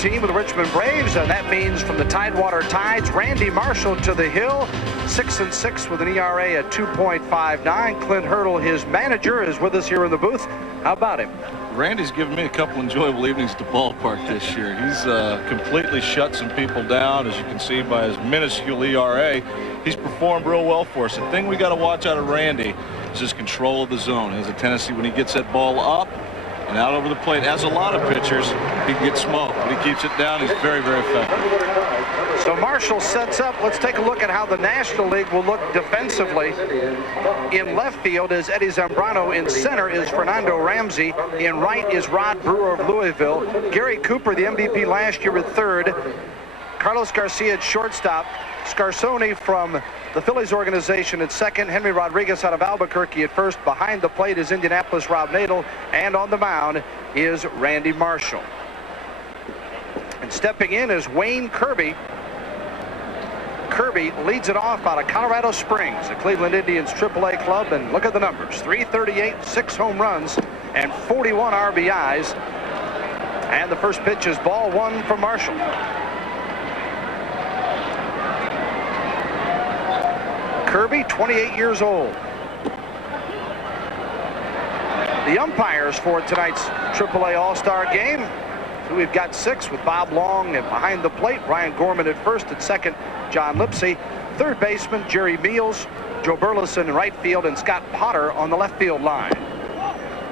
team of the Richmond Braves, and that means from the Tidewater Tides, Randy Marshall to the hill, 6-6 with an ERA at 2.59. Clint Hurdle, his manager, is with us here in the booth. How about him? Randy's given me a couple enjoyable evenings at the ballpark this year. He's completely shut some people down, as you can see by his minuscule ERA. He's performed real well for us. The thing we got to watch out of Randy is his control of the zone. He has a tendency when he gets that ball up and out over the plate, as a lot of pitchers, he can get smoked. But he keeps it down. He's very, very effective. So Marshall sets up. Let's take a look at how the National League will look defensively. In left field is Eddie Zambrano. In center is Fernando Ramsey. In right is Rod Brewer of Louisville. Gary Cooper, the MVP last year, at third. Carlos Garcia at shortstop. Scarsoni from the Phillies organization at second. Henry Rodriguez out of Albuquerque at first. Behind the plate is Indianapolis Rob Nadel. And on the mound is Randy Marshall. And stepping in is Wayne Kirby. Kirby leads it off out of Colorado Springs, the Cleveland Indians AAA club. And look at the numbers: 338, 6 home runs, and 41 RBIs. And the first pitch is ball one from Marshall. Kirby, 28 years old. The umpires for tonight's AAA All-Star game. So we've got 6 with Bob Long and behind the plate. Ryan Gorman at first. At second, John Lipsy. Third baseman, Jerry Meals. Joe Burleson in right field, and Scott Potter on the left field line.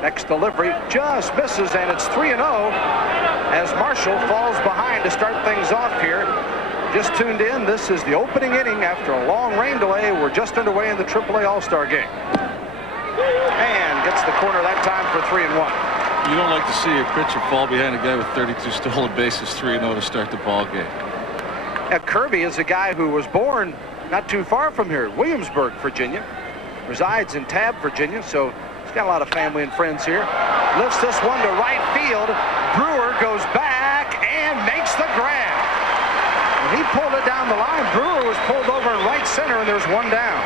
Next delivery just misses, and it's 3-0 as Marshall falls behind to start things off here. Just tuned in, this is the opening inning after a long rain delay. We're just underway in the AAA All-Star game. And gets the corner that time for 3-1. You don't like to see a pitcher fall behind a guy with 32 stolen bases, 3-0 to start the ball game. Now, Kirby is a guy who was born not too far from here, Williamsburg, Virginia. Resides in Tab, Virginia, so he's got a lot of family and friends here. Lifts this one to right field. Brewer goes back and makes the grab. He pulled it down the line. Brewer was pulled over in right center, and there's one down.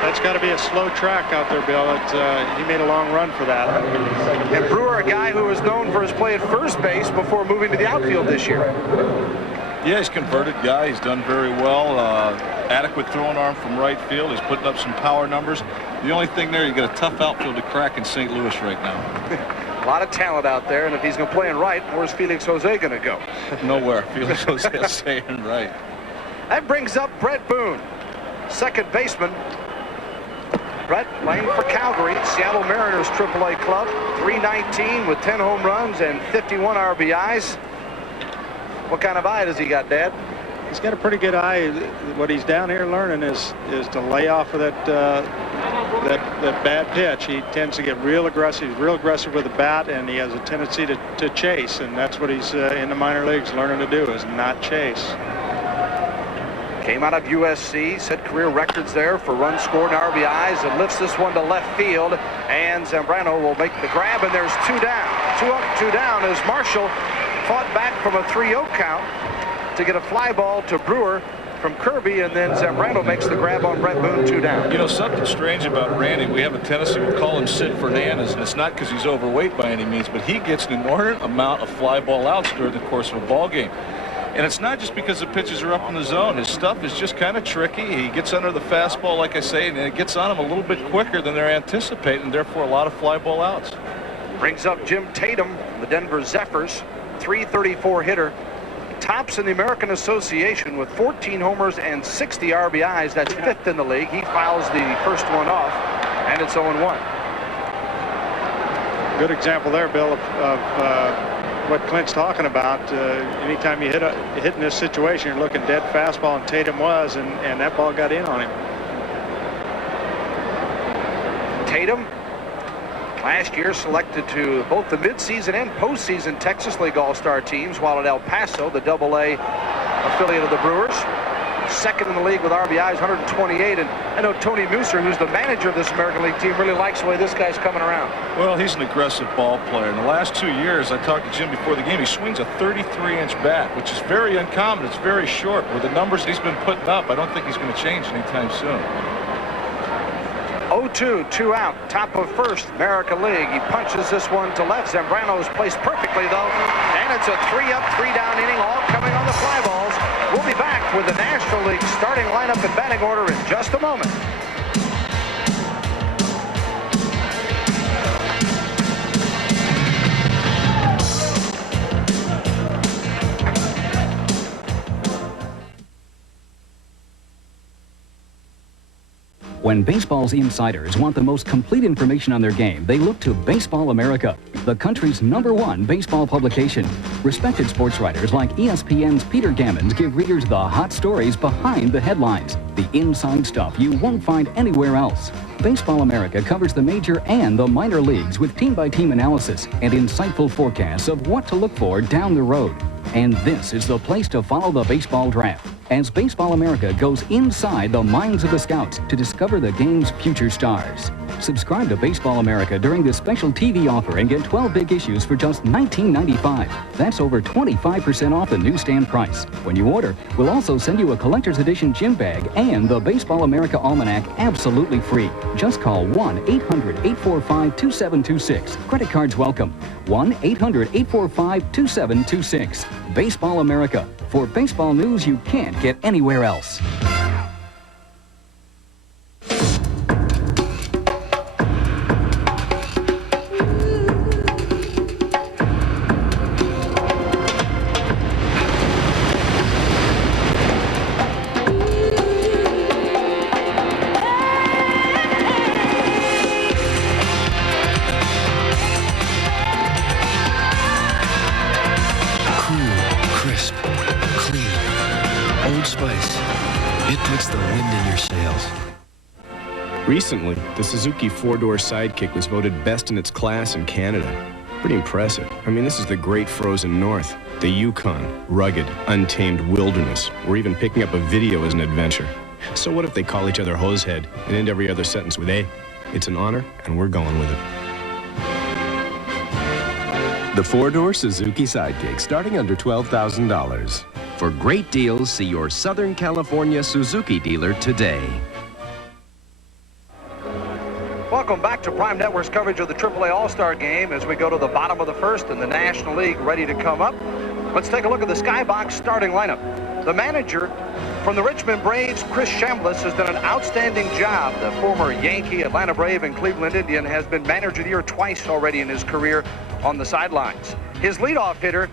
That's got to be a slow track out there, Bill. He made a long run for that. And Brewer, a guy who was known for his play at first base before moving to the outfield this year. Yeah, he's a converted guy. He's done very well. Adequate throwing arm from right field. He's putting up some power numbers. The only thing there, you got a tough outfield to crack in St. Louis right now. A lot of talent out there, and if he's going to play in right, where's Felix Jose going to go? Nowhere. Felix Jose is staying right. That brings up Brett Boone, second baseman. Brett playing for Calgary, Seattle Mariners AAA club. 319 with 10 home runs and 51 RBIs. What kind of eye does he got, Dad? He's got a pretty good eye. What he's down here learning is to lay off of that bad pitch. He tends to get real aggressive. He's real aggressive with the bat, and he has a tendency to chase, and that's what he's in the minor leagues learning to do, is not chase. Came out of USC, set career records there for runs scored and RBIs, and lifts this one to left field, and Zambrano will make the grab, and there's 2 down. 2 up, 2 down as Marshall fought back from a 3-0 count to get a fly ball to Brewer from Kirby, and then Zambrano makes the grab on Brett Boone, 2 down. You know, something strange about Randy, we have a tendency, we'll call him Sid Fernandez, and it's not because he's overweight by any means, but he gets an inordinate amount of fly ball outs during the course of a ball game. And it's not just because the pitches are up in the zone. His stuff is just kind of tricky. He gets under the fastball, like I say, and it gets on him a little bit quicker than they're anticipating, therefore a lot of fly ball outs. Brings up Jim Tatum, the Denver Zephyrs, 334 hitter. Tops in the American Association with 14 homers and 60 RBIs. That's 5th in the league. He fouls the first one off, and it's 0-1. Good example there, Bill, of what Clint's talking about. Anytime you hit in this situation, you're looking dead fastball, and Tatum was, and that ball got in on him. Tatum, last year selected to both the midseason and postseason Texas League All-Star teams, while at El Paso, the AA affiliate of the Brewers. Second in the league with RBIs, 128. And I know Tony Muser, who's the manager of this American League team, really likes the way this guy's coming around. Well, he's an aggressive ball player. In the last 2 years, I talked to Jim before the game, he swings a 33-inch bat, which is very uncommon. It's very short. With the numbers he's been putting up, I don't think he's going to change anytime soon. 0-2, 2 out, top of first, American League. He punches this one to left. Zambrano's placed perfectly, though, and And it's a 3-up, 3-down inning, all coming on the fly balls. We'll be back with the National League starting lineup and batting order in just a moment. When baseball's insiders want the most complete information on their game, they look to Baseball America, the country's #1 baseball publication. Respected sports writers like ESPN's Peter Gammons give readers the hot stories behind the headlines, the inside stuff you won't find anywhere else. Baseball America covers the major and the minor leagues with team-by-team analysis and insightful forecasts of what to look for down the road. And this is the place to follow the baseball draft, as Baseball America goes inside the minds of the scouts to discover the game's future stars. Subscribe to Baseball America during this special TV offer and get 12 big issues for just $19.95. That's over 25% off the newsstand price. When you order, we'll also send you a collector's edition gym bag and the Baseball America Almanac absolutely free. Just call 1-800-845-2726. Credit cards welcome. 1-800-845-2726. Baseball America. For baseball news you can't get anywhere else. Recently, the Suzuki four-door Sidekick was voted best in its class in Canada. Pretty impressive. I mean, this is the great frozen north, the Yukon, rugged, untamed wilderness. We're even picking up a video as an adventure. So what if they call each other Hosehead and end every other sentence with A? It's an honor, and we're going with it. The four-door Suzuki Sidekick, starting under $12,000. For great deals, see your Southern California Suzuki dealer today. Welcome back to Prime Network's coverage of the AAA All-Star Game as we go to the bottom of the first and the National League ready to come up. Let's take a look at the Skybox starting lineup. The manager from the Richmond Braves, Chris Chambliss, has done an outstanding job. The former Yankee, Atlanta Brave, and Cleveland Indian has been manager of the year twice already in his career on the sidelines. His leadoff hitter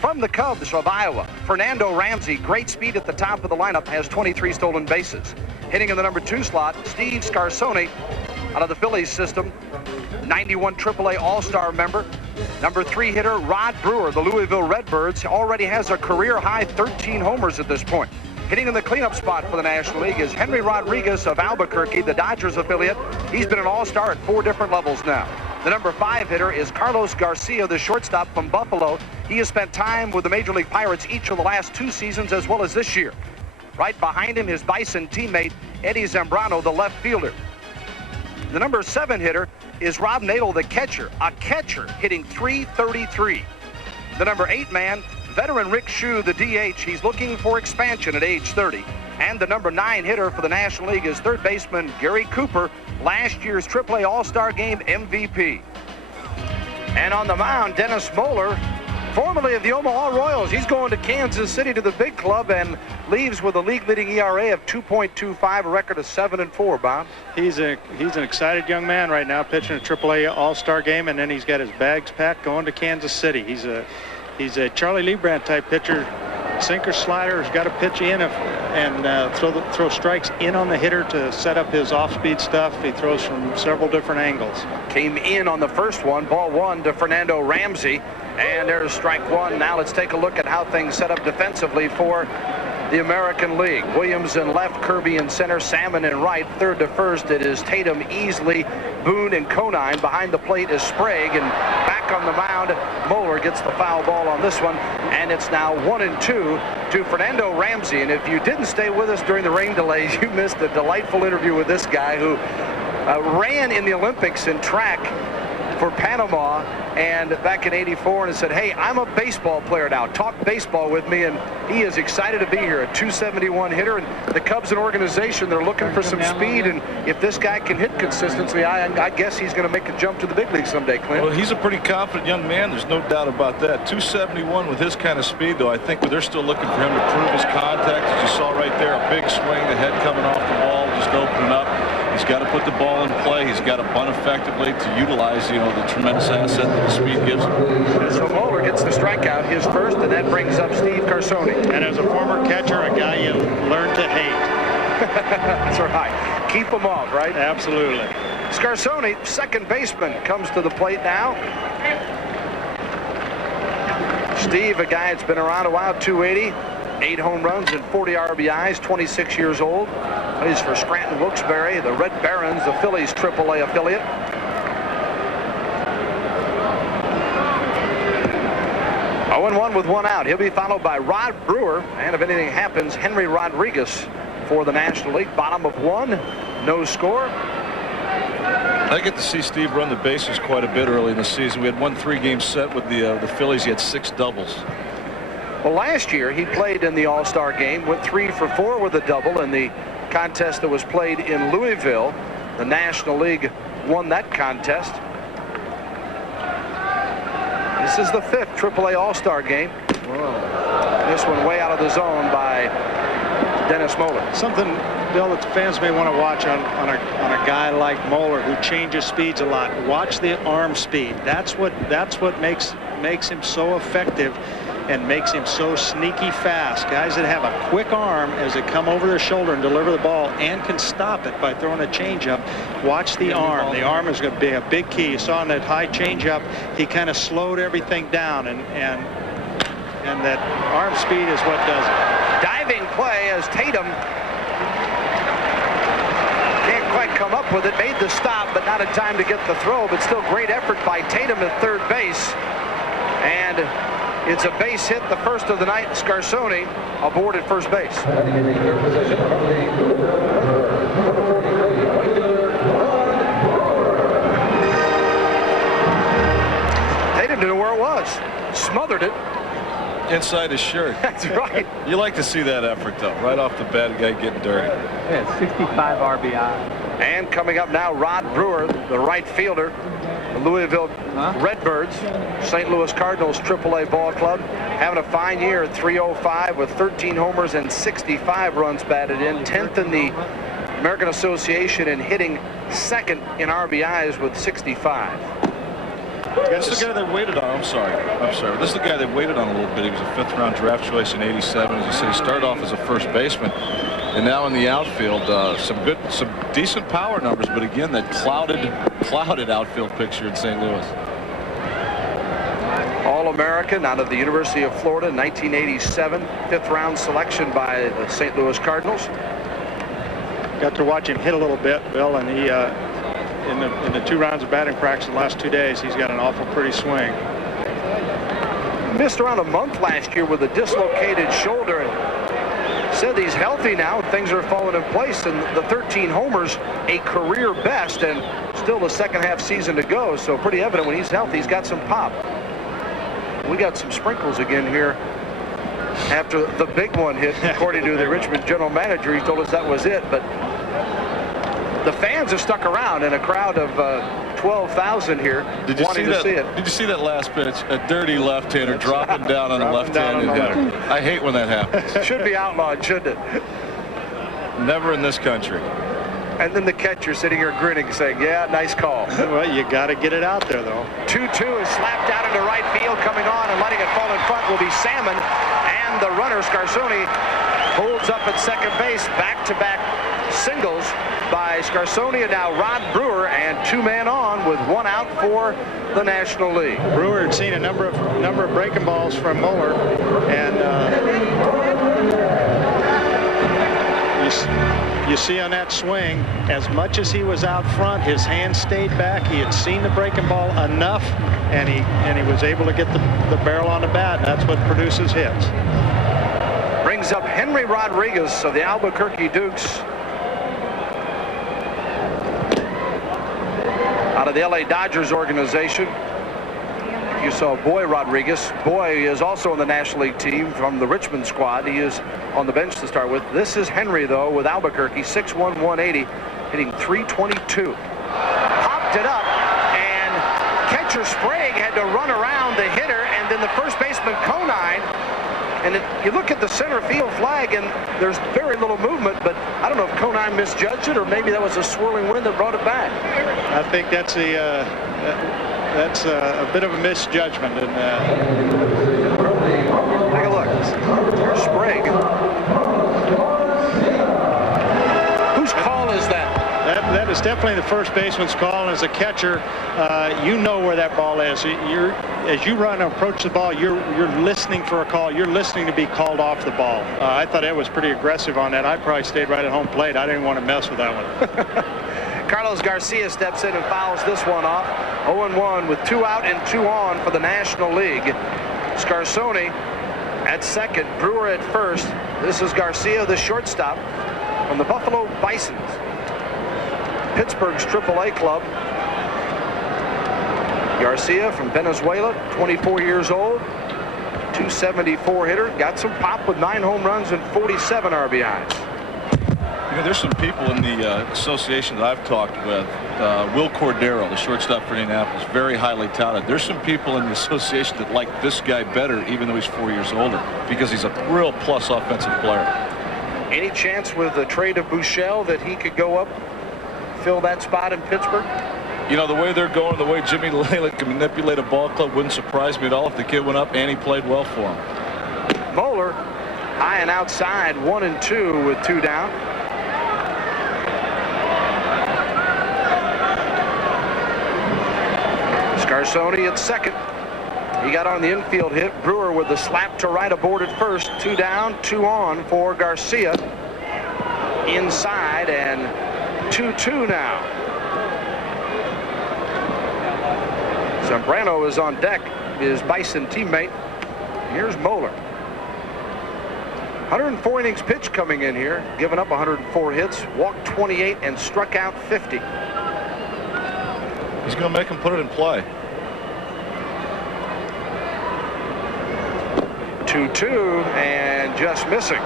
from the Cubs of Iowa, Fernando Ramsey, great speed at the top of the lineup, has 23 stolen bases. Hitting in the #2 slot, Steve Scarsone, out of the Phillies system, 91 AAA All-Star member. #3 hitter, Rod Brewer, the Louisville Redbirds, already has a career-high 13 homers at this point. Hitting in the cleanup spot for the National League is Henry Rodriguez of Albuquerque, the Dodgers affiliate. He's been an All-Star at 4 different levels now. The #5 hitter is Carlos Garcia, the shortstop from Buffalo. He has spent time with the Major League Pirates each of the last 2 seasons as well as this year. Right behind him, his Bison teammate, Eddie Zambrano, the left fielder. The #7 hitter is Rob Nadel, the catcher, a catcher hitting .333. The #8 man, veteran Rick Shue, the DH. He's looking for expansion at age 30. And the #9 hitter for the National League is third baseman Gary Cooper, last year's AAA All-Star Game MVP. And on the mound, Dennis Moeller, formerly of the Omaha Royals. He's going to Kansas City to the big club and leaves with a league-leading ERA of 2.25, a record of 7-4, Bob. He's an excited young man right now, pitching a AAA All-Star Game, and then he's got his bags packed going to Kansas City. He's a Charlie Leibrandt type pitcher. Sinker, slider, has got to pitch in and throw strikes in on the hitter to set up his off-speed stuff. He throws from several different angles. Came in on the first one, ball 1 to Fernando Ramsey. And there's strike 1. Now let's take a look at how things set up defensively for the American League. Williams in left, Kirby in center, Salmon in right. Third to first, it is Tatum, Easley, Boone, and Konin. Behind the plate is Sprague, and back on the mound, Moeller gets the foul ball on this one, and it's now 1-2 to Fernando Ramsey. And if you didn't stay with us during the rain delays, you missed a delightful interview with this guy who ran in the Olympics in track for Panama, and back in '84, and said, hey, I'm a baseball player now. Talk baseball with me, and he is excited to be here. A 271 hitter, and the Cubs, an organization, they're looking for some speed, and if this guy can hit consistently, I guess he's going to make a jump to the big league someday, Clint. Well, he's a pretty confident young man. There's no doubt about that. 271 with his kind of speed, though. I think they're still looking for him to prove his contact. As you saw right there, a big swing, the head coming off the ball, just opening up. He's got to put the ball in play. He's got to bunt effectively to utilize, the tremendous asset that the speed gives him. So Moeller gets the strikeout, his first, and that brings up Steve Carsoni. And as a former catcher, a guy you learn to hate. That's right. Keep him off, right? Absolutely. Scarsoni, second baseman, comes to the plate now. Steve, a guy that's been around a while, 280. 8 home runs and 40 RBIs, 26 years old. Plays for Scranton Wilkes-Barre, the Red Barons, the Phillies AAA affiliate. Oh, 0-1 with 1 out. He'll be followed by Rod Brewer, and if anything happens, Henry Rodriguez for the National League. Bottom of 1, no score. I get to see Steve run the bases quite a bit early in the season. We had 1 3-game set with the Phillies. He had 6 doubles. Well, last year he played in the All-Star game, went 3 for 4 with a double in the contest that was played in Louisville. The National League won that contest. This is the 5th AAA All-Star game. Whoa. This one way out of the zone by Dennis Moeller. Something, Bill, that the fans may want to watch on a guy like Moeller who changes speeds a lot. Watch the arm speed. That's what makes him so effective and makes him so sneaky fast. Guys that have a quick arm as they come over their shoulder and deliver the ball and can stop it by throwing a changeup. Watch the arm. The arm is going to be a big key. You saw in that high changeup, he kind of slowed everything down, and that arm speed is what does it. Diving play as Tatum can't quite come up with it. Made the stop, but not in time to get the throw. But still great effort by Tatum at third base. And it's a base hit, the first of the night. Scarsoni aboard at first base. Tatum didn't know where it was. Smothered it. Inside his shirt. That's right. You like to see that effort, though. Right off the bat, a guy getting dirty. Yeah, 65 RBI. And coming up now, Rod Brewer, the right fielder. The Louisville Redbirds, St. Louis Cardinals AAA ball club, having a fine year at .305 with 13 homers and 65 runs batted in, 10th in the American Association in hitting, 2nd in RBIs with 65. This is the guy they waited on. I'm sorry. This is the guy they waited on a little bit. He was a 5th-round draft choice in '87. As you said, he started off as a first baseman, and now in the outfield, some decent power numbers. But again, that clouded outfield picture in St. Louis. All-American out of the University of Florida in 1987, 5th-round selection by the St. Louis Cardinals. Got to watch him hit a little bit, Bill, and he. In the 2 rounds of batting practice the last 2 days, he's got an awful pretty swing. Missed around a month last year with a dislocated shoulder, and said he's healthy now. Things are falling in place, and the 13 homers, a career best, and still the second half season to go. So pretty evident when he's healthy, he's got some pop. We got some sprinkles again here after the big one hit, according to the Richmond general manager. He told us that was it, but the fans have stuck around in a crowd of 12,000 here wanting to see it. Did you see that last pitch? A dirty left-hander dropping down on a left-handed hitter. I hate when that happens. Should be outlawed, shouldn't it? Never in this country. And then the catcher sitting here grinning, saying, yeah, nice call. Well, you got to get it out there, though. 2-2 is slapped out into right field. Coming on and letting it fall in front will be Salmon. And the runner, Scarsoni, holds up at second base. Back-to-back singles by Scarsoni, and now Rod Brewer, and 2-man on with 1 out for the National League. Brewer had seen a number of breaking balls from Moeller, and you see on that swing, as much as he was out front, his hand stayed back. He had seen the breaking ball enough, and he was able to get the barrel on the bat, and that's what produces hits. Brings up Henry Rodriguez of the Albuquerque Dukes. Out of the LA Dodgers organization. You saw Boy Rodriguez. Boy is also on the National League team from the Richmond squad. He is on the bench to start with. This is Henry, though, with Albuquerque, 6'1", 180, hitting .322. Popped it up, and catcher Sprague had to run around the hitter, and then the first baseman Konin. And you look at the center field flag, and there's very little movement, but I don't know if Konin misjudged it, or maybe that was a swirling wind that brought it back. I think that's a bit of a misjudgment. And take a look. Here's Sprague. Whose call is that? That is definitely the first baseman's call. And as a catcher, you know where that ball is. As you run and approach the ball, you're listening for a call. You're listening to be called off the ball. I thought it was pretty aggressive on that. I probably stayed right at home plate. I didn't want to mess with that one. Carlos Garcia steps in and fouls this one off. 0-1 with 2 out and 2 on for the National League. Scarsoni at second, Brewer at first. This is Garcia, the shortstop from the Buffalo Bisons, Pittsburgh's AAA club. Garcia from Venezuela, 24 years old, .274 hitter, got some pop with 9 home runs and 47 RBIs. You know, there's some people in the association that I've talked with. Will Cordero, the shortstop for Indianapolis, very highly touted. There's some people in the association that like this guy better, even though he's 4 years older, because he's a real plus offensive player. Any chance with the trade of Buechele that he could go up, fill that spot in Pittsburgh? You know, the way they're going, the way Jimmy Leyland can manipulate a ball club wouldn't surprise me at all if the kid went up and he played well for him. Moeller, high and outside, 1-2 with 2 down. Scarsoni at second. He got on the infield hit. Brewer with the slap to right aboard at first. 2 down, 2 on for Garcia. Inside, and 2-2 now. Zambrano is on deck, his Bison teammate. Here's Moeller. 104 innings pitched coming in here, giving up 104 hits, walked 28 and struck out 50. He's going to make him put it in play. 2-2 and just missing.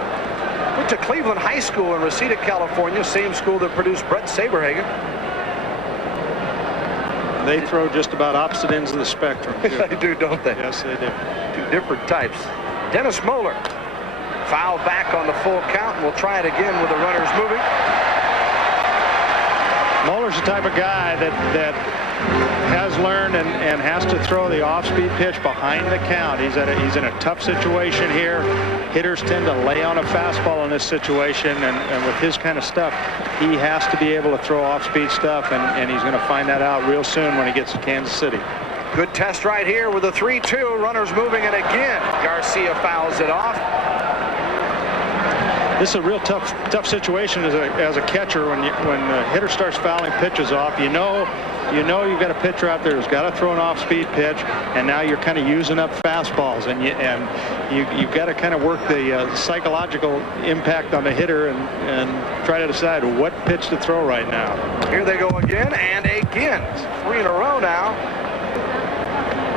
Went to Cleveland High School in Reseda, California, same school that produced Brett Saberhagen. They throw just about opposite ends of the spectrum. They do, don't they? Yes, they do. 2 different types. Dennis Moeller, foul back on the full count, and we'll try it again with the runners moving. Moeller's the type of guy that has learned and has to throw the off-speed pitch behind the count. He's in a tough situation here. Hitters tend to lay on a fastball in this situation, and with his kind of stuff, he has to be able to throw off-speed stuff, and he's going to find that out real soon when he gets to Kansas City. Good test right here with the 3-2. Runners moving, and again, Garcia fouls it off. This is a real tough situation as a catcher when the hitter starts fouling pitches off. You know you've got a pitcher out there who's got to throw an off-speed pitch, and now you're kind of using up fastballs, and you've got to kind of work the psychological impact on the hitter and try to decide what pitch to throw right now. Here they go again and again. 3 in a row now.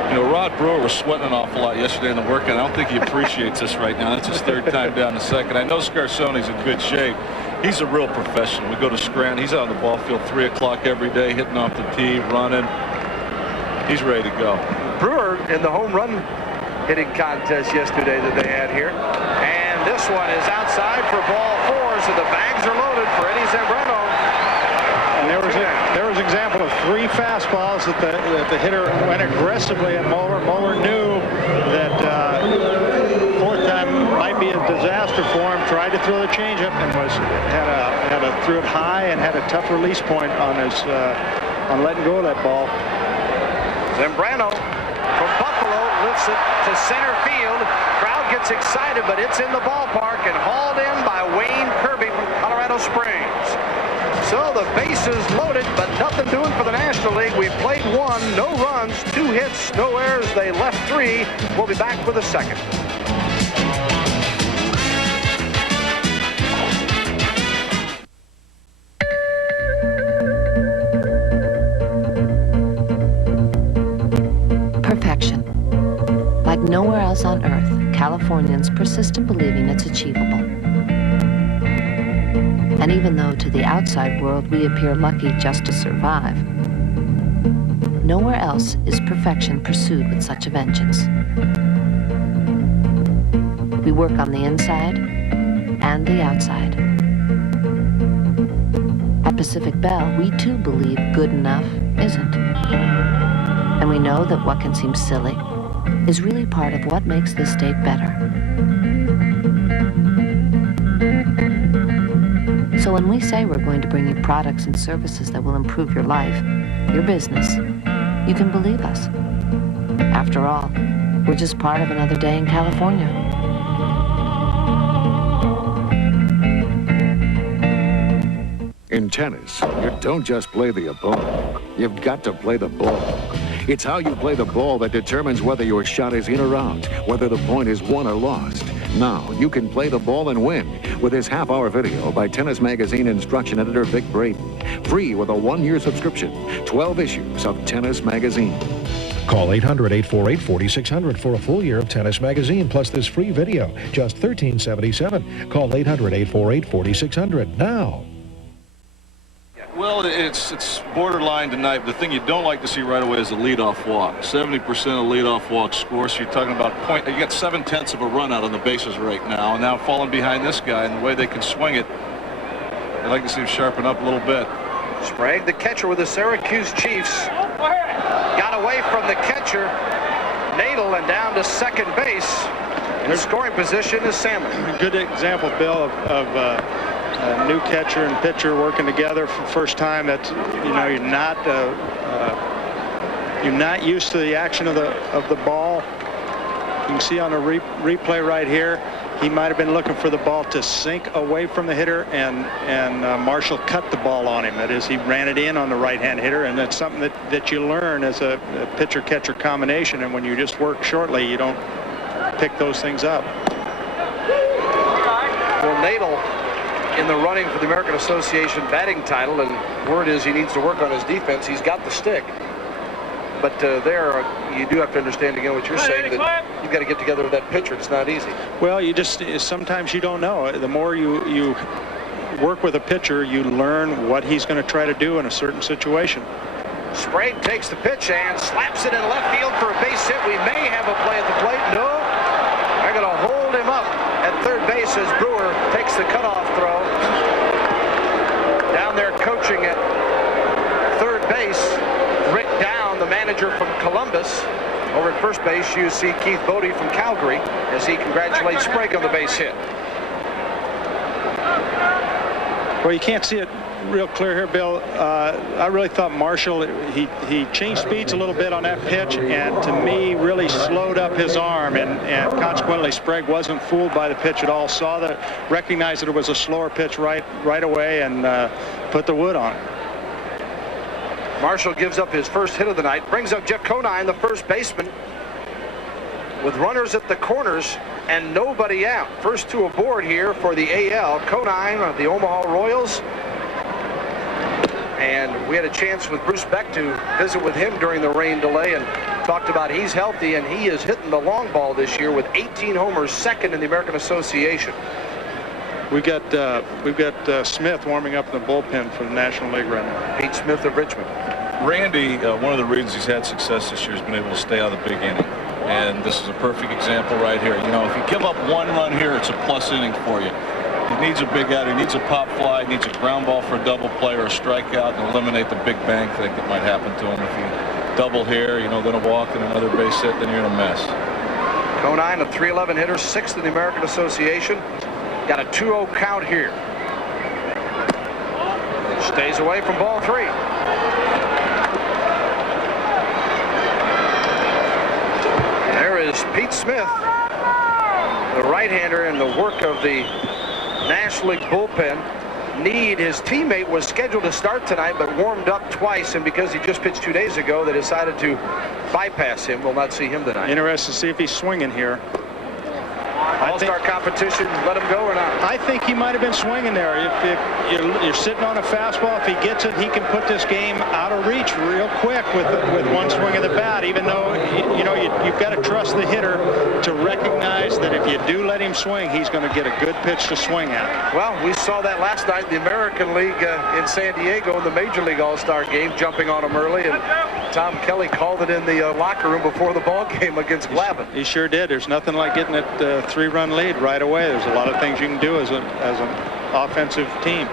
You know, Rod Brewer was sweating an awful lot yesterday in the workout. I don't think he appreciates this right now. That's his 3rd time down the second. I know Scarsoni's in good shape. He's a real professional. We go to Scranton. He's out on the ball field 3 o'clock every day, hitting off the tee, running. He's ready to go. Brewer in the home run hitting contest yesterday that they had here. And this one is outside for ball 4, so the bags are loaded for Eddie Zambrano. And there was an example of 3 fastballs that the hitter went aggressively at Moeller. Moeller knew that 4th time might be a disaster for him. Tried to throw the changeup and threw it high and had a tough release point on letting go of that ball. Zambrano from Buffalo lifts it to center field. Crowd gets excited, but it's in the ballpark and hauled in by Wayne Kirby from Colorado Springs. So the bases loaded, but nothing doing for the National League. We played 1, no runs, 2 hits, no errors. They left 3. We'll be back with a second. else on earth, Californians persist in believing it's achievable. And even though to the outside world we appear lucky just to survive, nowhere else is perfection pursued with such a vengeance. We work on the inside and the outside. At Pacific Bell, we too believe good enough isn't. And we know that what can seem silly is really part of what makes this state better. So when we say we're going to bring you products and services that will improve your life, your business, you can believe us. After all, we're just part of another day in California. In tennis, you don't just play the opponent. You've got to play the ball. It's how you play the ball that determines whether your shot is in or out, whether the point is won or lost. Now, you can play the ball and win with this half-hour video by Tennis Magazine instruction editor Vic Braden. Free with a 1-year subscription. 12 issues of Tennis Magazine. Call 800-848-4600 for a full year of Tennis Magazine, plus this free video. Just $13.77. Call 800-848-4600 now. Well, it's borderline tonight. The thing you don't like to see right away is the leadoff walk. 70% of leadoff walk score. So you're talking about point. You got 7/10 of a run out on the bases right now, and now falling behind this guy and the way they can swing it. I'd like to see him sharpen up a little bit. Sprague, the catcher with the Syracuse Chiefs, got away from the catcher, Nadel, and down to second base. In scoring position is Salmon. A good example, Bill, of a new catcher and pitcher working together for the first time. That you're not used to the action of the ball. You can see on the replay right here, he might have been looking for the ball to sink away from the hitter, and Marshall cut the ball on him. That is, he ran it in on the right-hand hitter, and that's something that you learn as a pitcher-catcher combination. And when you just work shortly, you don't pick those things up. Well, Nadel in the running for the American Association batting title, and word is he needs to work on his defense. He's got the stick. But there, you do have to understand again what you're saying, that you've got to get together with that pitcher. It's not easy. Well, sometimes you don't know. The more you work with a pitcher, you learn what he's going to try to do in a certain situation. Sprague takes the pitch and slaps it in left field for a base hit. We may have a play at the plate. No, they're going to hold him up at third base as Brewer takes the cutoff throw. Down there coaching at third base, Rick Down, the manager from Columbus. Over at first base, you see Keith Bodie from Calgary as he congratulates Sprague on the base hit. Well, you can't see it real clear here, Bill. I really thought Marshall, he changed speeds a little bit on that pitch, and to me really slowed up his arm, and consequently Sprague wasn't fooled by the pitch at all. Recognized that it was a slower pitch right away, and put the wood on. Marshall gives up his first hit of the night, brings up Jeff Konin, the first baseman, with runners at the corners and nobody out. First two aboard here for the AL. Konin of the Omaha Royals. And we had a chance with Bruce Beck to visit with him during the rain delay and talked about he's healthy, and he is hitting the long ball this year with 18 homers, second in the American Association. We've got Smith warming up in the bullpen for the National League right now. Pete Smith of Richmond. Randy, one of the reasons he's had success this year has been able to stay out of the big inning. And this is a perfect example right here. You know, if you give up one run here, it's a plus inning for you. He needs a big out. He needs a pop fly. He needs a ground ball for a double play or a strikeout and eliminate the big bang thing that might happen to him. If you double here, then a walk and another base hit, then you're in a mess. Konin, a .311 hitter, 6th in the American Association. Got a 2-0 count here. Stays away from ball 3. There is Pete Smith, the right-hander, in the work of the National League bullpen. His teammate was scheduled to start tonight, but warmed up twice, and because he just pitched 2 days ago, they decided to bypass him. We'll not see him tonight. Interested to see if he's swinging here. All-Star competition, let him go or not? I think he might have been swinging there. If you're sitting on a fastball, if he gets it, he can put this game out of reach real quick with one swing of the bat, even though, you've got to trust the hitter to recognize that if you do let him swing, he's going to get a good pitch to swing at. Well, we saw that last night in the American League in San Diego in the Major League All-Star game, jumping on him early, and Tom Kelly called it in the locker room before the ball game against Glavin. He sure did. There's nothing like getting a 3-run lead right away. There's a lot of things you can do as an offensive team.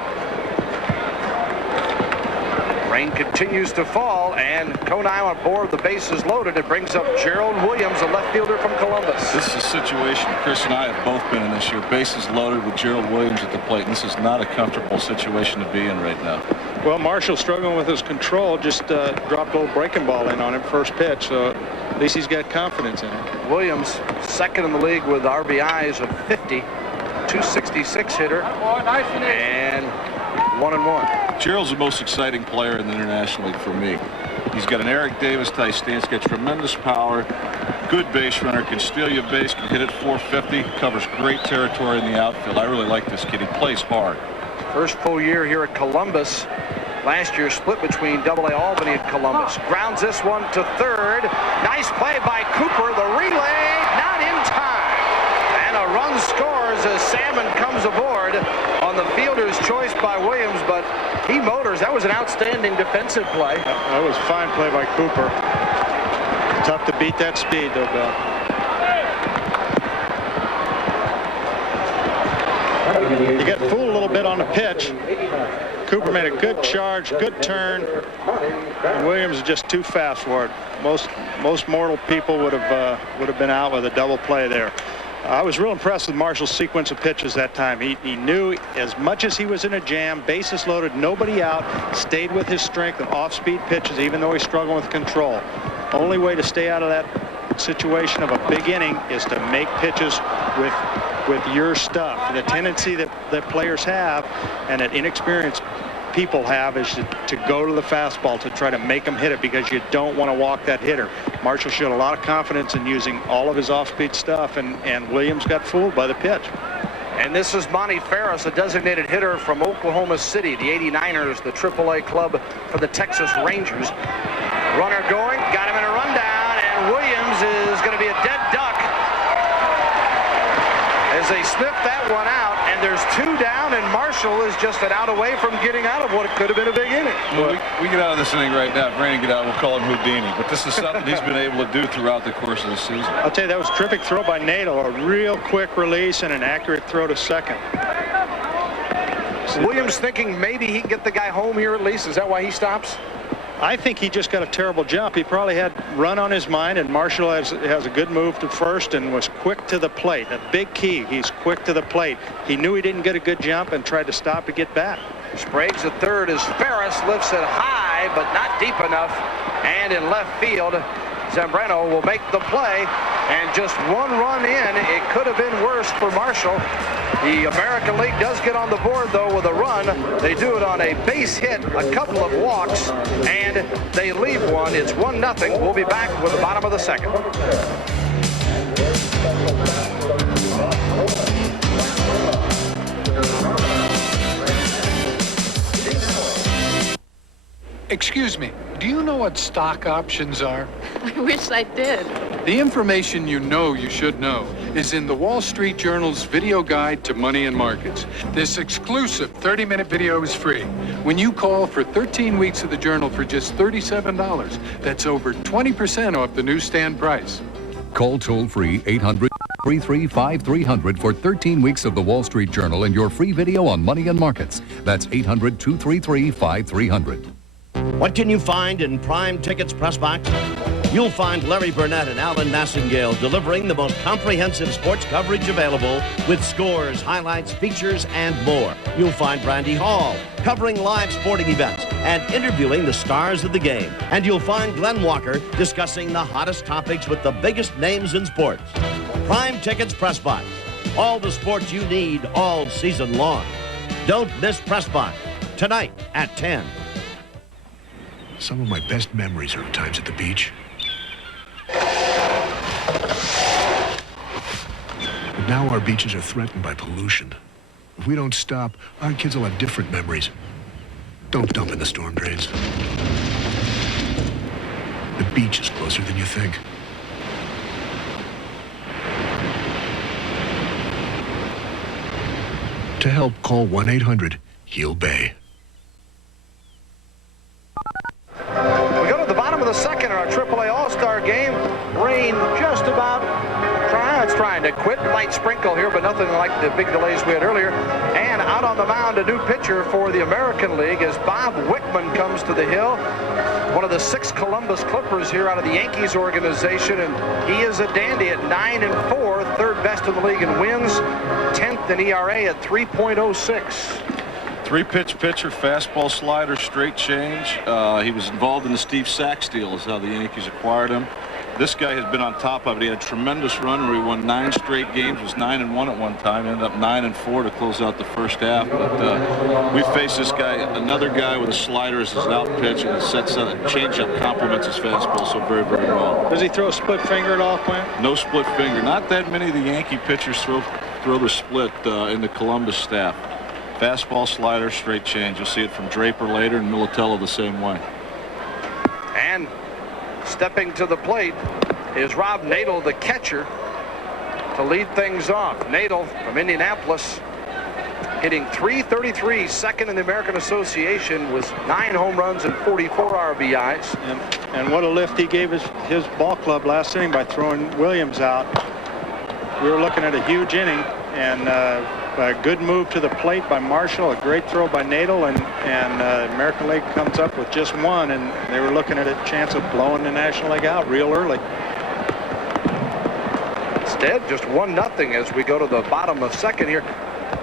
Rain continues to fall, and Konin on board, the bases loaded. It brings up Gerald Williams, a left fielder from Columbus. This is a situation Chris and I have both been in this year. Bases loaded with Gerald Williams at the plate. And this is not a comfortable situation to be in right now. Well, Marshall struggling with his control, just dropped a little breaking ball in on him first pitch, so at least he's got confidence in it. Williams, second in the league with RBIs of 50, 266 hitter, and 1-1. Gerald's the most exciting player in the International League for me. He's got an Eric Davis type stance, got tremendous power, good base runner, can steal you a base, can hit it 450, covers great territory in the outfield. I really like this kid. He plays hard. First full year here at Columbus. Last year split between AA Albany and Columbus. Grounds this one to third. Nice play by Cooper. The relay not in time. And a run scores as Salmon comes aboard on the fielder's choice by Williams, but he motors. That was an outstanding defensive play. That was a fine play by Cooper. Tough to beat that speed, though, Bill. You got fooled a little bit on the pitch. Cooper made a good charge, good turn, and Williams is just too fast for it. Most mortal people would have been out with a double play there. I was real impressed with Marshall's sequence of pitches that time. He knew as much as he was in a jam, bases loaded, nobody out, stayed with his strength and off-speed pitches, even though he's struggling with control. Only way to stay out of that situation of a big inning is to make pitches with your stuff. The tendency that players have and that inexperienced people have is to go to the fastball to try to make them hit it because you don't want to walk that hitter. Marshall showed a lot of confidence in using all of his off-speed stuff, and Williams got fooled by the pitch. And this is Monty Ferris, a designated hitter from Oklahoma City, the 89ers, the AAA club for the Texas Rangers. Runner going, got him in a rundown, and Williams is going to be a dead duck as they sniff that one out, and there's 2 down, and Marshall is just an out away from getting out of what could have been a big inning. Well, we get out of this inning right now. If Rene get out, we'll call him Houdini. But this is something he's been able to do throughout the course of the season. I'll tell you, that was a terrific throw by Nato. A real quick release and an accurate throw to second. Williams thinking maybe he can get the guy home here at least. Is that why he stops? I think he just got a terrible jump. He probably had run on his mind, and Marshall has a good move to first and was quick to the plate. A big key. He's quick to the plate. He knew he didn't get a good jump and tried to stop to get back. Sprague's at third as Ferris lifts it high, but not deep enough. And in left field, Zambrano will make the play. And just 1 run in, it could have been worse for Marshall. The American League does get on the board, though, with a run. They do it on a base hit, a couple of walks, and they leave one. It's 1-0. We'll be back with the bottom of the second. Excuse me, do you know what stock options are? I wish I did. The information you know you should know is in the Wall Street Journal's video guide to money and markets. This exclusive 30-minute video is free. When you call for 13 weeks of the journal for just $37, that's over 20% off the newsstand price. Call toll-free 800-335-300 for 13 weeks of the Wall Street Journal and your free video on money and markets. That's 800-233-5300. What can you find in Prime Tickets Press Box? You'll find Larry Burnett and Alan Nassingale delivering the most comprehensive sports coverage available with scores, highlights, features, and more. You'll find Brandy Hall covering live sporting events and interviewing the stars of the game. And you'll find Glenn Walker discussing the hottest topics with the biggest names in sports. Prime Tickets Press Box. All the sports you need all season long. Don't miss Press Box. Tonight at 10. Some of my best memories are of times at the beach. But now our beaches are threatened by pollution. If we don't stop, our kids will have different memories. Don't dump in the storm drains. The beach is closer than you think. To help, call 1-800-HEAL-BAY. We go to the bottom of the second in our AAA All-Star game. Rain just about trying to quit. Light sprinkle here, but nothing like the big delays we had earlier. And out on the mound, a new pitcher for the American League as Bob Wickman comes to the hill. One of the 6 Columbus Clippers here out of the Yankees organization, and he is a dandy at 9-4, third best in the league in wins, 10th in ERA at 3.06. 3-pitch pitcher, fastball, slider, straight change. He was involved in the Steve Sachs deal is how the Yankees acquired him. This guy has been on top of it. He had a tremendous run where he won 9 straight games, was 9-1 at one time, ended up 9-4 to close out the first half. But we face this guy, another guy with a slider as his out pitch, and the changeup complements his fastball so very, very well. Does he throw a split finger at all, Clint? No split finger. Not that many of the Yankee pitchers throw the split in the Columbus staff. Fastball, slider, straight change. You'll see it from Draper later, and Militello the same way. And stepping to the plate is Rob Nadel, the catcher, to lead things off. Nadel from Indianapolis hitting .333, second in the American Association with 9 home runs and 44 RBIs. And what a lift he gave his ball club last inning by throwing Williams out. We were looking at a huge inning, and a good move to the plate by Marshall, a great throw by Nadel, and American League comes up with just 1, and they were looking at a chance of blowing the National League out real early. Instead, just 1-0 as we go to the bottom of second here.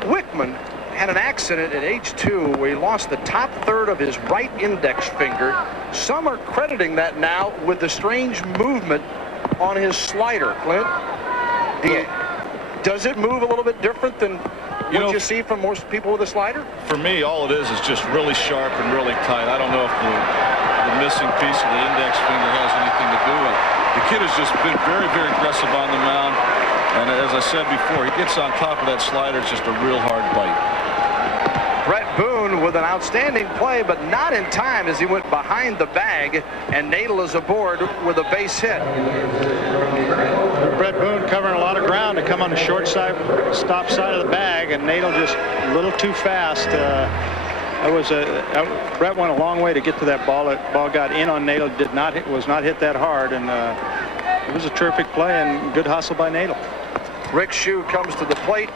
Wickman had an accident at age 2 where he lost the top third of his right index finger. Some are crediting that now with the strange movement on his slider, Clint. Does it move a little bit different than what you see from most people with a slider? For me, all it is just really sharp and really tight. I don't know if the missing piece of the index finger has anything to do with it. The kid has just been very, very aggressive on the mound. And as I said before, he gets on top of that slider. It's just a real hard bite. Brett Boone with an outstanding play, but not in time as he went behind the bag, and Nadel is aboard with a base hit. Brett Boone covering a lot of ground to come on the short side, stop side of the bag, and Nadel just a little too fast. Brett went a long way to get to that ball. That ball got in on Nadel, was not hit that hard, and it was a terrific play and good hustle by Nadel. Rick Shue comes to the plate.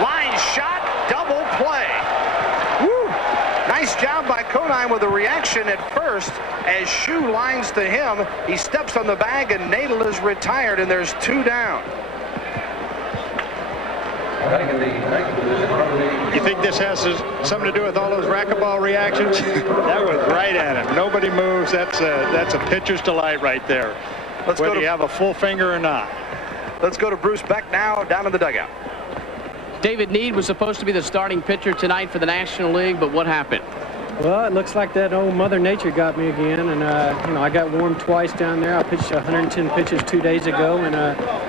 Line shot, double play. Woo! Nice job by Konin with a reaction at first as Shue lines to him. He steps on the bag and Nadel is retired, and there's 2 down. You think this has something to do with all those racquetball reactions? That was right at him. Nobody moves. That's a pitcher's delight right there. Whether you have a full finger or not. Let's go to Bruce Beck now down in the dugout. David Need was supposed to be the starting pitcher tonight for the National League, but what happened? Well, it looks like that old Mother Nature got me again, and I got warmed twice down there. I pitched 110 pitches 2 days ago, and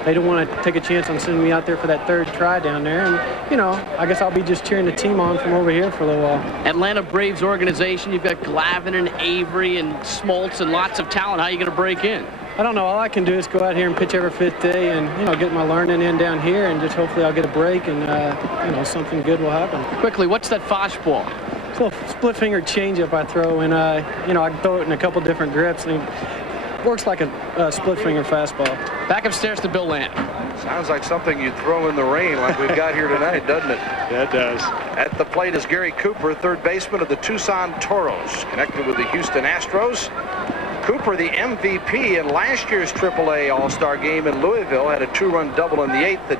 they don't want to take a chance on sending me out there for that 3rd try down there. And I guess I'll be just cheering the team on from over here for a little while. Atlanta Braves organization, you've got Glavine and Avery and Smoltz and lots of talent. How are you going to break in? I don't know. All I can do is go out here and pitch every 5th day, and get my learning in down here, and just hopefully I'll get a break, and something good will happen. Quickly, what's that fastball? It's a little split finger changeup I throw, and I can throw it in a couple different grips, and it works like a split finger fastball. Back upstairs to Bill Land. Sounds like something you'd throw in the rain like we've got here tonight, doesn't it? Yeah, it does. At the plate is Gary Cooper, third baseman of the Tucson Toros, connected with the Houston Astros. Cooper, the MVP in last year's AAA All-Star game in Louisville, had a 2-run double in the 8th that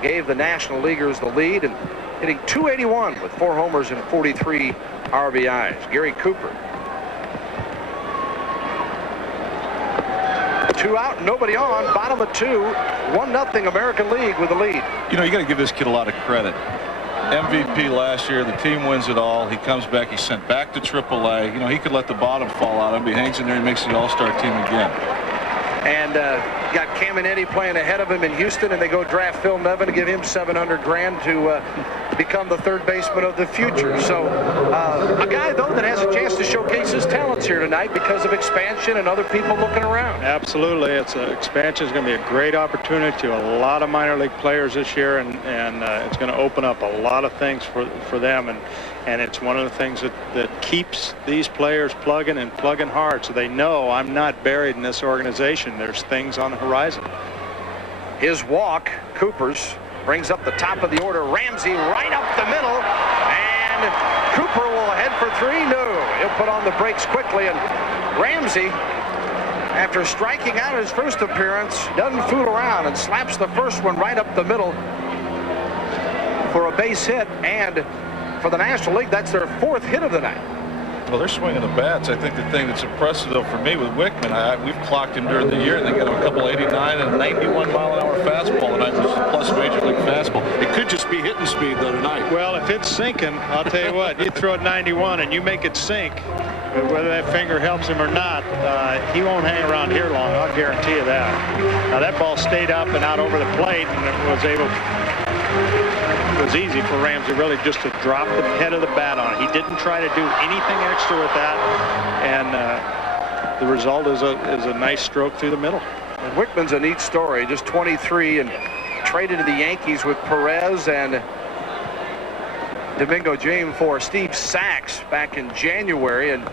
gave the National Leaguers the lead, and hitting .281 with 4 homers and 43 RBIs. Gary Cooper. 2 out, nobody on, bottom of 2, 1-0 American League with the lead. You got to give this kid a lot of credit. MVP last year, the team wins it all. He comes back, he's sent back to AAA. He could let the bottom fall out. He hangs in there, he makes the All-Star team again. And got Caminetti playing ahead of him in Houston, and they go draft Phil Nevin to give him $700,000 to become the third baseman of the future. So a guy, though, that has a chance to showcase his talents here tonight because of expansion and other people looking around. Absolutely. Expansion is going to be a great opportunity to a lot of minor league players this year, and it's going to open up a lot of things for them. And it's one of the things that keeps these players plugging hard, so they know I'm not buried in this organization. There's things on the horizon. His walk, Cooper's, brings up the top of the order. Ramsey right up the middle, and Cooper will head for 3. No, he'll put on the brakes quickly, and Ramsey, after striking out his first appearance, doesn't fool around and slaps the first one right up the middle for a base hit. And for the National League, that's their 4th hit of the night. Well, they're swinging the bats. I think the thing that's impressive, though, for me with Wickman, we've clocked him during the year, and they got him a couple 89 and 91-mile-an-hour fastball tonight, which is plus major league fastball. It could just be hitting speed, though, tonight. Well, if it's sinking, I'll tell you what, you throw it 91 and you make it sink, whether that finger helps him or not, he won't hang around here long. I'll guarantee you that. Now, that ball stayed up and out over the plate, and it was easy for Ramsey really just to drop the head of the bat on it. He didn't try to do anything extra with that, and the result is a nice stroke through the middle. And Wickman's a neat story, just 23 and traded to the Yankees with Perez and Domingo James for Steve Sachs back in January, and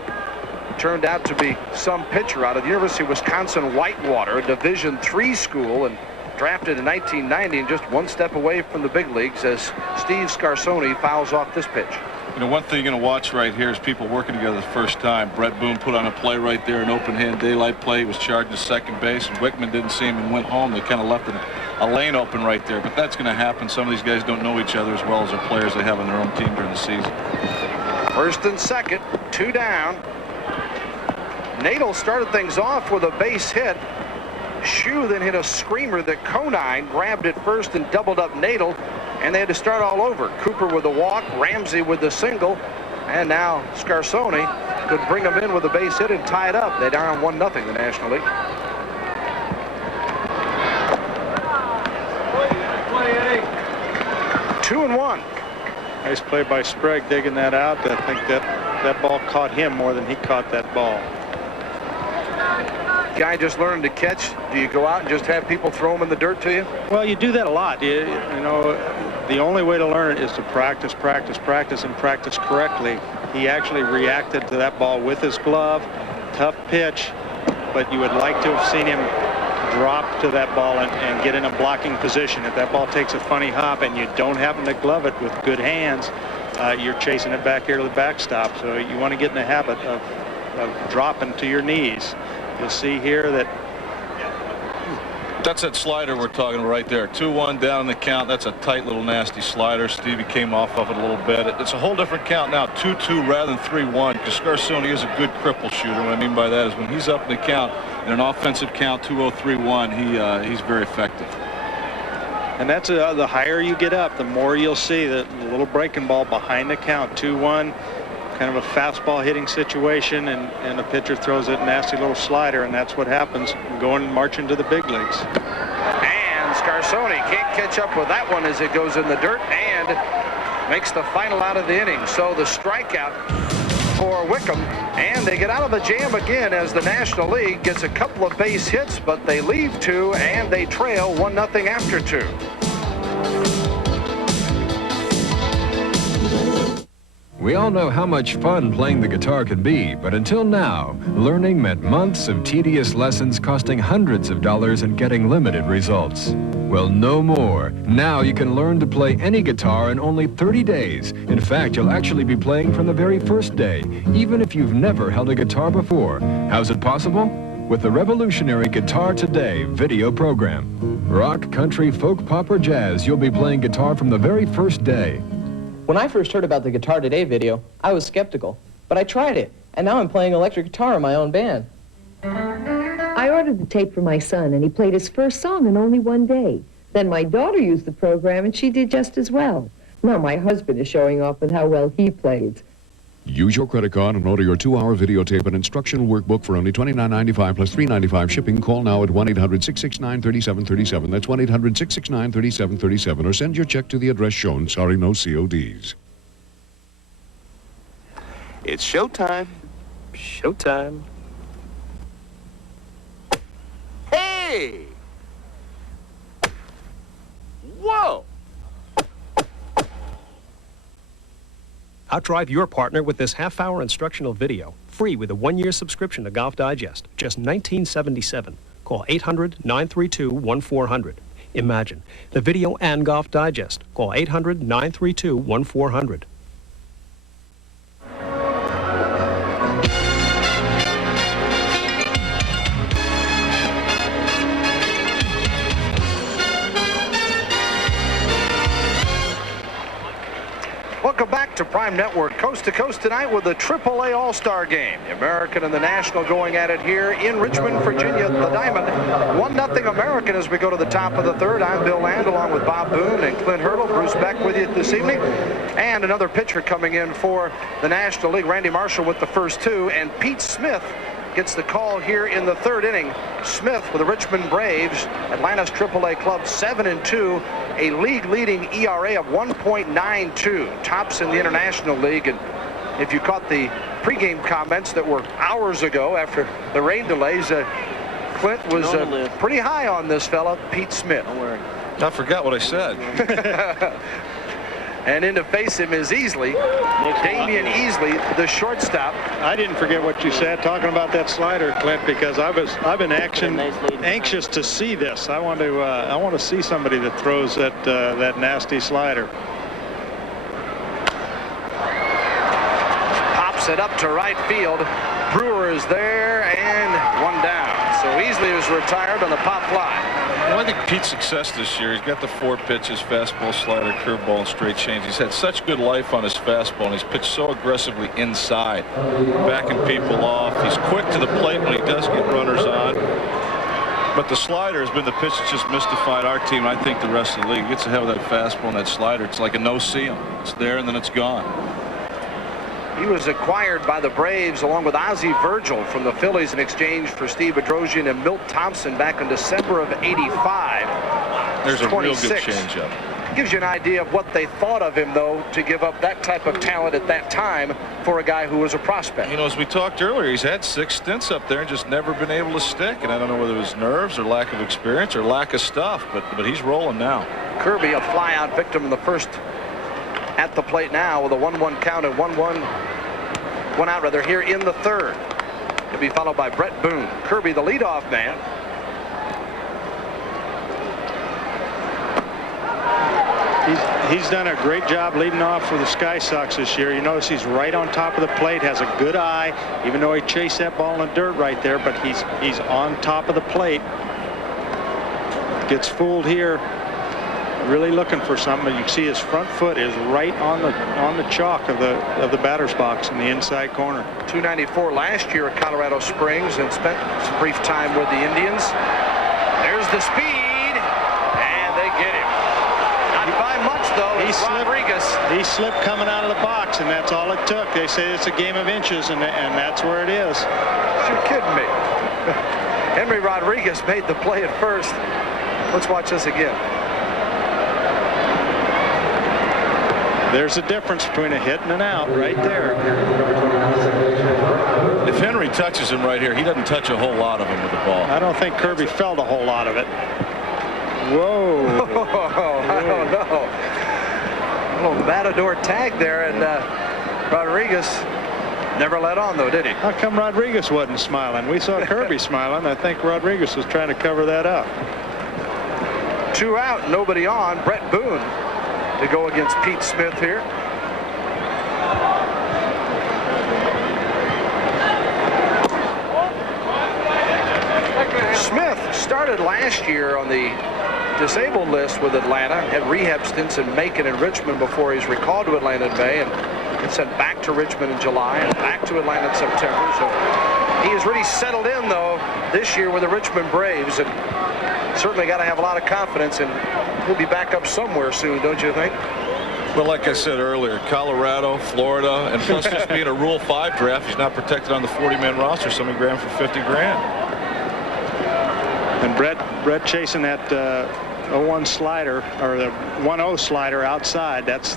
turned out to be some pitcher out of the University of Wisconsin Whitewater, a Division III school, and drafted in 1990 and just one step away from the big leagues as Steve Scarsoni fouls off this pitch. You know, one thing you're going to watch right here is people working together the first time. Brett Boone put on a play right there, an open hand daylight play. He was charged to second base, and Wickman didn't see him and went home. They kind of left a lane open right there, but that's going to happen. Some of these guys don't know each other as well as the players they have on their own team during the season. First and second, 2 down. Nadel started things off with a base hit. Shue then hit a screamer that Konin grabbed at first and doubled up Nadel, and they had to start all over. Cooper with the walk, Ramsey with the single, and now Scarsoni could bring them in with a base hit and tie it up. They're down 1-0, the National League. Two and 1. Nice play by Sprague digging that out. I think that ball caught him more than he caught that ball. Guy just learning to catch. Do you go out and just have people throw them in the dirt to you? Well, you do that a lot. You know, the only way to learn it is to practice, and practice correctly. He actually reacted to that ball with his glove. Tough pitch, but you would like to have seen him drop to that ball and get in a blocking position. If that ball takes a funny hop and you don't happen to glove it with good hands, you're chasing it back here to the backstop. So you want to get in the habit of dropping to your knees. You'll see here that that's that slider we're talking about right there. 2-1 down in the count. That's a tight little nasty slider. Stevie came off of it a little bit. It's a whole different count now, 2-2 rather than 3-1, because Scarsoni is a good cripple shooter. What I mean by that is when he's up in the count in an offensive count, 2-0, 3-1, he's very effective. And that's the higher you get up, the more you'll see that little breaking ball behind the count, 2-1. Kind of a fastball hitting situation, and the pitcher throws it nasty little slider, and that's what happens going marching to the big leagues. And Scarsoni can't catch up with that one as it goes in the dirt and makes the final out of the inning. So the strikeout for Wickham, and they get out of the jam again as the National League gets a couple of base hits, but they leave 2 and they trail 1-0 after 2. We all know how much fun playing the guitar can be, but until now, learning meant months of tedious lessons costing hundreds of dollars and getting limited results. Well, no more. Now you can learn to play any guitar in only 30 days. In fact, you'll actually be playing from the very first day, even if you've never held a guitar before. How's it possible? With the revolutionary Guitar Today video program. Rock, country, folk, pop, or jazz, you'll be playing guitar from the very first day. When I first heard about the Guitar Today video, I was skeptical, but I tried it, and now I'm playing electric guitar in my own band. I ordered the tape for my son, and he played his first song in only 1 day. Then my daughter used the program, and she did just as well. Now my husband is showing off with how well he plays. Use your credit card and order your 2-hour videotape and instructional workbook for only $29.95 plus $3.95 shipping. Call now at 1-800-669-3737. That's 1-800-669-3737. Or send your check to the address shown. Sorry, no CODs. It's showtime. Showtime. Hey! Whoa! Outdrive your partner with this half-hour instructional video, free with a 1-year subscription to Golf Digest, just $19.77. Call 800-932-1400. Imagine, the video and Golf Digest. Call 800-932-1400. Welcome back to Prime Network, coast to coast tonight with the AAA All-Star Game. The American and the National going at it here in Richmond, Virginia, the Diamond. 1-0 American as we go to the top of the third. I'm Bill Land along with Bob Boone and Clint Hurdle. Bruce Beck with you this evening. And another pitcher coming in for the National League, Randy Marshall with the first two. And Pete Smith gets the call here in the third inning. Smith with the Richmond Braves, Atlanta's AAA club, 7-2, a league-leading ERA of 1.92, tops in the International League. And if you caught the pregame comments that were hours ago after the rain delays, Clint was pretty high on this fella, Pete Smith. Don't worry. I forgot what I said. And in to face him is Easley, Damian Easley, the shortstop. I didn't forget what you said talking about that slider, Clint, because I've been anxious to see this. I want to see somebody that throws that nasty slider. Pops it up to right field. Brewer is there and one down. So Easley was retired on the pop fly. Well, I think Pete's success this year, he's got the 4 pitches, fastball, slider, curveball, and straight change. He's had such good life on his fastball, and he's pitched so aggressively inside, backing people off. He's quick to the plate when he does get runners on. But the slider has been the pitch that's just mystified our team, and I think the rest of the league. He gets ahead of that fastball and that slider. It's like a no-see him. It's there, and then it's gone. He was acquired by the Braves along with Ozzie Virgil from the Phillies in exchange for Steve Bedrosian and Milt Thompson back in December of '85. There's a real good changeup. Gives you an idea of what they thought of him, though, to give up that type of talent at that time for a guy who was a prospect. You know, as we talked earlier, he's had 6 stints up there and just never been able to stick. And I don't know whether it was nerves or lack of experience or lack of stuff, but he's rolling now. Kirby, a fly-out victim in the first at the plate now with a 1-1 count and 1 out rather here in the third. He'll be followed by Brett Boone. Kirby, the leadoff man. He's done a great job leading off for the Sky Sox this year. You notice he's right on top of the plate, has a good eye, even though he chased that ball in the dirt right there, but he's on top of the plate. Gets fooled here, really looking for something. You can see his front foot is right on the chalk of the batter's box in the inside corner. .294 last year at Colorado Springs and spent some brief time with the Indians. There's the speed, and they get him. Not by much, though. He slipped coming out of the box, and that's all it took. They say it's a game of inches, and that's where it is. You're kidding me. Henry Rodriguez made the play at first. Let's watch this again. There's a difference between a hit and an out right there. If Henry touches him right here, he doesn't touch a whole lot of him with the ball. I don't think Kirby felt a whole lot of it. Whoa. I don't know. A little matador tag there, and Rodriguez never let on, though, did he? How come Rodriguez wasn't smiling? We saw Kirby smiling. I think Rodriguez was trying to cover that up. 2 out, nobody on. Brett Boone to go against Pete Smith here. Smith started last year on the disabled list with Atlanta, had rehab stints in Macon and Richmond before he's recalled to Atlanta in May and sent back to Richmond in July and back to Atlanta in September. So he has really settled in, though, this year with the Richmond Braves, and certainly got to have a lot of confidence, and he'll be back up somewhere soon, don't you think? Well, like I said earlier, Colorado, Florida, and plus this being a Rule 5 draft, he's not protected on the 40-man roster, so we grabbed him for 50 grand. And Brett chasing that 0-1 slider, or the 1-0 slider outside. That's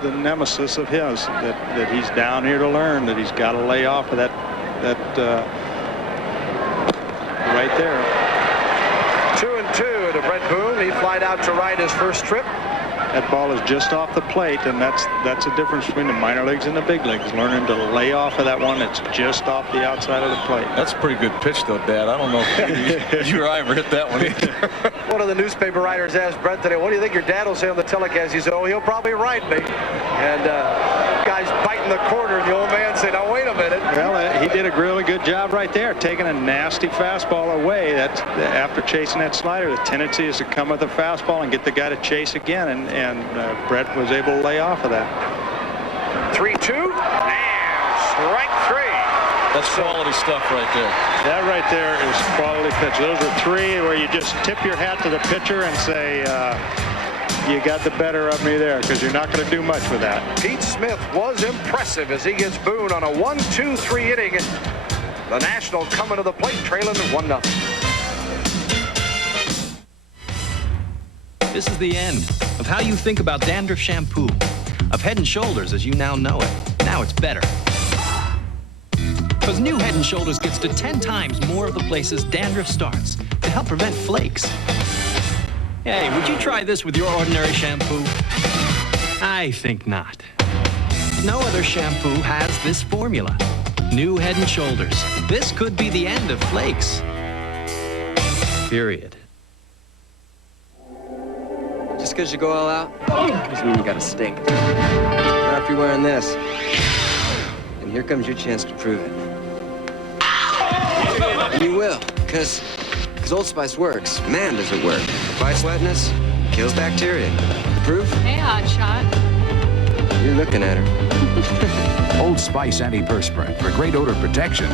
the nemesis of his. That he's down here to learn. That he's got to lay off of that right there. 2-2 to Brett Boone. He flied out to right his first trip. That ball is just off the plate, and that's the difference between the minor leagues and the big leagues. Learning to lay off of that one that's just off the outside of the plate. That's a pretty good pitch, though, Dad. I don't know if you or I ever hit that one either. One of the newspaper writers asked Brett today, what do you think your dad will say on the telecast? He said, oh, he'll probably write me. And guy's biting the corner, and the old man said, now, wait a minute. Well, he did a really good job right there, taking a nasty fastball away. That's after chasing that slider, the tendency is to come with a fastball and get the guy to chase again, and Brett was able to lay off of that. 3-2, and strike 3. That's quality stuff right there. That right there is quality pitch. Those are 3 where you just tip your hat to the pitcher and say, you got the better of me there, because you're not going to do much with that. Pete Smith was impressive as he gets Boone on a 1-2-3 inning. The Nationals coming to the plate, trailing 1-0. This is the end of how you think about dandruff shampoo, of Head & Shoulders as you now know it. Now it's better. Because new Head & Shoulders gets to 10 times more of the places dandruff starts to help prevent flakes. Hey, would you try this with your ordinary shampoo? I think not. No other shampoo has this formula. New Head & Shoulders. This could be the end of flakes. Period. Just because you go all out doesn't mean you gotta stink. Not if you're wearing this. And here comes your chance to prove it. And you will, because Old Spice works. Man, does it work. Fights wetness, kills bacteria. Proof? Hey, hotshot. You're looking at her. Old Spice antiperspirant for great odor protection.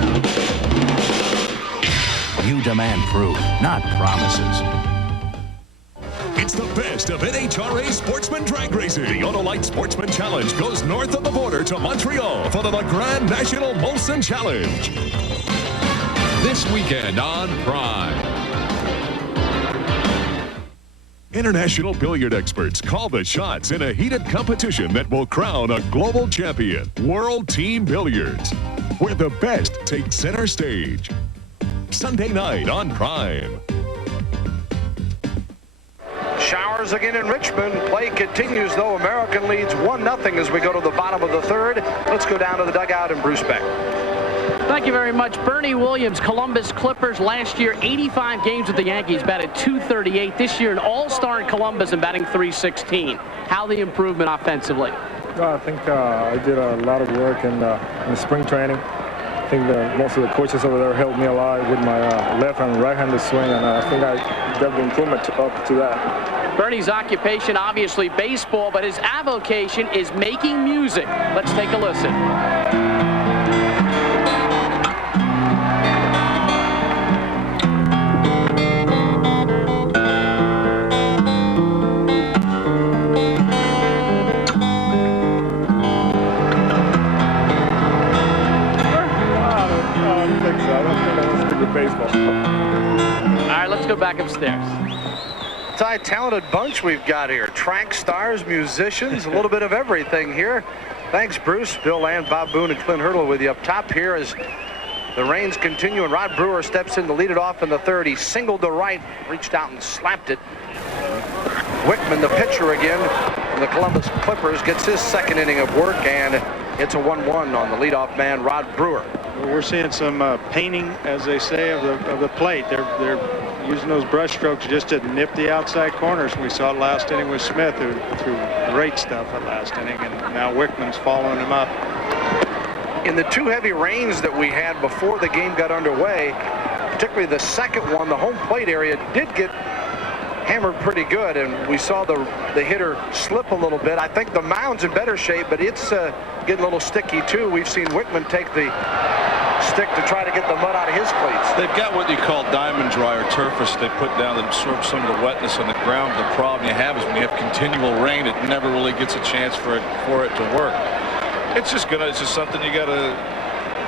You demand proof, not promises. It's the best of NHRA Sportsman Drag Racing. The Autolite Sportsman Challenge goes north of the border to Montreal for the Grand National Molson Challenge. This weekend on Prime. International billiard experts call the shots in a heated competition that will crown a global champion, World Team Billiards, where the best take center stage. Sunday night on Prime. Showers again in Richmond. Play continues, though. American leads 1-0 as we go to the bottom of the third. Let's go down to the dugout and Bruce Beck. Thank you very much. Bernie Williams, Columbus Clippers. Last year, 85 games with the Yankees, batted .238. This year, an all-star in Columbus and batting .316. How the improvement offensively? I think I did a lot of work in spring training. I think most of the coaches over there helped me a lot with my left and right-handed swing, and I think I got the improvement up to that. Bernie's occupation, obviously baseball, but his avocation is making music. Let's take a listen. Baseball. All right, let's go back upstairs. Talented bunch we've got here. Track stars, musicians, a little bit of everything here. Thanks, Bruce. Bill Land, Bob Boone, and Clint Hurdle with you up top here as the rains continue, and Rod Brewer steps in to lead it off in the third. He singled to right, reached out and slapped it. Wickman, the pitcher again from the Columbus Clippers, gets his second inning of work, and it's a 1-1 on the leadoff man, Rod Brewer. We're seeing some painting, as they say, of the plate. They're using those brush strokes just to nip the outside corners. We saw it last inning with Smith, who threw great stuff at last inning, and now Wickman's following him up. In the two heavy rains that we had before the game got underway, particularly the second one, the home plate area did get hammered pretty good, and we saw the hitter slip a little bit. I think the mound's in better shape, but it's getting a little sticky too. We've seen Wickman take the stick to try to get the mud out of his cleats. They've got what you call diamond dry or turfus they put down that absorbs some of the wetness on the ground. The problem you have is when you have continual rain, it never really gets a chance for it to work. It's just something you got to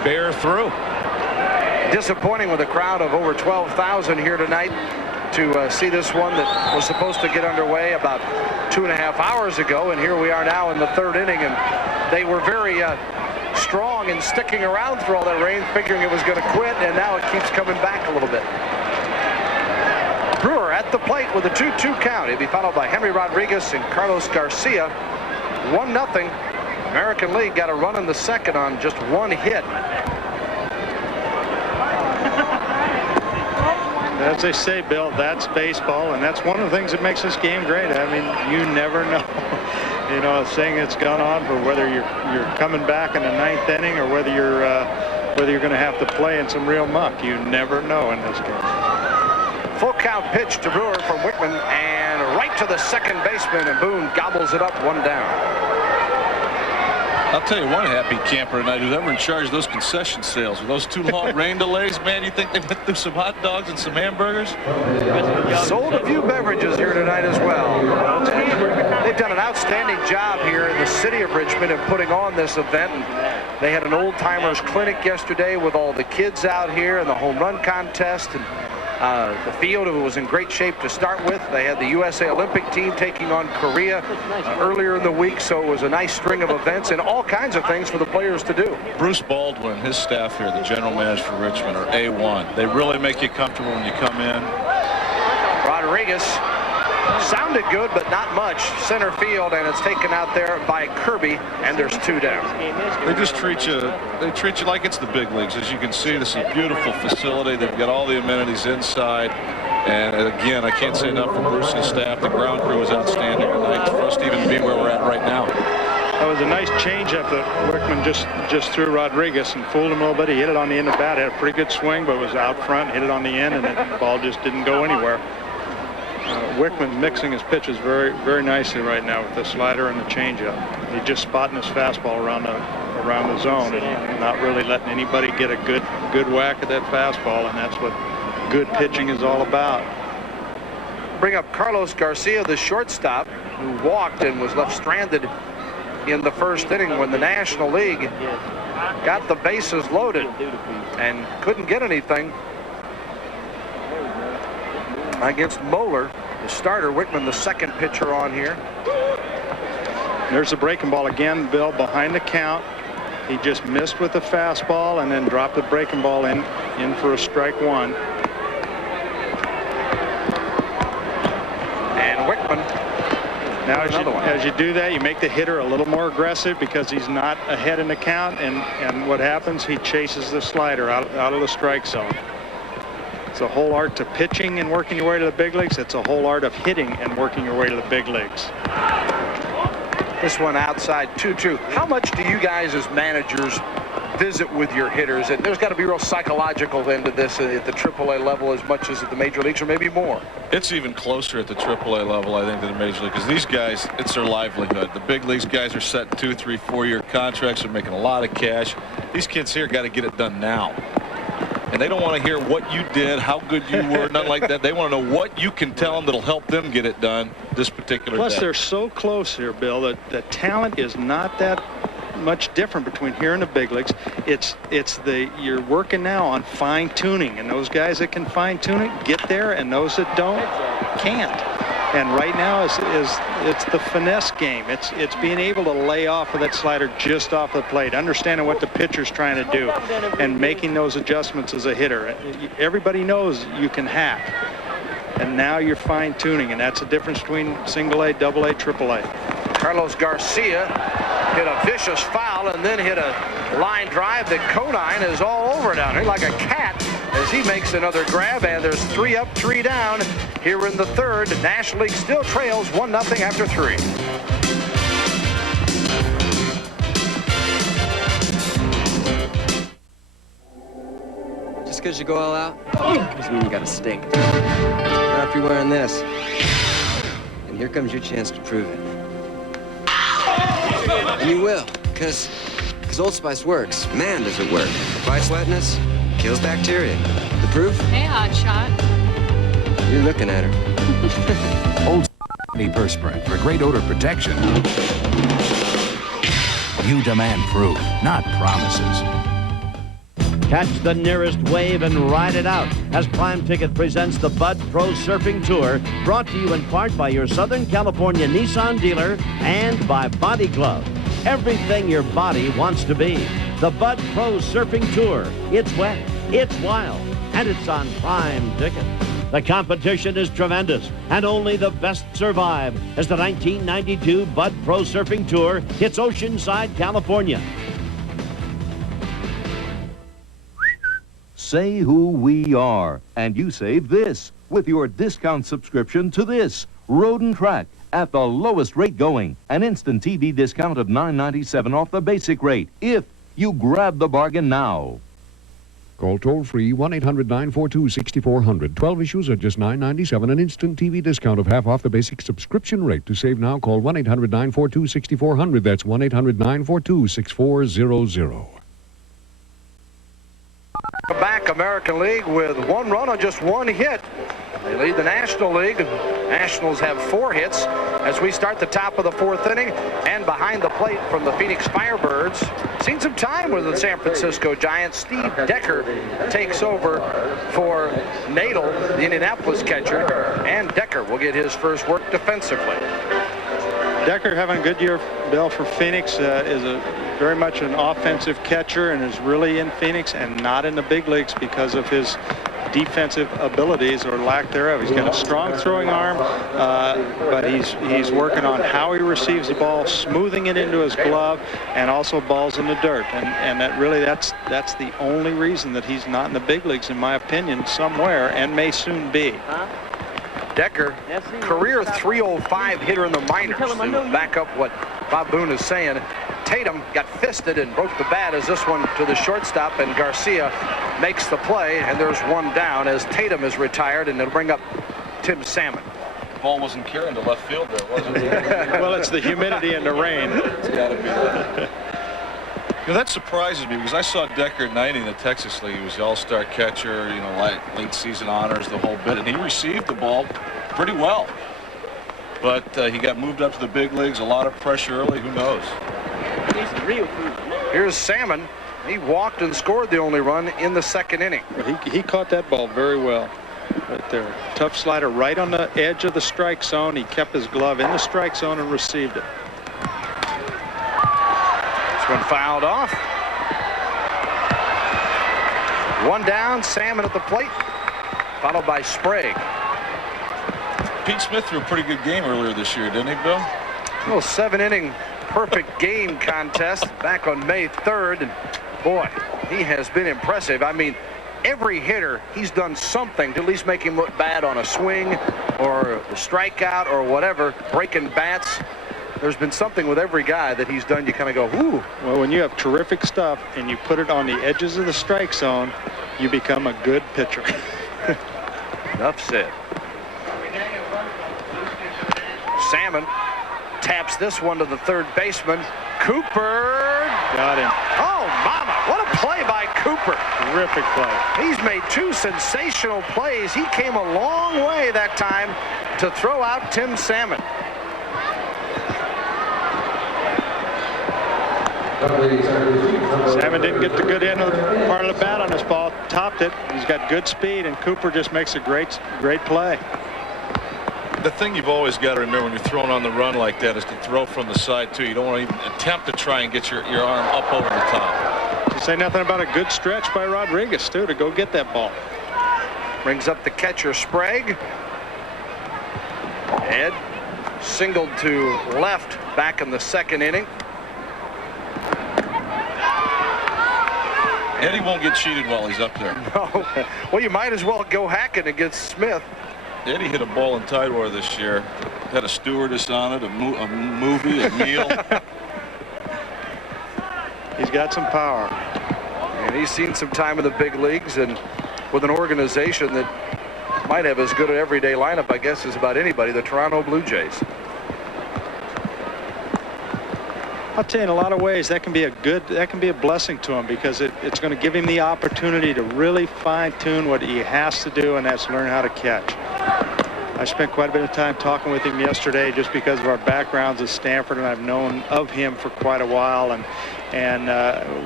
bear through. Disappointing with a crowd of over 12,000 here tonight to see this one that was supposed to get underway about 2.5 hours ago, and here we are now in the third inning, and they were very strong in sticking around through all that rain, figuring it was going to quit, and now it keeps coming back a little bit. Brewer at the plate with a 2-2 count. He'll be followed by Henry Rodriguez and Carlos Garcia. 1-0. American League got a run in the second on just one hit. As they say, Bill, that's baseball, and that's one of the things that makes this game great. I mean, you never know. You know, a thing that's gone on for whether you're coming back in the 9th inning or whether you're going to have to play in some real muck. You never know in this game. Full count pitch to Brewer from Wickman, and right to the second baseman, and Boone gobbles it up, 1 down. I'll tell you one happy camper tonight who's ever in charge of those concession sales. With those 2 long rain delays, man, you think they went through some hot dogs and some hamburgers? Sold a few beverages here tonight as well. They've done an outstanding job here in the city of Richmond in putting on this event. And they had an old-timers clinic yesterday with all the kids out here and the home run contest. And the field was in great shape to start with. They had the USA Olympic team taking on Korea earlier in the week, so it was a nice string of events and all kinds of things for the players to do. Bruce Baldwin, his staff here, the general manager for Richmond, are A1. They really make you comfortable when you come in. Rodriguez sounded good, but not much. Center field, and it's taken out there by Kirby, and there's 2 down. They just treat you like it's the big leagues. As you can see, this is a beautiful facility. They've got all the amenities inside. And again, I can't say enough for Bruce and his staff. The ground crew was outstanding tonight for us to even be where we're at right now. That was a nice changeup that Wickman just threw Rodriguez and fooled him a little bit. He hit it on the end of the bat. Had a pretty good swing, but was out front, hit it on the end, and the ball just didn't go anywhere. Wickman's mixing his pitches very, very nicely right now with the slider and the changeup. He's just spotting his fastball around the zone and not really letting anybody get a good whack at that fastball, and that's what good pitching is all about. Bring up Carlos Garcia, the shortstop, who walked and was left stranded in the first inning when the National League got the bases loaded and couldn't get anything against Moeller, the starter. Wickman, the second pitcher on here. There's the breaking ball again, Bill, behind the count. He just missed with the fastball and then dropped the breaking ball in for a strike 1. And Wickman. Now, as you do that, you make the hitter a little more aggressive because he's not ahead in the count, and what happens, he chases the slider out of the strike zone. It's a whole art to pitching and working your way to the big leagues. It's a whole art of hitting and working your way to the big leagues. This one outside 2-2. How much do you guys as managers visit with your hitters? And there's got to be a real psychological end to this at the AAA level as much as at the major leagues, or maybe more. It's even closer at the AAA level, I think, than the major league, because these guys, it's their livelihood. The big leagues guys are setting 2-, 3-, 4-year contracts. They're making a lot of cash. These kids here got to get it done now. And they don't want to hear what you did, how good you were, nothing like that. They want to know what you can tell them that'll help them get it done this particular Plus, day. they're so close here, Bill, that the talent is not that much different between here and the big leagues. You're working now on fine tuning, and those guys that can fine tune it get there, and those that don't can't. And right now it's the finesse game. It's being able to lay off of that slider just off the plate, understanding what the pitcher's trying to do, and making those adjustments as a hitter. Everybody knows you can hack, and now you're fine tuning, and that's the difference between single A, double A, triple A. Carlos Garcia hit a vicious foul and then hit a line drive that Konin is all over down here like a cat as he makes another grab, and there's 3 up, 3 down here in the third. National League still trails 1-0 after 3. Just because you go all out doesn't mean you got to stink. Not if you're wearing this. And here comes your chance to prove it. And you will, because because Old Spice works. Man, does it work. Fights wetness, kills bacteria. The proof? Hey, hotshot. You're looking at her. Old antiperspirant for great odor protection. You demand proof, not promises. Catch the nearest wave and ride it out as Prime Ticket presents the Bud Pro Surfing Tour, brought to you in part by your Southern California Nissan dealer and by Body Glove. Everything your body wants to be. The Bud Pro Surfing Tour. It's wet, it's wild, and it's on Prime Ticket. The competition is tremendous, and only the best survive as the 1992 Bud Pro Surfing Tour hits Oceanside, California. Say who we are, and you save this with your discount subscription to this Road and Track at the lowest rate going. An instant TV discount of $9.97 off the basic rate if you grab the bargain now. Call toll-free 1-800-942-6400. 12 issues are just $9.97. An instant TV discount of half off the basic subscription rate. To save now, call 1-800-942-6400. That's 1-800-942-6400. Back American League with 1 run on just 1 hit. They lead the National League. Nationals have 4 hits as we start the top of the 4th inning. And behind the plate from the Phoenix Firebirds, seen some time with the San Francisco Giants. Steve Decker takes over for Nadel, the Indianapolis catcher, and Decker will get his first work defensively. Decker having a good year, Bill, for Phoenix. Is very much an offensive catcher and is really in Phoenix and not in the big leagues because of his defensive abilities or lack thereof. He's got a strong throwing arm, but he's working on how he receives the ball, smoothing it into his glove, and also balls in the dirt. And that really that's the only reason that he's not in the big leagues, in my opinion, somewhere, and may soon be. Decker, career .305 hitter in the minors. To back up what Bob Boone is saying, Tatum got fisted and broke the bat as this one to the shortstop, and Garcia makes the play, and there's 1 down as Tatum is retired, and it'll bring up Tim Salmon. The ball wasn't carrying to left field there, was it? Well, it's the humidity and the rain. It's got to be that. You know, that surprises me because I saw Decker at 90 in the Texas League. He was the all-star catcher, you know, late season honors, the whole bit, and he received the ball pretty well. But he got moved up to the big leagues, a lot of pressure early, who knows? Here's Salmon. He walked and scored the only run in the 2nd inning. He caught that ball very well right there. Tough slider right on the edge of the strike zone. He kept his glove in the strike zone and received it. This one fouled off. 1 down, Salmon at the plate, followed by Sprague. Pete Smith threw a pretty good game earlier this year, didn't he, Bill? A little 7-inning perfect game contest back on May 3rd, and boy, he has been impressive. I mean, every hitter, he's done something to at least make him look bad on a swing or a strikeout or whatever, breaking bats. There's been something with every guy that he's done. You kind of go, ooh. Well, when you have terrific stuff and you put it on the edges of the strike zone, you become a good pitcher. Enough said. Salmon taps this one to the 3rd baseman. Cooper got him. Oh, mama, what a play by Cooper. Terrific play. He's made 2 sensational plays. He came a long way that time to throw out Tim Salmon. Salmon didn't get the good end of the part of the bat on this ball, topped it. He's got good speed, and Cooper just makes a great play. The thing you've always got to remember when you're throwing on the run like that is to throw from the side, too. You don't want to even attempt to try and get your arm up over the top. You say nothing about a good stretch by Rodriguez, too, to go get that ball. Brings up the catcher, Sprague. Ed singled to left back in the 2nd inning. Eddie won't get cheated while he's up there. No. Well, you might as well go hacking against Smith. Eddie hit a ball in Tidewater this year. Had a stewardess on it, a movie, a meal. He's got some power. And he's seen some time in the big leagues, and with an organization that might have as good an everyday lineup, I guess, as about anybody, the Toronto Blue Jays. I'll tell you, in a lot of ways, that can be a blessing to him, because it's going to give him the opportunity to really fine-tune what he has to do, and that's learn how to catch. I spent quite a bit of time talking with him yesterday just because of our backgrounds at Stanford, and I've known of him for quite a while, and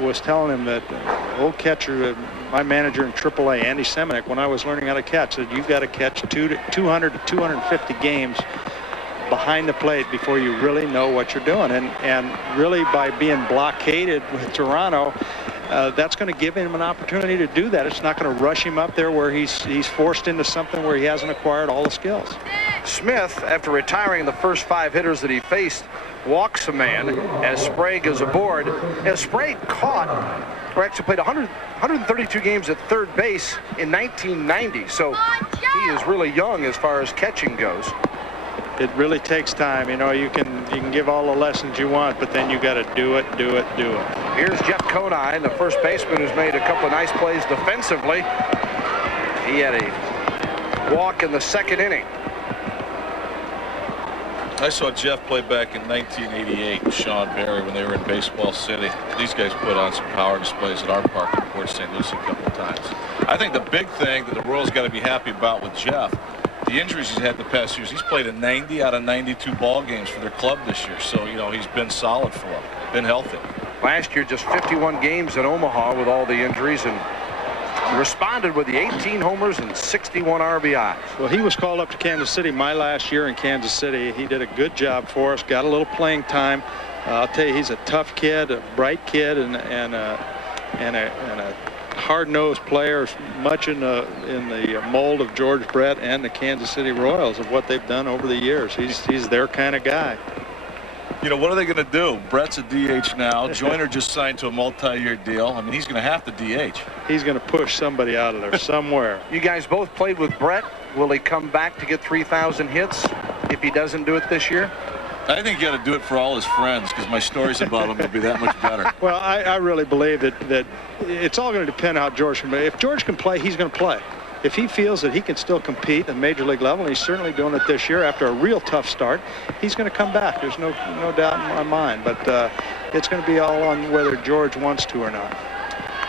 was telling him that old catcher, my manager in AAA, Andy Semenuk, when I was learning how to catch, said you've got to catch 200 to 250 games behind the plate before you really know what you're doing. And really, by being blockaded with Toronto, that's going to give him an opportunity to do that. It's not going to rush him up there where he's forced into something where he hasn't acquired all the skills. Smith, after retiring the first 5 hitters that he faced, walks a man as Sprague goes aboard. As Sprague caught, or actually played 132 games at third base in 1990, so he is really young as far as catching goes. It really takes time. You know, you can give all the lessons you want, but then you got to do it. Here's Jeff Konin, the first baseman, who's made a couple of nice plays defensively. He had a walk in the 2nd inning. I saw Jeff play back in 1988 with Sean Barry when they were in Baseball City. These guys put on some power displays at our park in Port St. Lucie a couple of times. I think the big thing that the Royals got to be happy about with Jeff, the injuries he's had the past years, he's played in 90 out of 92 ball games for their club this year. So, you know, he's been solid for them, been healthy. Last year, just 51 games in Omaha with all the injuries, and responded with the 18 homers and 61 RBIs. Well, he was called up to Kansas City my last year in Kansas City. He did a good job for us, got a little playing time. I'll tell you, he's a tough kid, a bright kid, and a hard-nosed player, much in the mold of George Brett and the Kansas City Royals of what they've done over the years. He's their kind of guy. You know, what are they going to do? Brett's a DH now. Joyner just signed to a multi-year deal. I mean, he's going to have to DH. He's going to push somebody out of there somewhere. You guys both played with Brett. Will he come back to get 3,000 hits if he doesn't do it this year? I think you got to do it for all his friends, because my stories about him will be that much better. Well, I really believe that it's all going to depend how George can play. If George can play, he's going to play. If he feels that he can still compete at major league level, and he's certainly doing it this year after a real tough start, he's going to come back. There's no doubt in my mind. But it's going to be all on whether George wants to or not.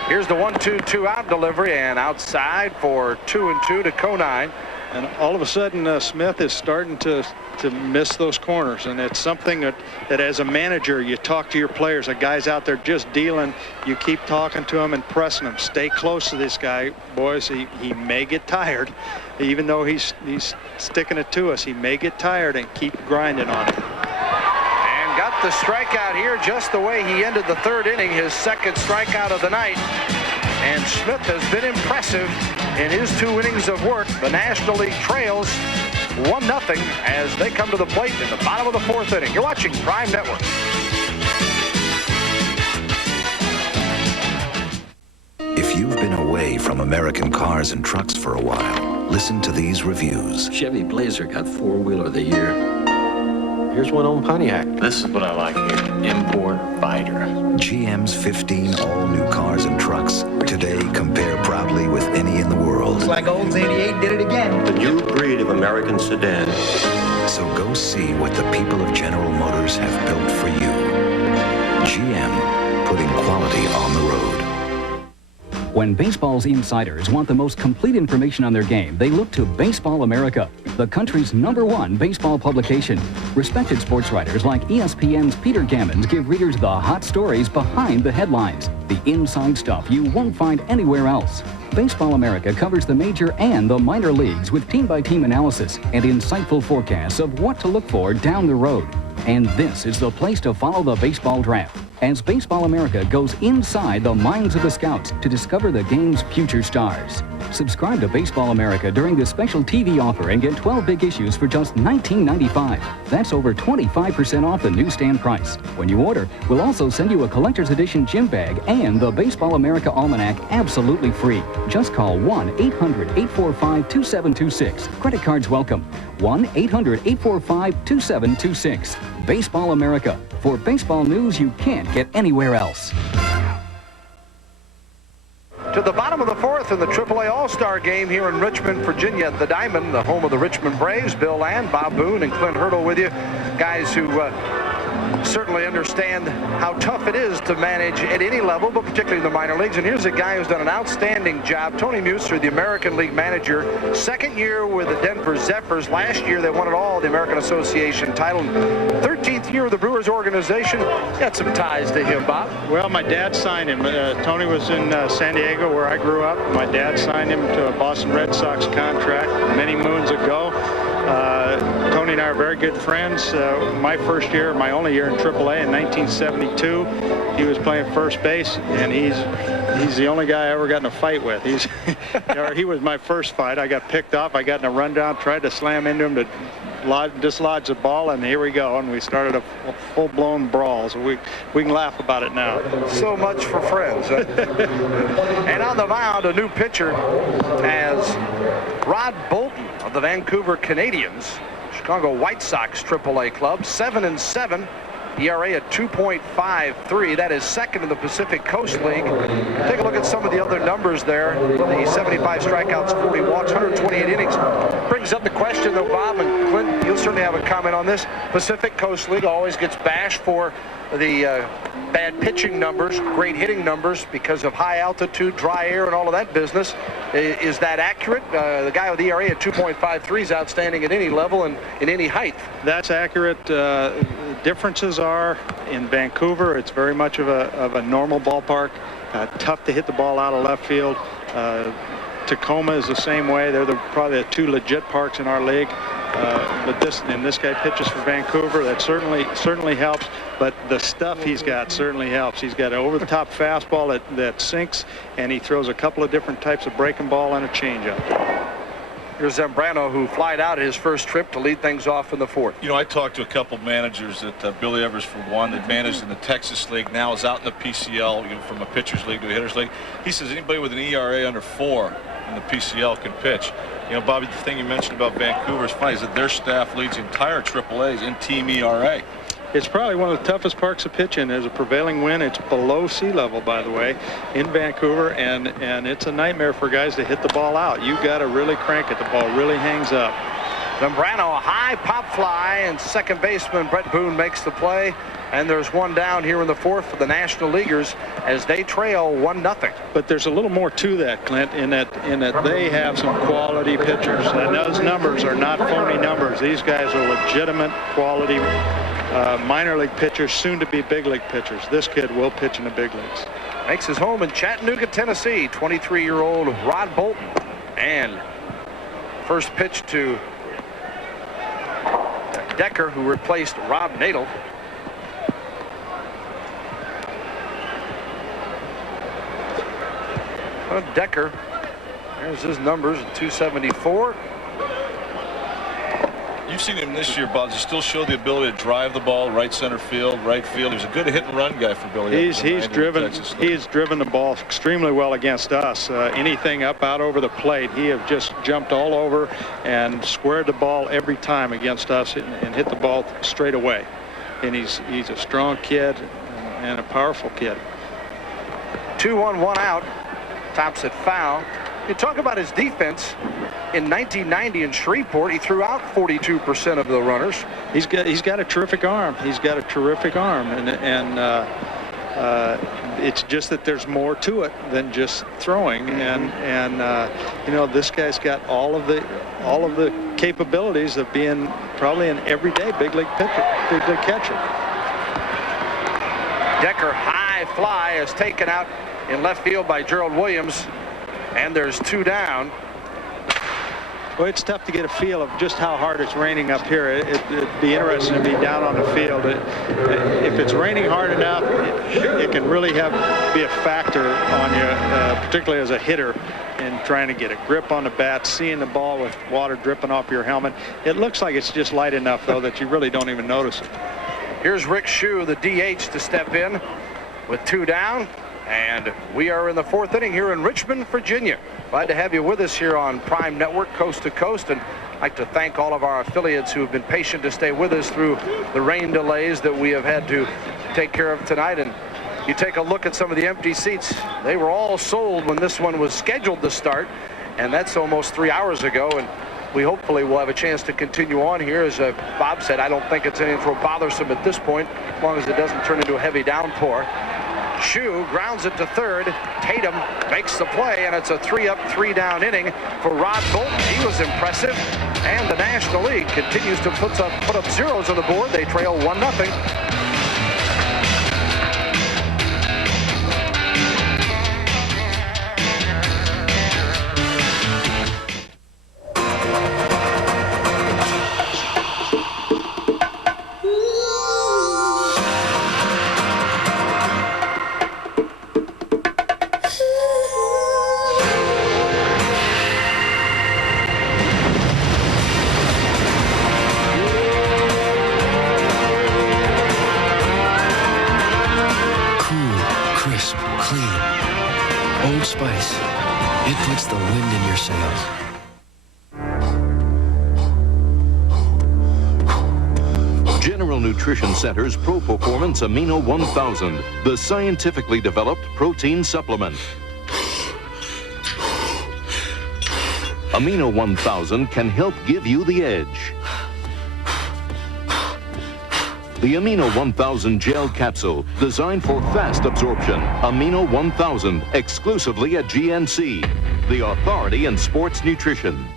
Here's the 1-2, 2-out delivery, and outside for 2-2 to Konin. And all of a sudden, Smith is starting to miss those corners, and it's something that as a manager, you talk to your players. A guy's out there just dealing, you keep talking to him and pressing him. Stay close to this guy, boys. He may get tired, even though he's sticking it to us. He may get tired, and keep grinding on him. And got the strikeout here just the way he ended the 3rd inning, his 2nd strikeout of the night. And Smith has been impressive in his 2 innings of work. The National League trails 1-0 as they come to the plate in the bottom of the 4th inning. You're watching Prime Network. If you've been away from American cars and trucks for a while, listen to these reviews. Chevy Blazer got 4-Wheeler of the Year. Here's one on Pontiac. This is what I like here. Import Fighter. GM's 15 all-new cars and trucks today compare proudly with any in the world. Looks like old 88 did it again. The new breed of American sedan. So go see what the people of General Motors have built for you. GM, putting quality on the road. When baseball's insiders want the most complete information on their game, they look to Baseball America, the country's #1 baseball publication. Respected sports writers like ESPN's Peter Gammons give readers the hot stories behind the headlines, the inside stuff you won't find anywhere else. Baseball America covers the major and the minor leagues with team-by-team analysis and insightful forecasts of what to look for down the road. And this is the place to follow the baseball draft, as Baseball America goes inside the minds of the scouts to discover the game's future stars. Subscribe to Baseball America during this special TV offer and get 12 big issues for just $19.95. That's over 25% off the newsstand price. When you order, we'll also send you a collector's edition gym bag and the Baseball America Almanac absolutely free. Just call 1-800-845-2726. Credit cards welcome. 1-800-845-2726. Baseball America, for baseball news you can't get anywhere else. To the bottom of the 4th in the AAA All-Star game here in Richmond, Virginia at the Diamond, the home of the Richmond Braves. Bill Land, Bob Boone, and Clint Hurdle with you. Guys who certainly understand how tough it is to manage at any level, but particularly in the minor leagues. And here's a guy who's done an outstanding job. Tony Muser, the American League manager, second year with the Denver Zephyrs. Last year they won it all, the American Association title. 13th year of the Brewers organization. Got some ties to him, Bob. Well, my dad signed him. Tony was in San Diego, where I grew up. My dad signed him to a Boston Red Sox contract many moons ago. Tony and I are very good friends. My first year, my only year in AAA in 1972, he was playing first base, and he's the only guy I ever got in a fight with. He was my first fight. I got picked off. I got in a rundown, tried to slam into him to dislodge the ball, and here we go. And we started a full-blown brawl. So we can laugh about it now. So much for friends. And on the mound, a new pitcher as Rod Bolton of the Vancouver Canadiens, Chicago White Sox AAA club, 7-7. ERA at 2.53. That is second in the Pacific Coast League. Take a look at some of the other numbers there. The 75 strikeouts, 40 walks, 128 innings. Brings up the question, though, Bob and Clint, you'll certainly have a comment on this. Pacific Coast League always gets bashed for the bad pitching numbers, great hitting numbers because of high altitude, dry air, and all of that business. Is that accurate? The guy with the ERA at 2.53 is outstanding at any level and in any height. That's accurate. Differences are in Vancouver, it's very much of a normal ballpark. Tough to hit the ball out of left field. Tacoma is the same way. They're probably the two legit parks in our league. But this guy pitches for Vancouver. That certainly helps. But the stuff he's got certainly helps. He's got an over-the-top fastball that sinks, and he throws a couple of different types of breaking ball and a changeup. Here's Zambrano, who flied out his first trip to lead things off in the fourth. You know, I talked to a couple managers that Billy Evers, for one, that managed in the Texas League, now is out in the PCL, from a pitcher's league to a hitter's league. He says anybody with an ERA under 4 in the PCL can pitch. You know, Bobby, the thing you mentioned about Vancouver is funny, is that their staff leads the entire AAAs in team ERA. It's probably one of the toughest parks to pitch in. There's a prevailing wind. It's below sea level, by the way, in Vancouver, and it's a nightmare for guys to hit the ball out. You've got to really crank it. The ball really hangs up. Zambrano, a high pop fly, and second baseman Brett Boone makes the play. And there's one down here in the fourth for the National Leaguers as they trail 1-0. But there's a little more to that, Clint, in that they have some quality pitchers. And those numbers are not phony numbers. These guys are legitimate quality minor league pitchers, soon to be big league pitchers. This kid will pitch in the big leagues. Makes his home in Chattanooga, Tennessee. 23-year-old Rod Bolton. And first pitch to Decker, who replaced Rob Nadel. Decker, there's his numbers, 274. You've seen him this year, Bob. He still showed the ability to drive the ball right center field, right field. He was a good hit and run guy for Billy. He's driven the ball extremely well against us. Anything up out over the plate, he have just jumped all over and squared the ball every time against us and hit the ball straight away. And he's a strong kid and a powerful kid. 2-1, 1 out. Tops it foul. You talk about his defense. In 1990 in Shreveport, he threw out 42% of the runners. He's got a terrific arm. He's got a terrific arm, and it's just that there's more to it than just throwing. And you know, this guy's got all of the capabilities of being probably an everyday big league pitcher, big league catcher. Decker, high fly, is taken out in left field by Gerald Williams, and there's 2 down. Well, it's tough to get a feel of just how hard it's raining up here. It'd be interesting to be down on the field. If it's raining hard enough, it can really be a factor on you, particularly as a hitter, in trying to get a grip on the bat, seeing the ball with water dripping off your helmet. It looks like it's just light enough, though, that you really don't even notice it. Here's Rick Shue, the DH, to step in with 2 down. And we are in the 4th inning here in Richmond, Virginia. Glad to have you with us here on Prime Network, coast to coast. And I'd like to thank all of our affiliates who have been patient to stay with us through the rain delays that we have had to take care of tonight. And you take a look at some of the empty seats. They were all sold when this one was scheduled to start. And that's almost 3 hours ago. And we hopefully will have a chance to continue on here. As Bob said, I don't think it's anything real bothersome at this point, as long as it doesn't turn into a heavy downpour. Shue grounds it to third. Tatum makes the play, and it's a 3-up, 3-down inning for Rod Bolton. He was impressive, and the National League continues to put up zeros on the board. They trail 1-0. Nutrition Center's Pro Performance Amino 1000, the scientifically developed protein supplement. Amino 1000 can help give you the edge. The Amino 1000 gel capsule, designed for fast absorption. Amino 1000, exclusively at GNC, the authority in sports nutrition.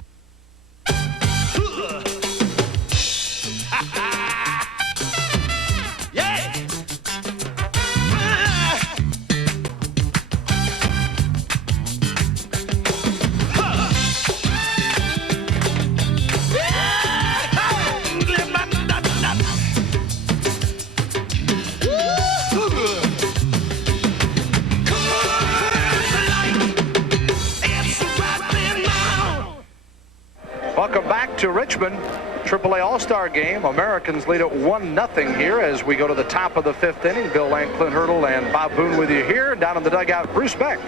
To Richmond, AAA All-Star game. Americans lead at 1-0 here as we go to the top of the 5th inning. Bill Lang, Clint Hurdle, and Bob Boone with you here. Down in the dugout, Bruce Beck.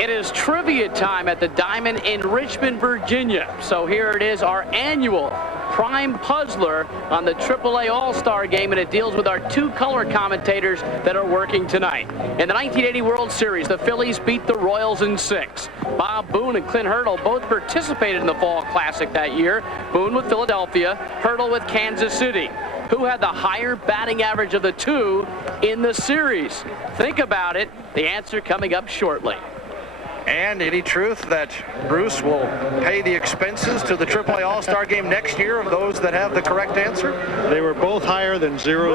It is trivia time at the Diamond in Richmond, Virginia. So here it is, our annual prime puzzler on the AAA All-Star game, and it deals with our two color commentators that are working tonight. In the 1980 World Series, the Phillies beat the Royals in 6. Bob Boone and Clint Hurdle both participated in the Fall Classic that year. Boone with Philadelphia, Hurdle with Kansas City. Who had the higher batting average of the two in the series? Think about it. The answer coming up shortly. And any truth that Bruce will pay the expenses to the AAA All-Star game next year of those that have the correct answer? They were both higher than 000.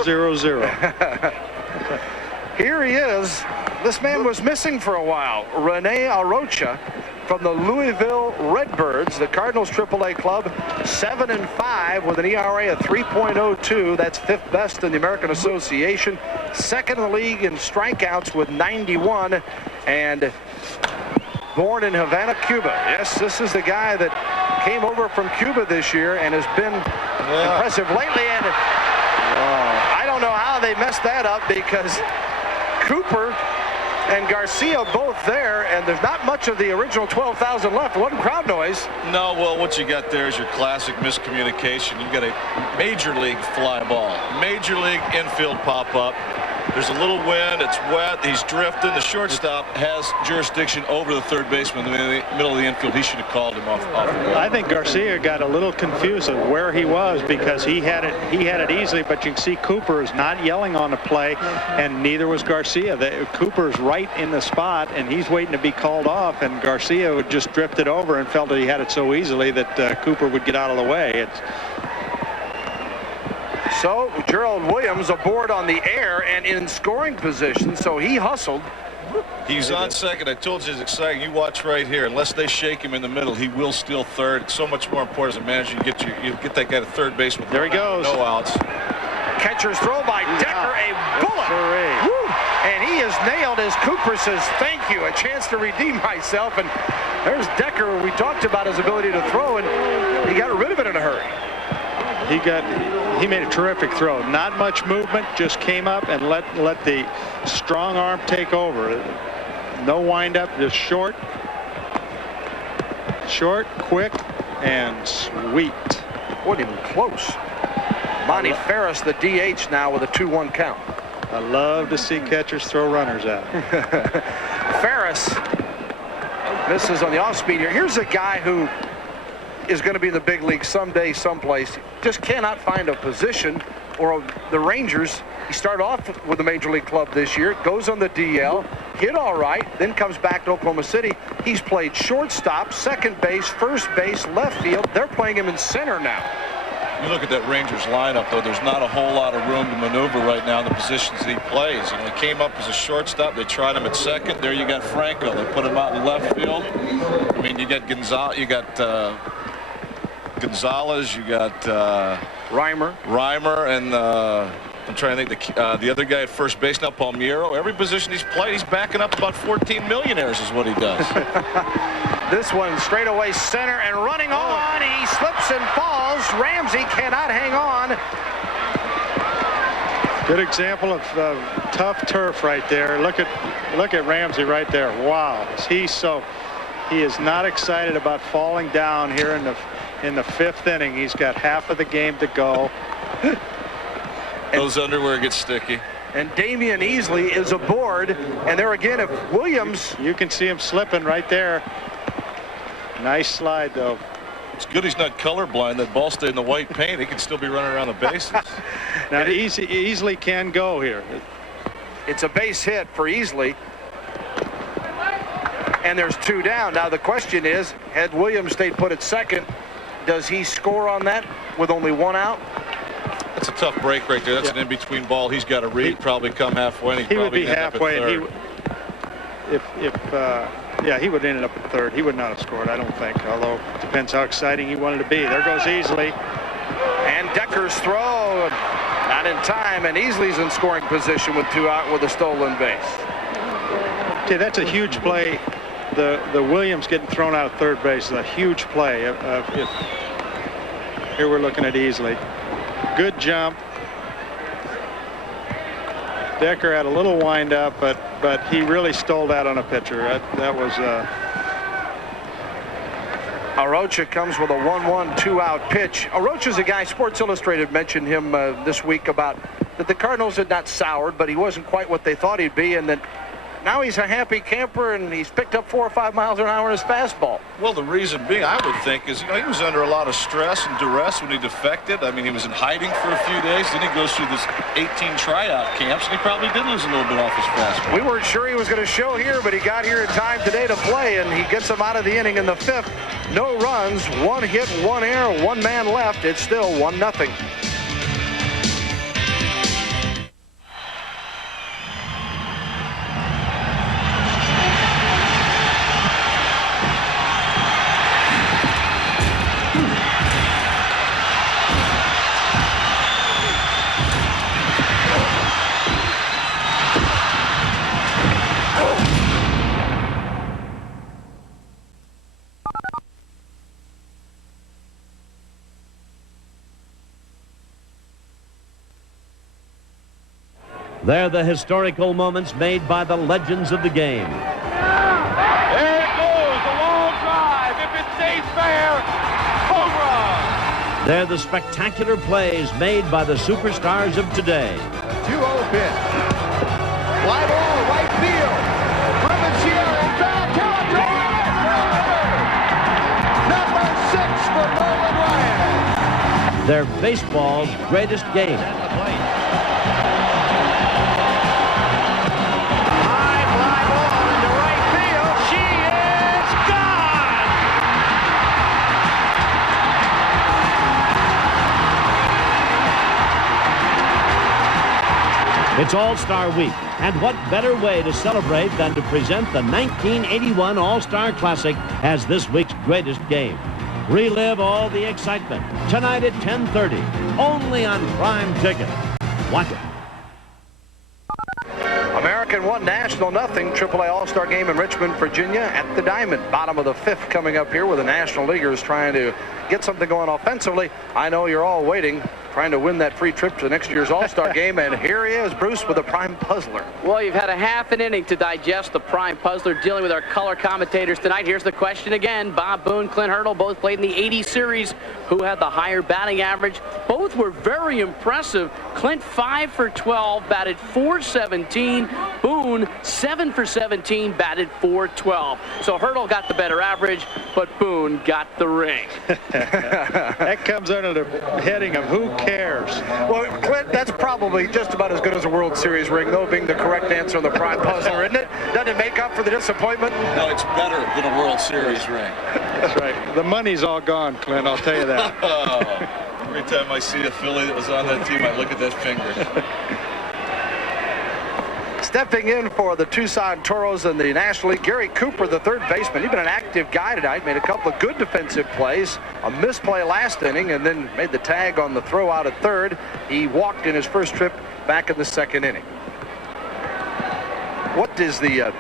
Here he is. This man was missing for a while. Rene Arocha from the Louisville Redbirds, the Cardinals AAA club, 7-5 with an ERA of 3.02. That's 5th best in the American Association. 2nd in the league in strikeouts with 91. And born in Havana, Cuba. Yes, this is the guy that came over from Cuba this year and has been impressive lately. And I don't know how they messed that up, because Cooper and Garcia both there, and there's not much of the original 12,000 left. It wasn't crowd noise. No, well, what you got there is your classic miscommunication. You've got a major league fly ball, major league infield pop-up. There's a little wind, it's wet, he's drifting. The shortstop has jurisdiction over the third baseman in the middle of the infield. He should have called him off. I think Garcia got a little confused of where he was, because he had it easily, but you can see Cooper is not yelling on the play, and neither was Garcia. Cooper's right in the spot, and he's waiting to be called off, and Garcia would just drift it over and felt that he had it so easily that Cooper would get out of the way. So Gerald Williams aboard on the air and in scoring position, so he hustled. He's on second. I told you it's exciting. You watch right here. Unless they shake him in the middle, he will steal third. It's so much more important as a manager. You get that guy to third base with there he goes. No outs. Catcher's throw by Decker, a bullet. Woo! And he is nailed as Cooper says, thank you, a chance to redeem myself. And there's Decker. We talked about his ability to throw, and he got rid of it in a hurry. He made a terrific throw. Not much movement, just came up and let the strong arm take over. No windup, just short, quick, and sweet. Wasn't even close. Monty Ferris, the DH, now with a 2-1 count. I love to see catchers throw runners out. Ferris misses on the off speed here. Here's a guy who is going to be in the big league someday, someplace. Just cannot find a position. Or the Rangers, he started off with a major league club this year, goes on the DL, hit all right, then comes back to Oklahoma City. He's played shortstop, second base, first base, left field. They're playing him in center now. You look at that Rangers lineup, though, there's not a whole lot of room to maneuver right now in the positions that he plays. You know, he came up as a shortstop. They tried him at second. There you got Franco. They put him out in left field. I mean, you got Gonzalez, you got Reimer, and I'm trying to think the other guy at first base now, Palmeiro. Every position he's played, he's backing up about 14 millionaires is what he does. This one straight away center and running on. He slips and falls. Ramsey cannot hang on. Good example of tough turf right there. Look at Ramsey right there. Wow, he is not excited about falling down here in the fifth inning. He's got half of the game to go. Those underwear get sticky. And Damian Easley is aboard. And there again, if Williams, you can see him slipping right there. Nice slide, though. It's good he's not colorblind. That ball stayed in the white paint. He can still be running around the bases. Now, Easley can go here. It's a base hit for Easley. And there's two down. Now, the question is, had Williams stayed put at second, does he score on that with only one out? That's a tough break right there. That's an in-between ball. He's got to read, probably come halfway. He would be halfway. Yeah, he would have ended up at third. He would not have scored, I don't think, although it depends how exciting he wanted to be. There goes Easley. And Decker's throw, not in time, and Easley's in scoring position with two out with a stolen base. Okay, that's a huge play. The Williams getting thrown out of third base is a huge play. Here we're looking at Easley. Good jump. Decker had a little wind up, but he really stole that on a pitcher. That was Arocha comes with a 1-1 2-out pitch. Arocha's a guy, Sports Illustrated mentioned him this week about that the Cardinals had not soured, but he wasn't quite what they thought he'd be, and that now he's a happy camper and he's picked up 4 or 5 miles an hour in his fastball. Well, the reason being, I would think, is, you know, he was under a lot of stress and duress when he defected. I mean, he was in hiding for a few days. Then he goes through this 18 tryout camps, and he probably did lose a little bit off his fastball. We weren't sure he was going to show here, but he got here in time today to play, and he gets him out of the inning in the fifth. No runs, 1 hit, 1 error, 1 man left. It's still 1-0. They're the historical moments made by the legends of the game. There it goes, a long drive. If it stays fair, home run. They're the spectacular plays made by the superstars of today. 2-0 pitch. Fly ball, right field. Garcia is back. Number 6 for Nolan Ryan. They're baseball's greatest game. It's All-Star Week, and what better way to celebrate than to present the 1981 All-Star Classic as this week's greatest game. Relive all the excitement tonight at 10:30, only on Prime Ticket. Watch it. American 1, National 0. AAA All-Star Game in Richmond, Virginia at the Diamond. Bottom of the 5th coming up here with the National Leaguers trying to get something going offensively. I know you're all waiting, trying to win that free trip to next year's All-Star Game, and here he is, Bruce, with a prime puzzler. Well, you've had a half an inning to digest the prime puzzler, dealing with our color commentators tonight. Here's the question again. Bob Boone, Clint Hurdle, both played in the 80 series. Who had the higher batting average? Both were very impressive. Clint 5 for 12, batted .417. Boone 7 for 17, batted .412. So Hurdle got the better average, but Boone got the ring. That comes under the heading of who cares. Well, Clint, that's probably just about as good as a World Series ring, though, being the correct answer on the prime puzzler, isn't it? Doesn't it make up for the disappointment? No, it's better than a World Series ring. That's right. The money's all gone, Clint, I'll tell you that. Every time I see a Philly that was on that team, I look at that finger. Stepping in for the Tucson Toros in the National League, Gary Cooper, the third baseman. He's been an active guy tonight, made a couple of good defensive plays, a misplay last inning, and then made the tag on the throw out at third. He walked in his first trip back in the second inning. What does the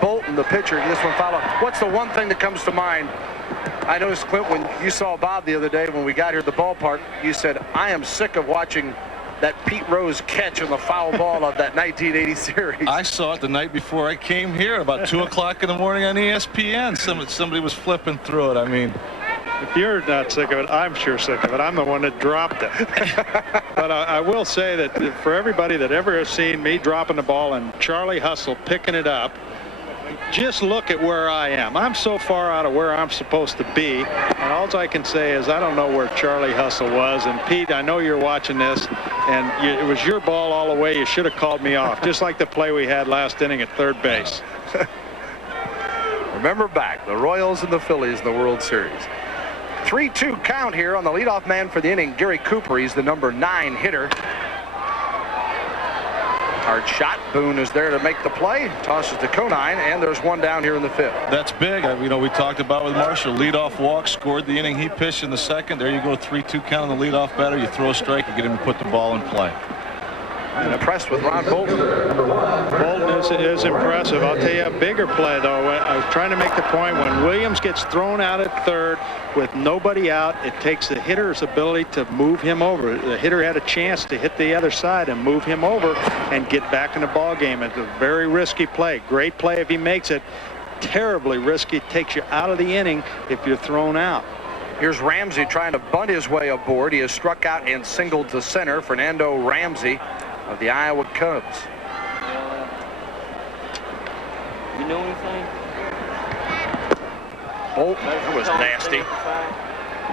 Bolton, the pitcher, this one follow, what's the one thing that comes to mind? I noticed, Clint, when you saw Bob the other day when we got here at the ballpark, you said, I am sick of watching that Pete Rose catch on the foul ball of that 1980 series. I saw it the night before I came here, about 2 o'clock in the morning on ESPN. Somebody was flipping through it. I mean, if you're not sick of it, I'm sure sick of it. I'm the one that dropped it. But I will say that for everybody that ever has seen me dropping the ball and Charlie Hustle picking it up, just look at where I am. I'm so far out of where I'm supposed to be, and all I can say is I don't know where Charlie Hustle was. And Pete, I know you're watching this, and it was your ball all the way. You should have called me off, just like the play we had last inning at third base. Remember back, the Royals and the Phillies in the World Series. 3-2 count here on the leadoff man for the inning, Gary Cooper. He's the number 9 hitter. Hard shot. Boone is there to make the play. Tosses to Konin, and there's one down here in the fifth. That's big. You know, we talked about with Marshall. Leadoff walk, scored the inning he pitched in the second. There you go, 3-2 count on the leadoff batter. You throw a strike, you get him to put the ball in play. I'm impressed with Ron Bolton. Bolton is impressive. I'll tell you a bigger play, though. I was trying to make the point when Williams gets thrown out at third with nobody out, it takes the hitter's ability to move him over. The hitter had a chance to hit the other side and move him over and get back in the ball game. It's a very risky play. Great play if he makes it. Terribly risky. Takes you out of the inning if you're thrown out. Here's Ramsey trying to bunt his way aboard. He has struck out and singled to center. Fernando Ramsey of the Iowa Cubs. You know anything? Bolton, that was nasty.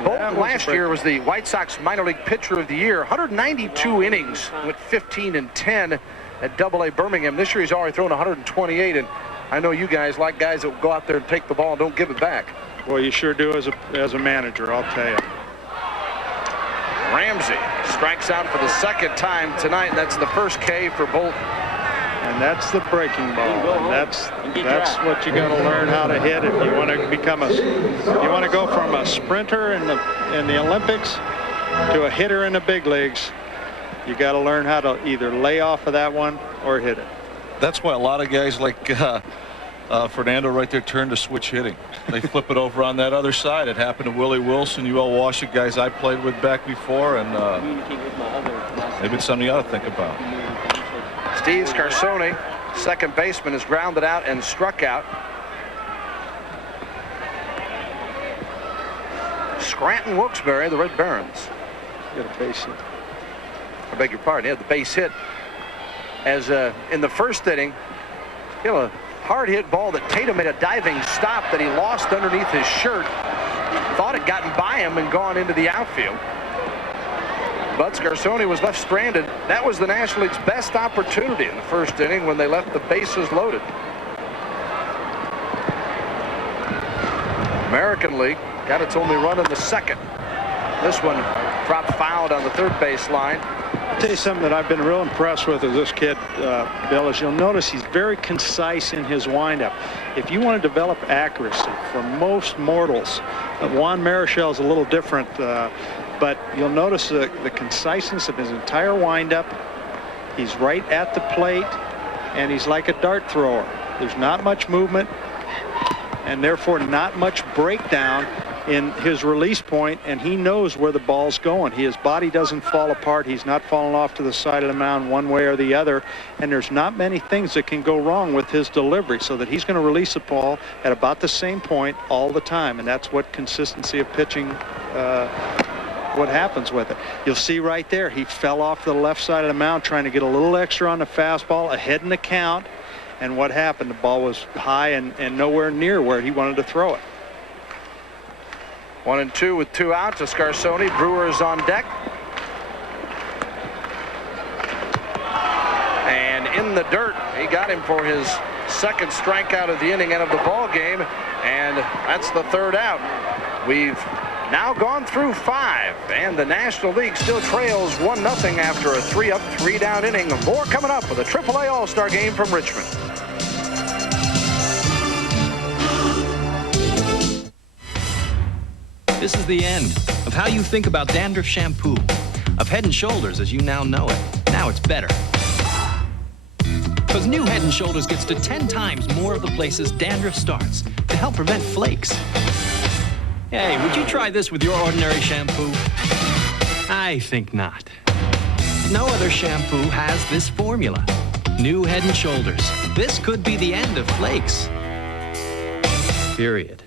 Bolton last year was the White Sox minor league pitcher of the year. 192 innings, went 15-10 at Double-A Birmingham. This year he's already thrown 128, and I know you guys like guys that will go out there and take the ball and don't give it back. Well, you sure do as a manager, I'll tell you. Ramsey strikes out for the second time tonight, and that's the first K for Bolton. And that's the breaking ball. And that's what you got to learn how to hit if you want to become you want to go from a sprinter in the Olympics to a hitter in the big leagues. You got to learn how to either lay off of that one or hit it. That's why a lot of guys like Fernando right there turn to switch hitting. They flip it over on that other side. It happened to Willie Wilson, UL Washington guys I played with back before, and maybe it's something you ought to think about. Steve Scarsone, second baseman, is grounded out and struck out. Scranton Wilkes-Barre, the Red Barons. Got a base hit. I beg your pardon. He had the base hit. As in the first inning, he had a hard hit ball that Tatum made a diving stop that he lost underneath his shirt. Thought it gotten by him and gone into the outfield. But Scarsone was left stranded. That was the National League's best opportunity in the first inning when they left the bases loaded. American League got its only run in the second. This one dropped foul down the third base line. I'll tell you something that I've been real impressed with this kid, Bill, is you'll notice he's very concise in his windup. If you want to develop accuracy for most mortals, Juan Marichel's a little different, but you'll notice the conciseness of his entire windup. He's right at the plate, and he's like a dart thrower. There's not much movement, and therefore not much breakdown in his release point, and he knows where the ball's going. His body doesn't fall apart. He's not falling off to the side of the mound one way or the other, and there's not many things that can go wrong with his delivery, so that he's going to release the ball at about the same point all the time, and that's what consistency of pitching, what happens with it. You'll see right there, he fell off the left side of the mound trying to get a little extra on the fastball ahead in the count, and what happened? The ball was high and nowhere near where he wanted to throw it. 1-2 with 2 out to Scarsoni. Brewer is on deck. And in the dirt, he got him for his second strikeout of the inning and of the ball game, and that's the 3rd out. We've now gone through 5, and the National League still trails 1-0 after a 3-up, 3-down inning. More coming up with a AAA All-Star game from Richmond. This is the end of how you think about dandruff shampoo, of Head & Shoulders as you now know it. Now it's better. Because new Head & Shoulders gets to 10 times more of the places dandruff starts to help prevent flakes. Hey, would you try this with your ordinary shampoo? I think not. No other shampoo has this formula. New Head & Shoulders. This could be the end of flakes. Period.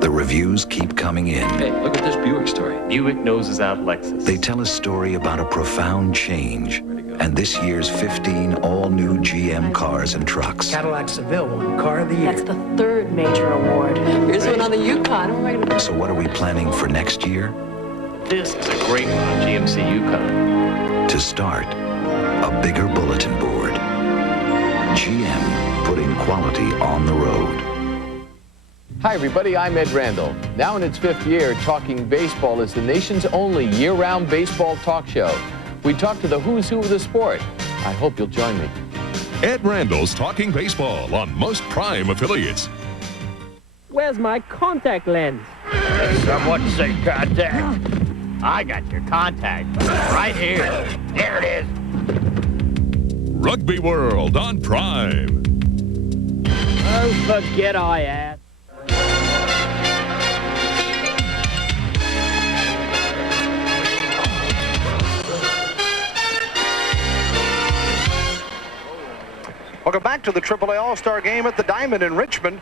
The reviews keep coming in. Hey, look at this Buick story. Buick noses out Lexus. They tell a story about a profound change and this year's 15 all-new GM cars and trucks. Cadillac Seville won Car of the Year. That's the 3rd major award. Here's one on the Yukon. What am I going to do? So what are we planning for next year? This is a great one on GMC Yukon. To start, a bigger bulletin board. GM putting quality on the road. Hi, everybody. I'm Ed Randall. Now in its 5th year, Talking Baseball is the nation's only year-round baseball talk show. We talk to the who's who of the sport. I hope you'll join me. Ed Randall's Talking Baseball on most Prime affiliates. Where's my contact lens? Someone say contact. I got your contact right here. There it is. Rugby World on Prime. Oh, forget I asked. Welcome back to the AAA All-Star game at the Diamond in Richmond.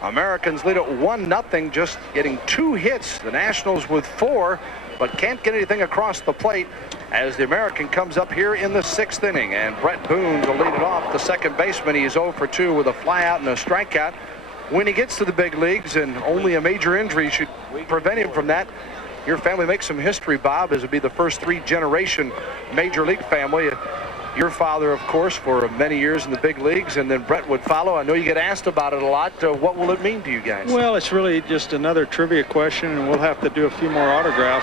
Americans lead at 1-0, just getting 2 hits. The Nationals with 4, but can't get anything across the plate as the American comes up here in the 6th inning. And Brett Boone will lead it off, the second baseman. He's 0 for 2 with a flyout and a strikeout. When he gets to the big leagues, and only a major injury should prevent him from that. Your family makes some history, Bob, as it would be the first 3-generation major league family. Your father, of course, for many years in the big leagues, and then Brett would follow. I know you get asked about it a lot. What will it mean to you guys? Well, it's really just another trivia question, and we'll have to do a few more autograph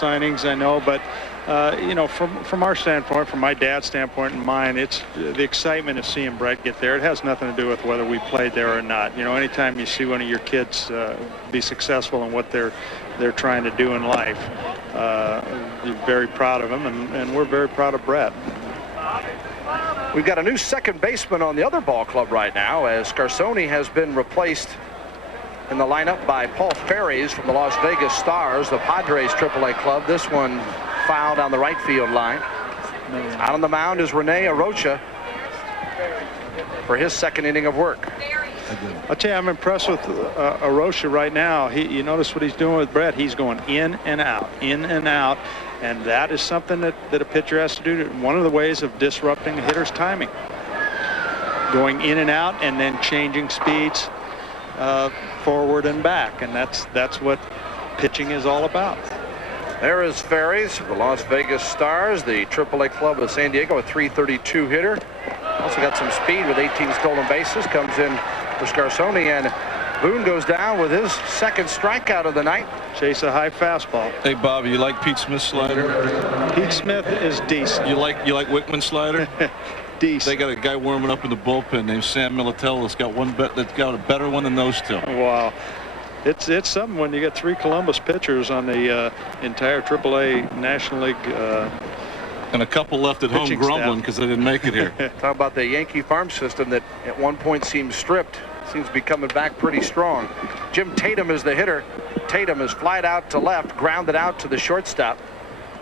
signings, I know. But, you know, from our standpoint, from my dad's standpoint and mine, it's the excitement of seeing Brett get there. It has nothing to do with whether we played there or not. You know, anytime you see one of your kids be successful in what they're trying to do in life, you're very proud of them, and we're very proud of Brett. We've got a new second baseman on the other ball club right now, as Scarsoni has been replaced in the lineup by Paul Ferries from the Las Vegas Stars, the Padres AAA club. This one fouled on the right field line. Out on the mound is Rene Arocha for his 2nd inning of work. I'll tell you, I'm impressed with Arocha right now. You notice what he's doing with Brett. He's going in and out, and that is something that a pitcher has to do. One of the ways of disrupting a hitter's timing. Going in and out and then changing speeds forward and back, and that's what pitching is all about. There is Ferries of the Las Vegas Stars, the AAA club of San Diego, a .332 hitter. Also got some speed with 18 stolen bases. Comes in for Scarsoni, and Boone goes down with his 2nd strikeout of the night. Chase a high fastball. Hey, Bobby, you like Pete Smith's slider? Pete Smith is decent. You like Wickman's slider? Decent. They got a guy warming up in the bullpen named Sam Militello that's got a better one than those 2. Wow. It's something when you get 3 Columbus pitchers on the entire AAA National League. And a couple left at home grumbling because they didn't make it here. Talk about the Yankee farm system that at one point seemed stripped. Seems to be coming back pretty strong. Jim Tatum is the hitter. Tatum is flied out to left, grounded out to the shortstop.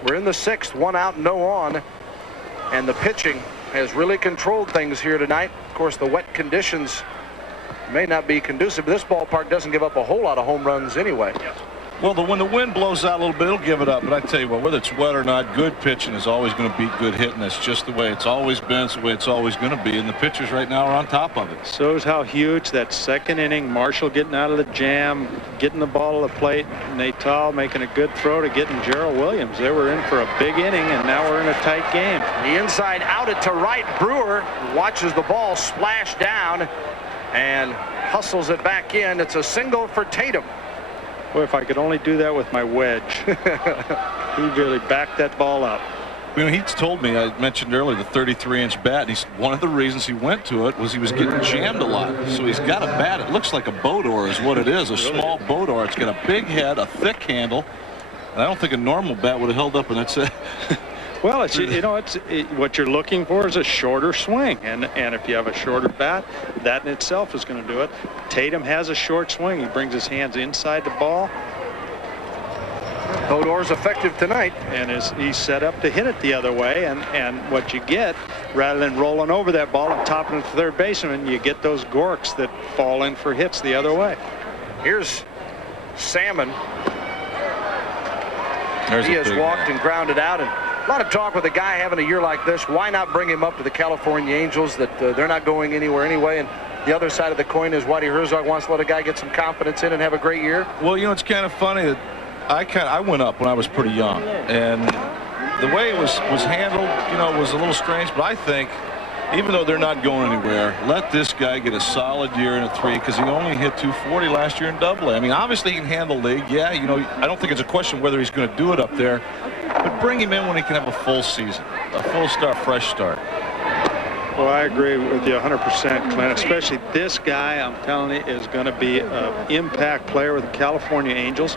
We're in the 6th, 1 out, no on. And the pitching has really controlled things here tonight. Of course, the wet conditions may not be conducive, but this ballpark doesn't give up a whole lot of home runs anyway. Well, when the wind blows out a little bit, it'll give it up. But I tell you what, whether it's wet or not, good pitching is always going to beat good hitting. That's just the way it's always been. It's the way it's always going to be. And the pitchers right now are on top of it. Shows how huge that second inning. Marshall getting out of the jam, getting the ball to the plate. Natal making a good throw to getting Gerald Williams. They were in for a big inning, and now we're in a tight game. The inside outed to right. Brewer watches the ball splash down and hustles it back in. It's a single for Tatum. Boy, if I could only do that with my wedge. He really backed that ball up. You know, he's told me, I mentioned earlier, the 33-inch bat. One of the reasons he went to it was he was getting jammed a lot. So he's got a bat. It looks like a boat oar is what it is, a small boat oar. It's got a big head, a thick handle. And I don't think a normal bat would have held up, and that's it. Well, it's, you know, what you're looking for is a shorter swing, and if you have a shorter bat, that in itself is going to do it. Tatum has a short swing. He brings his hands inside the ball. Bodor's effective tonight, and he's set up to hit it the other way, and what you get, rather than rolling over that ball and topping it to third baseman, you get those gorks that fall in for hits the other way. Here's Salmon. He has walked and grounded out, and a lot of talk with a guy having a year like this. Why not bring him up to the California Angels? That they're not going anywhere anyway. And the other side of the coin is Whitey Herzog wants to let a guy get some confidence in and have a great year. Well, you know, it's kind of funny that I went up when I was pretty young, and the way it was handled, you know, was a little strange. But I think, even though they're not going anywhere, let this guy get a solid year in a 3, because he only hit 240 last year in Double-A. I mean, obviously he can handle the league. Yeah, you know, I don't think it's a question whether he's going to do it up there, but bring him in when he can have a full season, a full start, fresh start. Well, I agree with you 100%, Clint. Especially this guy, I'm telling you, is going to be an impact player with the California Angels.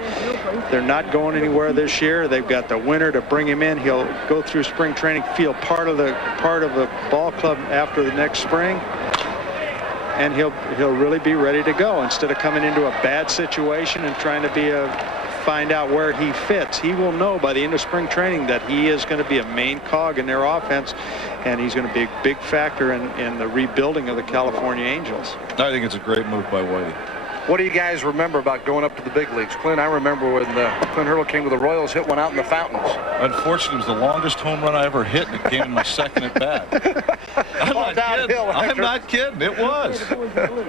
They're not going anywhere this year. They've got the winter to bring him in. He'll go through spring training, feel part of the ball club after the next spring, and he'll really be ready to go instead of coming into a bad situation and trying to find out where he fits. He will know by the end of spring training that he is going to be a main cog in their offense, and he's going to be a big factor in the rebuilding of the California Angels. I think it's a great move by Whitey. What do you guys remember about going up to the big leagues? Clint, I remember when Clint Hurdle came to the Royals, hit one out in the fountains. Unfortunately, it was the longest home run I ever hit, and it came in my second at bat. I'm not kidding. It was.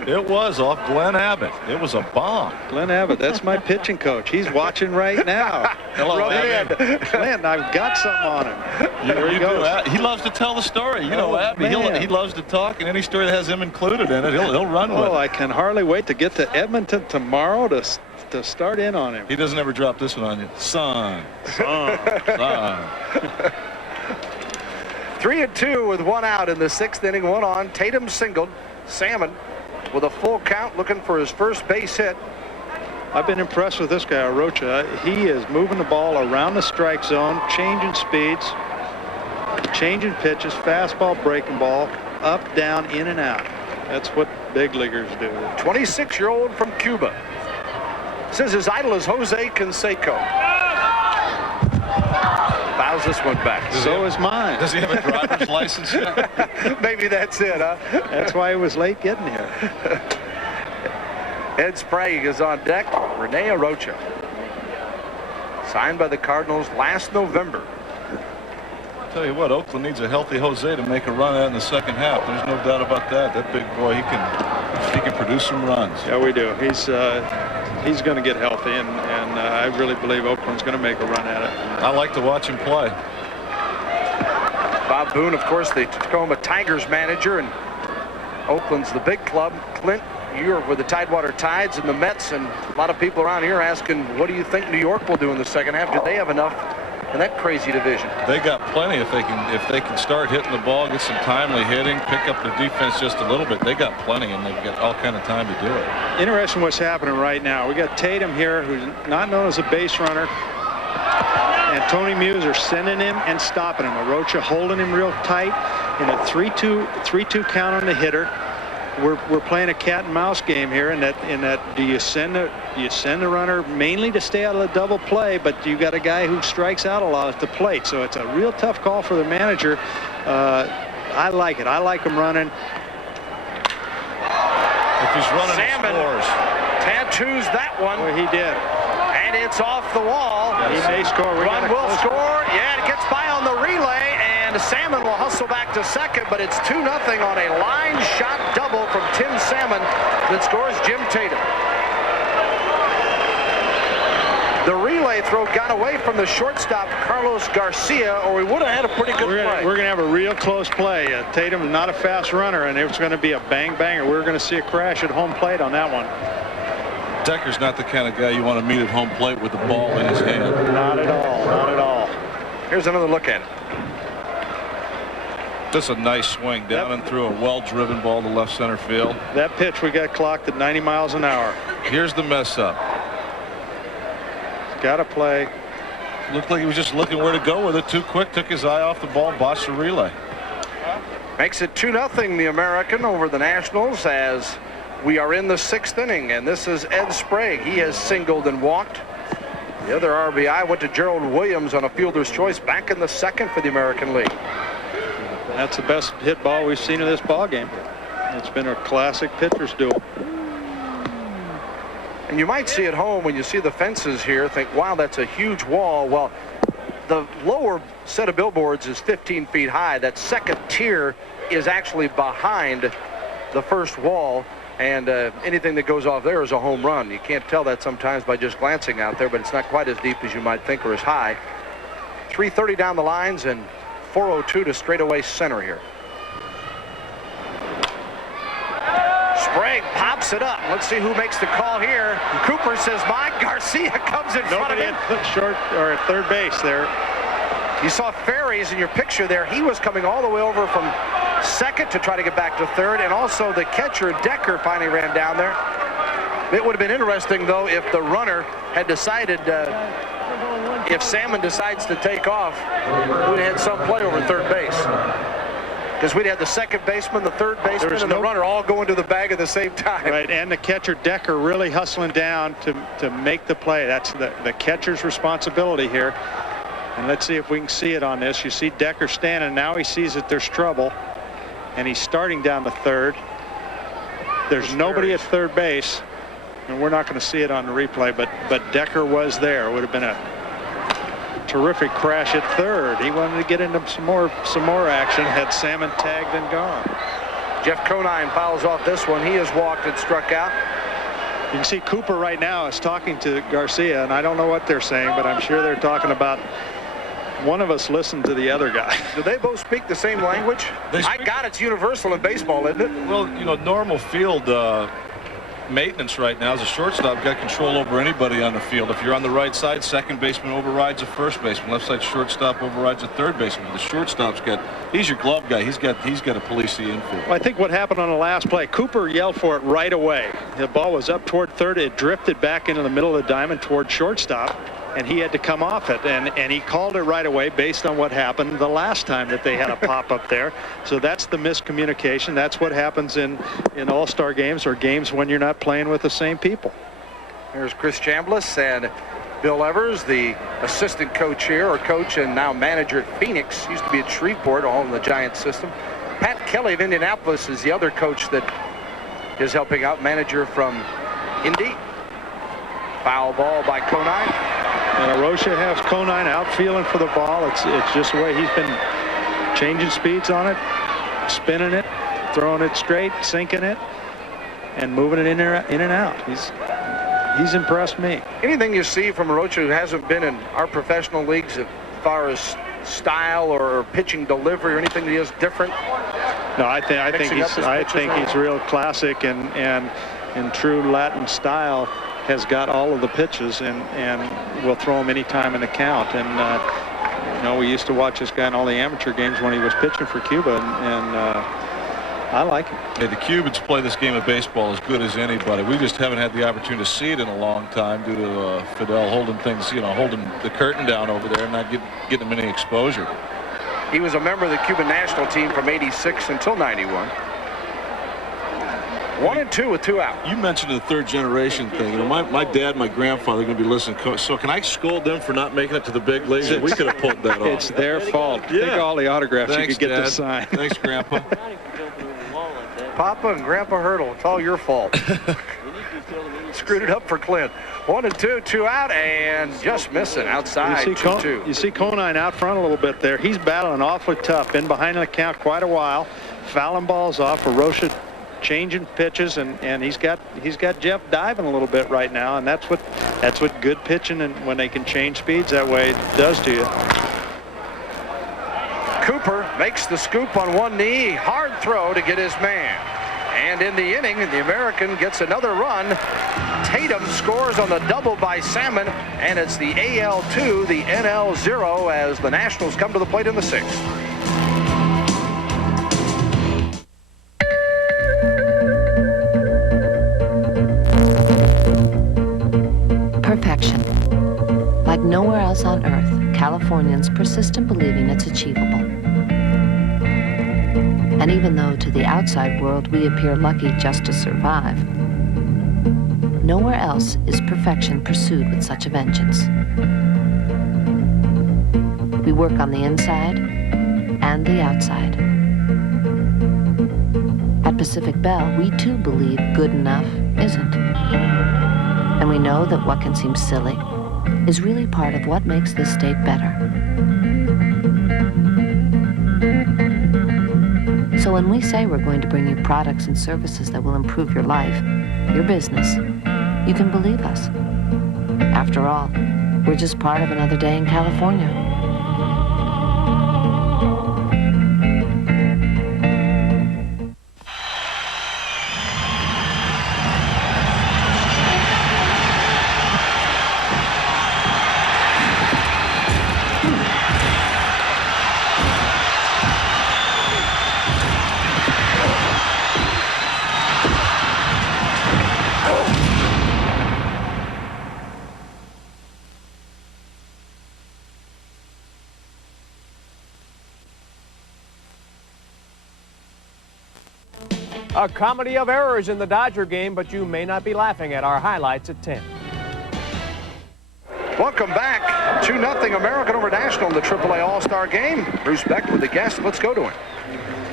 It was off Glenn Abbott. It was a bomb. Glenn Abbott, that's my pitching coach. He's watching right now. Hello, Abby. Clint, I've got something on him. There he goes. He loves to tell the story. You know, Abby. He loves to talk, and any story that has him included in it, he'll run with it. I can hardly wait to get to Edmonton tomorrow to start in on him. He doesn't ever drop this one on you. Son. 3-2 with one out in the 6th inning, one on. Tatum singled. Salmon with a full count, looking for his first base hit. I've been impressed with this guy, Arocha. He is moving the ball around the strike zone, changing speeds, changing pitches, fastball, breaking ball, up, down, in and out. That's what big leaguers do. 26-year-old from Cuba. Says his idol is Jose Canseco. Fouls this one back. So is mine. Does he have a driver's license yet? Maybe that's it, huh? That's why he was late getting here. Ed Sprague is on deck. Rene Arocha. Signed by the Cardinals last November. Tell you what, Oakland needs a healthy Jose to make a run at in the second half. There's no doubt about that. That big boy, he can produce some runs. Yeah, we do. He's going to get healthy, and I really believe Oakland's going to make a run at it. I like to watch him play. Bob Boone, of course, the Tacoma Tigers manager, and Oakland's the big club. Clint, you're with the Tidewater Tides and the Mets, and a lot of people around here asking, what do you think New York will do in the second half? Do they have enough in that crazy division? They got plenty if they can start hitting the ball, get some timely hitting, pick up the defense just a little bit. They got plenty, and they've got all kind of time to do it. Interesting what's happening right now. We got Tatum here, who's not known as a base runner, and Tony Muse are sending him and stopping him. Arocha holding him real tight in a 3-2 count on the hitter. We're playing a cat and mouse game here, in that do you send the runner mainly to stay out of the double play, but you got a guy who strikes out a lot at the plate, so it's a real tough call for the manager. I like it. I like him running. If he's running, Salmon he scores. tattoos that one. Well, he did. and it's off the wall. He may score. Run will score. Yeah, it gets by on the relay, and Salmon will hustle back to second, but it's 2-0 on a line shot double from Tim Salmon that scores Jim Tatum. The relay throw got away from the shortstop, Carlos Garcia, or we would have had a pretty good play. We're going to have a real close play. Tatum is not a fast runner, and it was going to be a bang-banger. We're going to see a crash at home plate on that one. Decker's not the kind of guy you want to meet at home plate with the ball in his hand. Not at all. Not at all. Here's another look at it. Just a nice swing down and through a well-driven ball to left center field. That pitch we got clocked at 90 miles an hour. Here's the mess up. Got to play. Looked like he was just looking where to go with it. Too quick. Took his eye off the ball. Botched the relay. Makes it 2-0 the American over the Nationals as we are in the 6th inning. And this is Ed Sprague. He has singled and walked. The other RBI went to Gerald Williams on a fielder's choice back in the 2nd for the American League. That's the best hit ball we've seen in this ball game. It's been a classic pitcher's duel. And you might see at home when you see the fences here, think, wow, that's a huge wall. Well, the lower set of billboards is 15 feet high. That second tier is actually behind the first wall. And anything that goes off there is a home run. You can't tell that sometimes by just glancing out there, but it's not quite as deep as you might think or as high. 330 down the lines and 402 to straightaway center here. Sprague pops it up. Let's see who makes the call here. Cooper says mine. Garcia comes in front of him. Nobody at short or at third base there. You saw Ferries in your picture there. He was coming all the way over from second to try to get back to third, and also the catcher Decker finally ran down there. It would have been interesting though if the runner had decided if Salmon decides to take off, we'd have had some play over third base. Because we'd had the second baseman, the third baseman, and the runner all going to the bag at the same time. Right, and the catcher Decker really hustling down to make the play. That's the catcher's responsibility here. And let's see if we can see it on this. You see Decker standing. Now he sees that there's trouble, and he's starting down to third. There's nobody at third base, and we're not going to see it on the replay, but Decker was there. It would have been a terrific crash at third. He wanted to get into some more action. Had Salmon tagged and gone. Jeff Konin fouls off this one. He has walked and struck out. You can see Cooper right now is talking to Garcia, and I don't know what they're saying, but I'm sure they're talking about one of us listened to the other guy. Do they both speak the same language? I got it's universal in baseball, isn't it? Well, you know, normal field maintenance right now is a shortstop got control over anybody on the field. If you're on the right side, second baseman overrides a first baseman. Left side shortstop overrides a third baseman. The shortstop's he's your glove guy. He's got to police the infield. Well, I think what happened on the last play, Cooper yelled for it right away. The ball was up toward third. It drifted back into the middle of the diamond toward shortstop, and he had to come off it, and he called it right away based on what happened the last time that they had a pop up there. So that's the miscommunication. That's what happens in all-star games or games when you're not playing with the same people. There's Chris Chambliss and Bill Evers, the assistant coach here, or coach and now manager at Phoenix. Used to be at Shreveport, all in the Giants system. Pat Kelly of Indianapolis is the other coach that is helping out, manager from Indy. Foul ball by Konin. And Arocha has Konin out feeling for the ball. It's just the way he's been changing speeds on it, spinning it, throwing it straight, sinking it, and moving it in and out. He's impressed me. Anything you see from Arocha who hasn't been in our professional leagues as far as style or pitching delivery or anything that is different? No, I think he's real classic and in true Latin style. Has got all of the pitches and will throw him anytime in the count. And you know, we used to watch this guy in all the amateur games when he was pitching for Cuba, and I like him. Hey, the Cubans play this game of baseball as good as anybody. We just haven't had the opportunity to see it in a long time due to Fidel holding things, holding the curtain down over there and not getting him any exposure. He was a member of the Cuban national team from '86 until '91. 1-2 with 2 out. You mentioned the third generation thing. You know, my dad and my grandfather are going to be listening. So can I scold them for not making it to the big leagues? We could have pulled that off. It's their fault. Yeah. Think all the autographs you could get Dad. to sign. Thanks, Grandpa. Papa and Grandpa Hurdle, it's all your fault. screwed it up for Clint. 1-2, 2 out, and just missing outside. You see Konin out front a little bit there. He's battling awfully tough. Been behind the count quite a while. Fouling balls off. Arocha changing pitches, and he's got Jeff diving a little bit right now, and that's what good pitching and when they can change speeds that way does to you. Cooper makes the scoop on one knee. Hard throw to get his man. And in the inning, the American gets another run. Tatum scores on the double by Salmon, and it's the AL2, the NL0 as the Nationals come to the plate in the 6th. Perfection. Like nowhere else on Earth, Californians persist in believing it's achievable. And even though to the outside world we appear lucky just to survive, nowhere else is perfection pursued with such a vengeance. We work on the inside and the outside. At Pacific Bell, we too believe good enough isn't. And we know that what can seem silly is really part of what makes this state better. So when we say we're going to bring you products and services that will improve your life, your business, you can believe us. After all, we're just part of another day in California. A comedy of errors in the Dodger game, but you may not be laughing at our highlights at 10. Welcome back. 2-0 American over National in the AAA All-Star game. Bruce Beck with the guest. Let's go to him.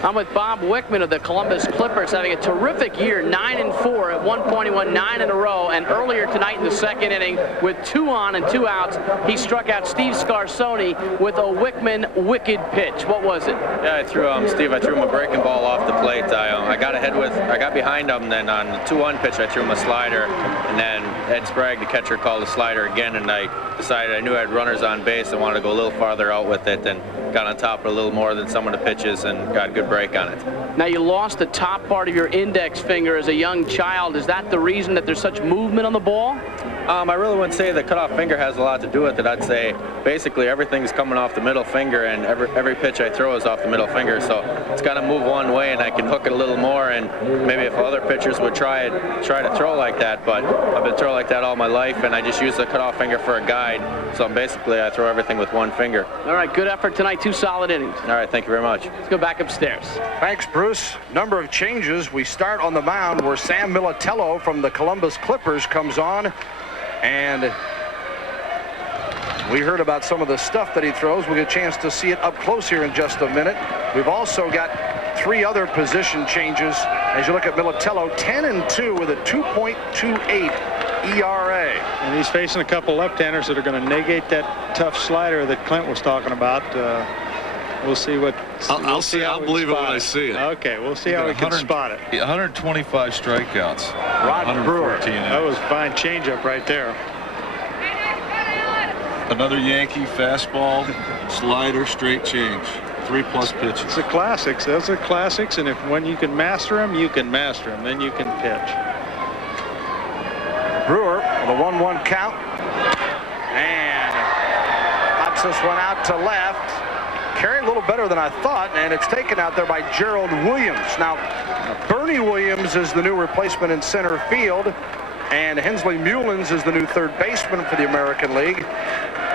I'm with Bob Wickman of the Columbus Clippers, having a terrific year, 9-4. At one point, he won 9 in a row. And earlier tonight in the second inning, with 2 on and 2 outs, he struck out Steve Scarsoni with a Wickman wicked pitch. What was it? Yeah, I threw I threw him a breaking ball off the plate. I got behind him. Then on the 2-1 pitch, I threw him a slider, and then Ed Sprague, the catcher, called the slider again, and I decided I knew I had runners on base. I wanted to go a little farther out with it, and got on top of a little more than some of the pitches, and got a good break on it. Now, you lost the top part of your index finger as a young child. Is that the reason that there's such movement on the ball? I really wouldn't say the cutoff finger has a lot to do with it. I'd say basically everything's coming off the middle finger, and every pitch I throw is off the middle finger. So it's got to move one way, and I can hook it a little more. And maybe if other pitchers would try to throw like that, but I've been throwing like that all my life, and I just use the cutoff finger for a guide. So basically I throw everything with one finger. All right, good effort tonight. 2 solid innings. All right, thank you very much. Let's go back upstairs. Thanks, Bruce. Number of changes. We start on the mound where Sam Militello from the Columbus Clippers comes on. And we heard about some of the stuff that he throws. We'll get a chance to see it up close here in just a minute. We've also got 3 other position changes. As you look at Militello, 10-2 with a 2.28 ERA. And he's facing a couple left-handers that are going to negate that tough slider that Clint was talking about. We'll see what. I'll believe it when I see it. Okay, we'll see how we can spot it. 125 strikeouts. Rod Brewer. That was a fine changeup right there. Another Yankee fastball, slider, straight change. 3+ pitches. It's the classics. Those are classics, and when you can master them, you can master them. Then you can pitch. Brewer with a 1-1 count, and pops this one out to left. Carried a little better than I thought, and it's taken out there by Gerald Williams. Now, Bernie Williams is the new replacement in center field, and Hensley Mullins is the new third baseman for the American League.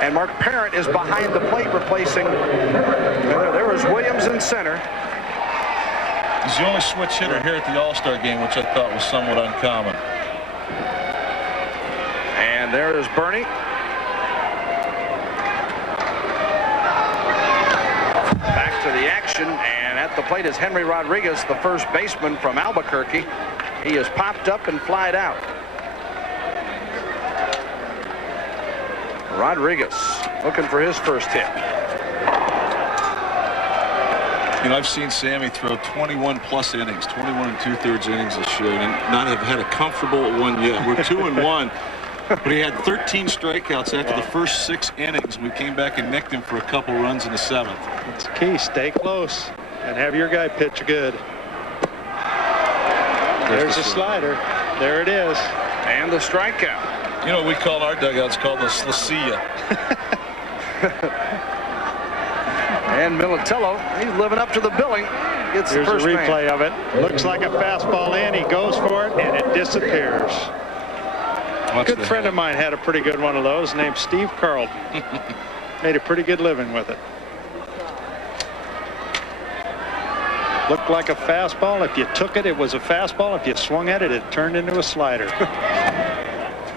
And Mark Parent is behind the plate replacing. There is Williams in center. He's the only switch hitter here at the All-Star game, which I thought was somewhat uncommon. And there is Bernie. Back to the action, and at the plate is Henry Rodriguez, the first baseman from Albuquerque. He is popped up and flied out. Rodriguez looking for his first hit. You know, I've seen Sammy throw 21+ innings, 21 2/3 innings this year, and not have had a comfortable one yet. We're 2-1, but he had 13 strikeouts after the first 6 innings. We came back and nicked him for a couple runs in the 7th. It's key. Stay close and have your guy pitch good. There's a slider. There it is. And the strikeout. You know what we call our dugouts called the Slacia. And Militello, he's living up to the billing. Gets Here's the first a replay man. of it. Looks like a fastball in. He goes for it, and it disappears. A good friend of mine had a pretty good one of those named Steve Carlton. Made a pretty good living with it. Looked like a fastball. If you took it, it was a fastball. If you swung at it, it turned into a slider.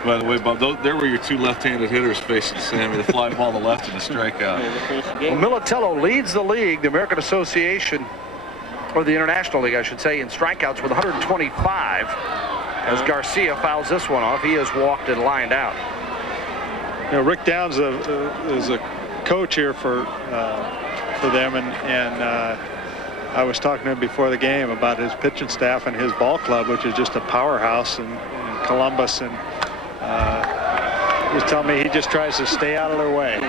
By the way, Bob, there were your 2 left-handed hitters facing Sammy. The fly ball to the left and the strikeout. Well, Militello leads the league, the American Association, or the International League, I should say, in strikeouts with 125. As Garcia fouls this one off, he has walked and lined out. You know, Rick Downs is a coach here for them, and I was talking to him before the game about his pitching staff and his ball club, which is just a powerhouse in Columbus, and he was telling me he just tries to stay out of their way.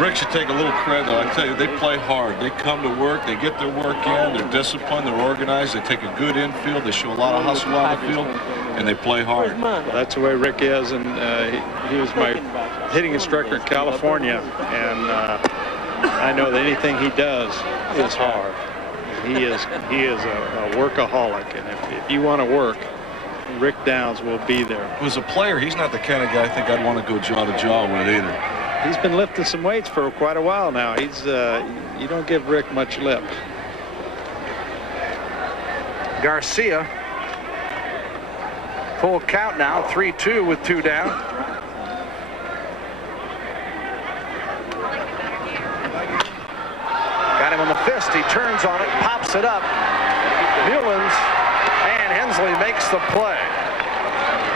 Rick should take a little credit, though. I tell you, they play hard. They come to work. They get their work in. They're disciplined. They're organized. They take a good infield. They show a lot of hustle on the field, and they play hard. Well, that's the way Rick is, and he was my hitting instructor in California, and I know that anything he does is hard. He is a workaholic, and if you want to work, Rick Downs will be there. As a player, he's not the kind of guy I think I'd want to go jaw to jaw with either. He's been lifting some weights for quite a while now. He's you don't give Rick much lip. Garcia, full count now, 3-2 with 2 down. Got him on the fist. He turns on it, pops it up. Mullins and Hensley makes the play.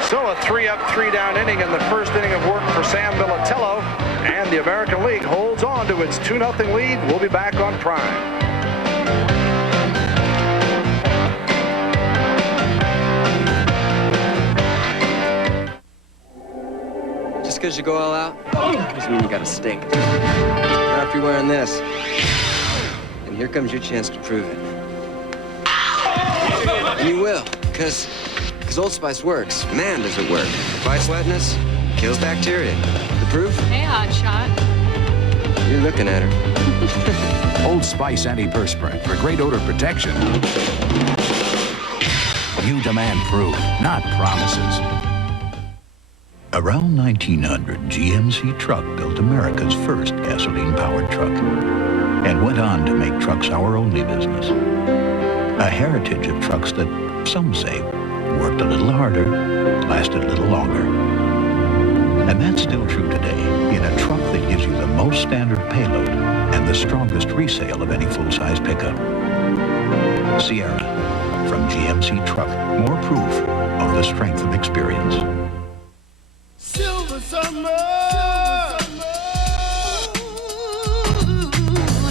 So a 3-up, 3-down inning in the first inning of work for Sam Militello, and the American League holds on to its 2-0 lead. We'll be back on Prime. Just because you go all out doesn't mean you gotta stink. Not if you're wearing this. And here comes your chance to prove it. And you will, because Old Spice works. Man, does it work. Fights wetness, kills bacteria. The proof? Hey, hotshot. You're looking at her. Old Spice antiperspirant for great odor protection. You demand proof, not promises. Around 1900, GMC Truck built America's first gasoline-powered truck and went on to make trucks our only business. A heritage of trucks that, some say, worked a little harder, lasted a little longer. And that's still true today in a truck that gives you the most standard payload and the strongest resale of any full-size pickup. Sierra, from GMC Truck, more proof of the strength of experience. Silver summer,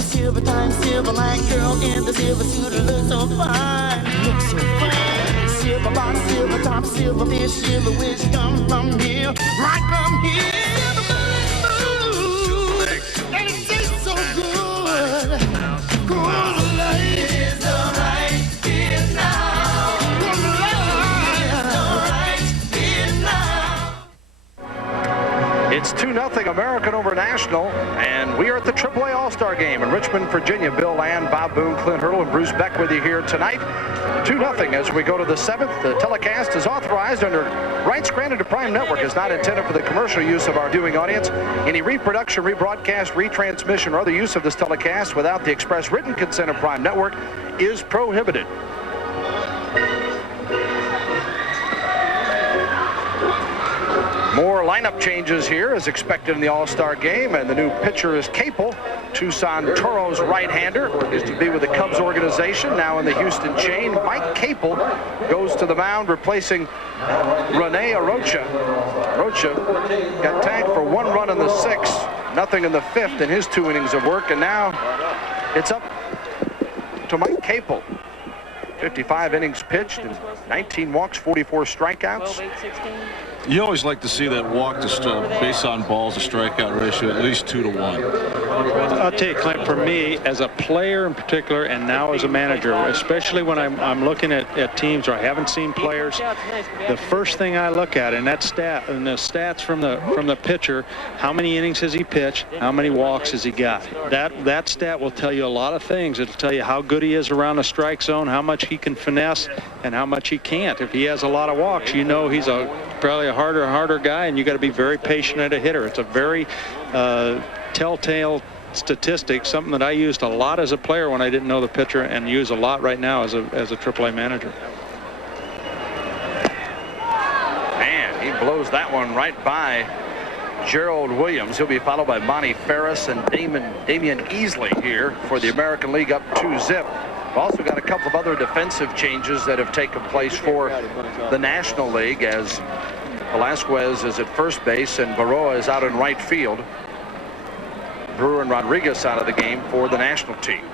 silver time, silver line girl in the silver suit looks so fine. Looks so fine. Silver bottom, silver top, silver fish, silver wish come from here, right from here. Ooh, and it tastes so good. Cool light is alright here now. Cool light is alright here now. It's 2-0 American over National, and we are at the AAA All-Star Game in Richmond, Virginia. Bill Land, Bob Boone, Clint Hurdle, and Bruce Beck with you here tonight. 2-0 as we go to the 7th. The telecast is authorized under rights granted to Prime Network. Is not intended for the commercial use of our viewing audience. Any reproduction, rebroadcast, retransmission, or other use of this telecast without the express written consent of Prime Network is prohibited. More lineup changes here as expected in the All-Star game, and the new pitcher is Capel, Tucson Toros right-hander. Used to be with the Cubs organization, now in the Houston chain. Mike Capel goes to the mound, replacing Rene Arocha. Arocha got tagged for 1 run in the 6th, nothing in the 5th in his 2 innings of work, and now it's up to Mike Capel. 55 innings pitched and 19 walks, 44 strikeouts. You always like to see that walk to base on balls to strikeout ratio at least 2 to 1. I'll tell you, Clint, for me, as a player in particular, and now as a manager, especially when I'm looking at teams where I haven't seen players, the first thing I look at in that stat, and the stats from the pitcher, how many innings has he pitched, how many walks has he got. That stat will tell you a lot of things. It'll tell you how good he is around the strike zone, how much he can finesse, and how much he can't. If he has a lot of walks, you know he's probably a harder guy, and you got to be very patient at a hitter. It's a very telltale statistic, something that I used a lot as a player when I didn't know the pitcher, and use a lot right now as a AAA manager. Man, he blows that one right by Gerald Williams. He'll be followed by Monty Ferris and Damian Easley here for the American League, up 2-zip. We've also got a couple of other defensive changes that have taken place for the National League, as Velasquez is at first base and Baroa is out in right field. Brewer and Rodriguez out of the game for the national team.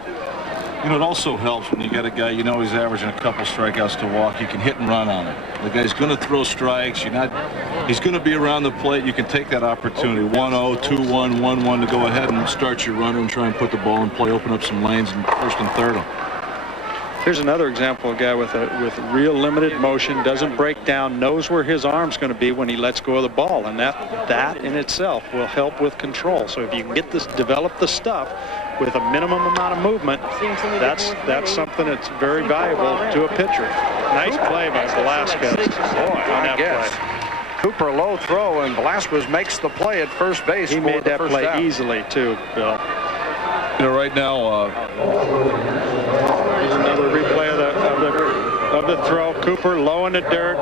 You know, it also helps when you got a guy, you know, he's averaging a couple strikeouts to walk. You can hit and run on it. The guy's going to throw strikes. He's going to be around the plate. You can take that opportunity. 1-0, 2-1, 1-1 to go ahead and start your runner and try and put the ball in play, open up some lanes in first and third. Here's another example of a guy with real limited motion, doesn't break down, knows where his arm's going to be when he lets go of the ball, and that in itself will help with control. So if you can get this, develop the stuff with a minimum amount of movement, that's something that's very valuable to a pitcher. Nice play by Velasquez. Boy, on that play. Cooper low throw, and Velasquez makes the play at first base. He made that play easily too, Bill. You know, right now, here's another replay of the throw. Cooper low in the dirt.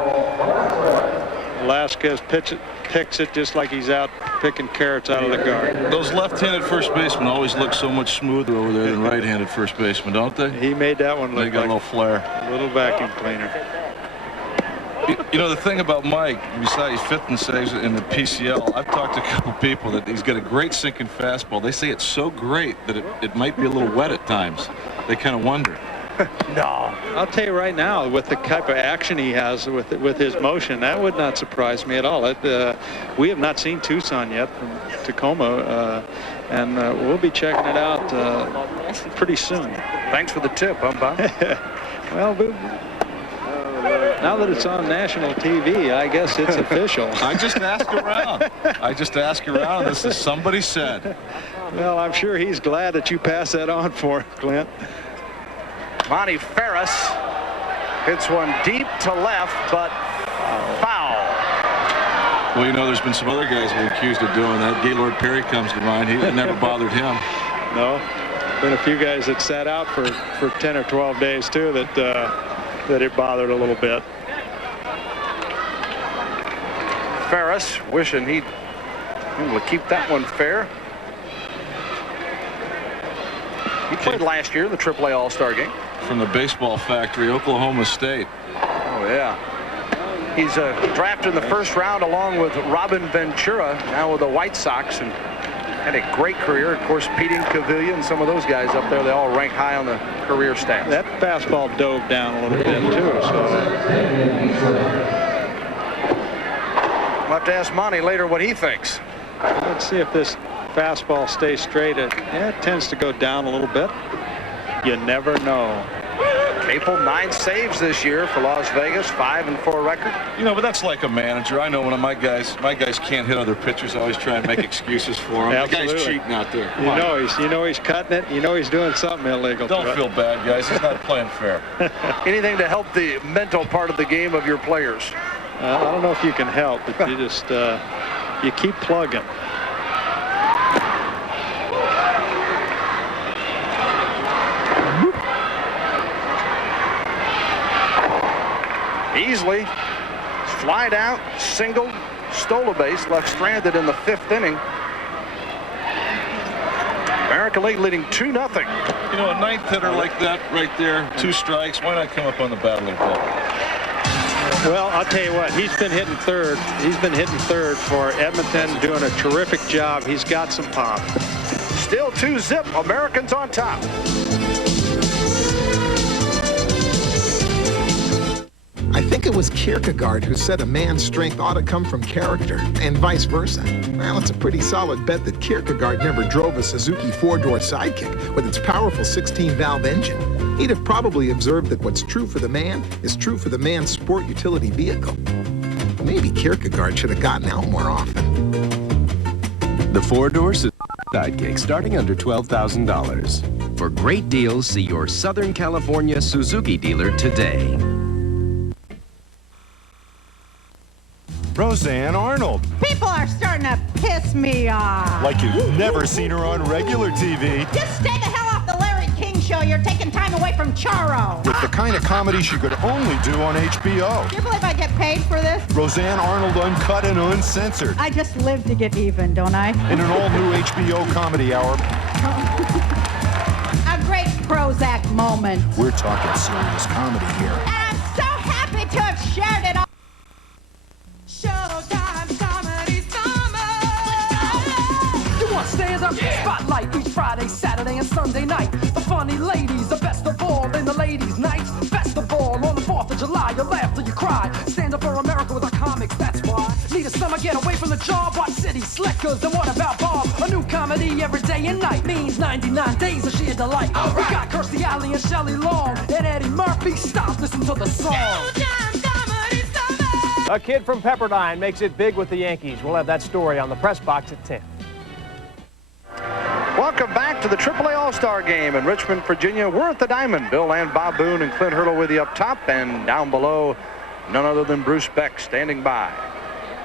Velasquez picks it just like he's out picking carrots out of the garden. Those left-handed first basemen always look so much smoother over there than right-handed first basemen, don't they? He made that one look they got like a little flair. A little vacuum cleaner. You know, the thing about Mike, besides he's 5th in saves in the PCL, I've talked to a couple people that he's got a great sinking fastball. They say it's so great that it might be a little wet at times. They kind of wonder. No. I'll tell you right now, with the type of action he has with his motion, that would not surprise me at all. We have not seen Tucson yet from Tacoma, and we'll be checking it out pretty soon. Thanks for the tip, Bob. Well, now that it's on national TV, I guess it's official. I just ask around. This is somebody said. Well, I'm sure he's glad that you passed that on for him, Clint. Monty Ferris hits one deep to left, but foul. Well, you know, there's been some other guys who are accused of doing that. Gaylord Perry comes to mind. It never bothered him. No. Been a few guys that sat out for 10 or 12 days, too, that it bothered a little bit. Ferris wishing he'd be able to keep that one fair. He played last year in the AAA All-Star game. From the baseball factory, Oklahoma State. Oh, yeah. He's drafted in the first round along with Robin Ventura, now with the White Sox, and had a great career. Of course, Pete Cavilla and some of those guys up there, they all rank high on the career stats. That fastball dove down a little bit, too. So we'll have to ask Monty later what he thinks. Let's see if this fastball stays straight. It tends to go down a little bit. You never know. Capel 9 saves this year for Las Vegas, 5-4 record. You know, but that's like a manager. I know when my guys can't hit other pitchers, I always try and make excuses for them. Absolutely. The guy's cheating out there. You know he's cutting it. You know he's doing something illegal. Don't feel bad, guys. He's not playing fair. Anything to help the mental part of the game of your players? I don't know if you can help, but you just you keep plugging. Easily flied out, singled, stole a base, left stranded in the 5th inning. American League leading 2-0. You know, a 9th hitter like that right there, 2 strikes, why not come up on the bat a little bit? Well, I'll tell you what, he's been hitting third. He's been hitting third for Edmonton, doing a terrific job. He's got some pop. Still 2-0, Americans on top. I think it was Kierkegaard who said a man's strength ought to come from character, and vice versa. Well, it's a pretty solid bet that Kierkegaard never drove a Suzuki 4-door Sidekick with its powerful 16-valve engine. He'd have probably observed that what's true for the man is true for the man's sport utility vehicle. Maybe Kierkegaard should have gotten out more often. The 4-door Sidekick starting under $12,000. For great deals, see your Southern California Suzuki dealer today. Roseanne Arnold. People are starting to piss me off. Like you've never seen her on regular TV. Just stay the hell off the Larry King show. You're taking time away from Charo. With the kind of comedy she could only do on HBO. Do you believe I get paid for this? Roseanne Arnold uncut and uncensored. I just live to get even, don't I? In an all-new HBO comedy hour. A great Prozac moment. We're talking serious comedy here. And I'm so happy to have shared it all. Stands up in the spotlight each Friday, Saturday, and Sunday night. The funny ladies, the best of all in the ladies' nights. Best of all on the 4th of July. You laugh till you cry. Stand up for America with our comics, that's why. Need a summer, get away from the job. Watch City Slickers, and what about Bob? A new comedy every day and night means 99 days of sheer delight. Right. We got Kirstie Alley and Shelley Long and Eddie Murphy. Stop, listen to the song. A kid from Pepperdine makes it big with the Yankees. We'll have that story on the press box at 10. Welcome back to the AAA All-Star Game in Richmond, Virginia. We're at the Diamond. Bill and Bob Boone and Clint Hurdle with you up top, and down below, none other than Bruce Beck standing by.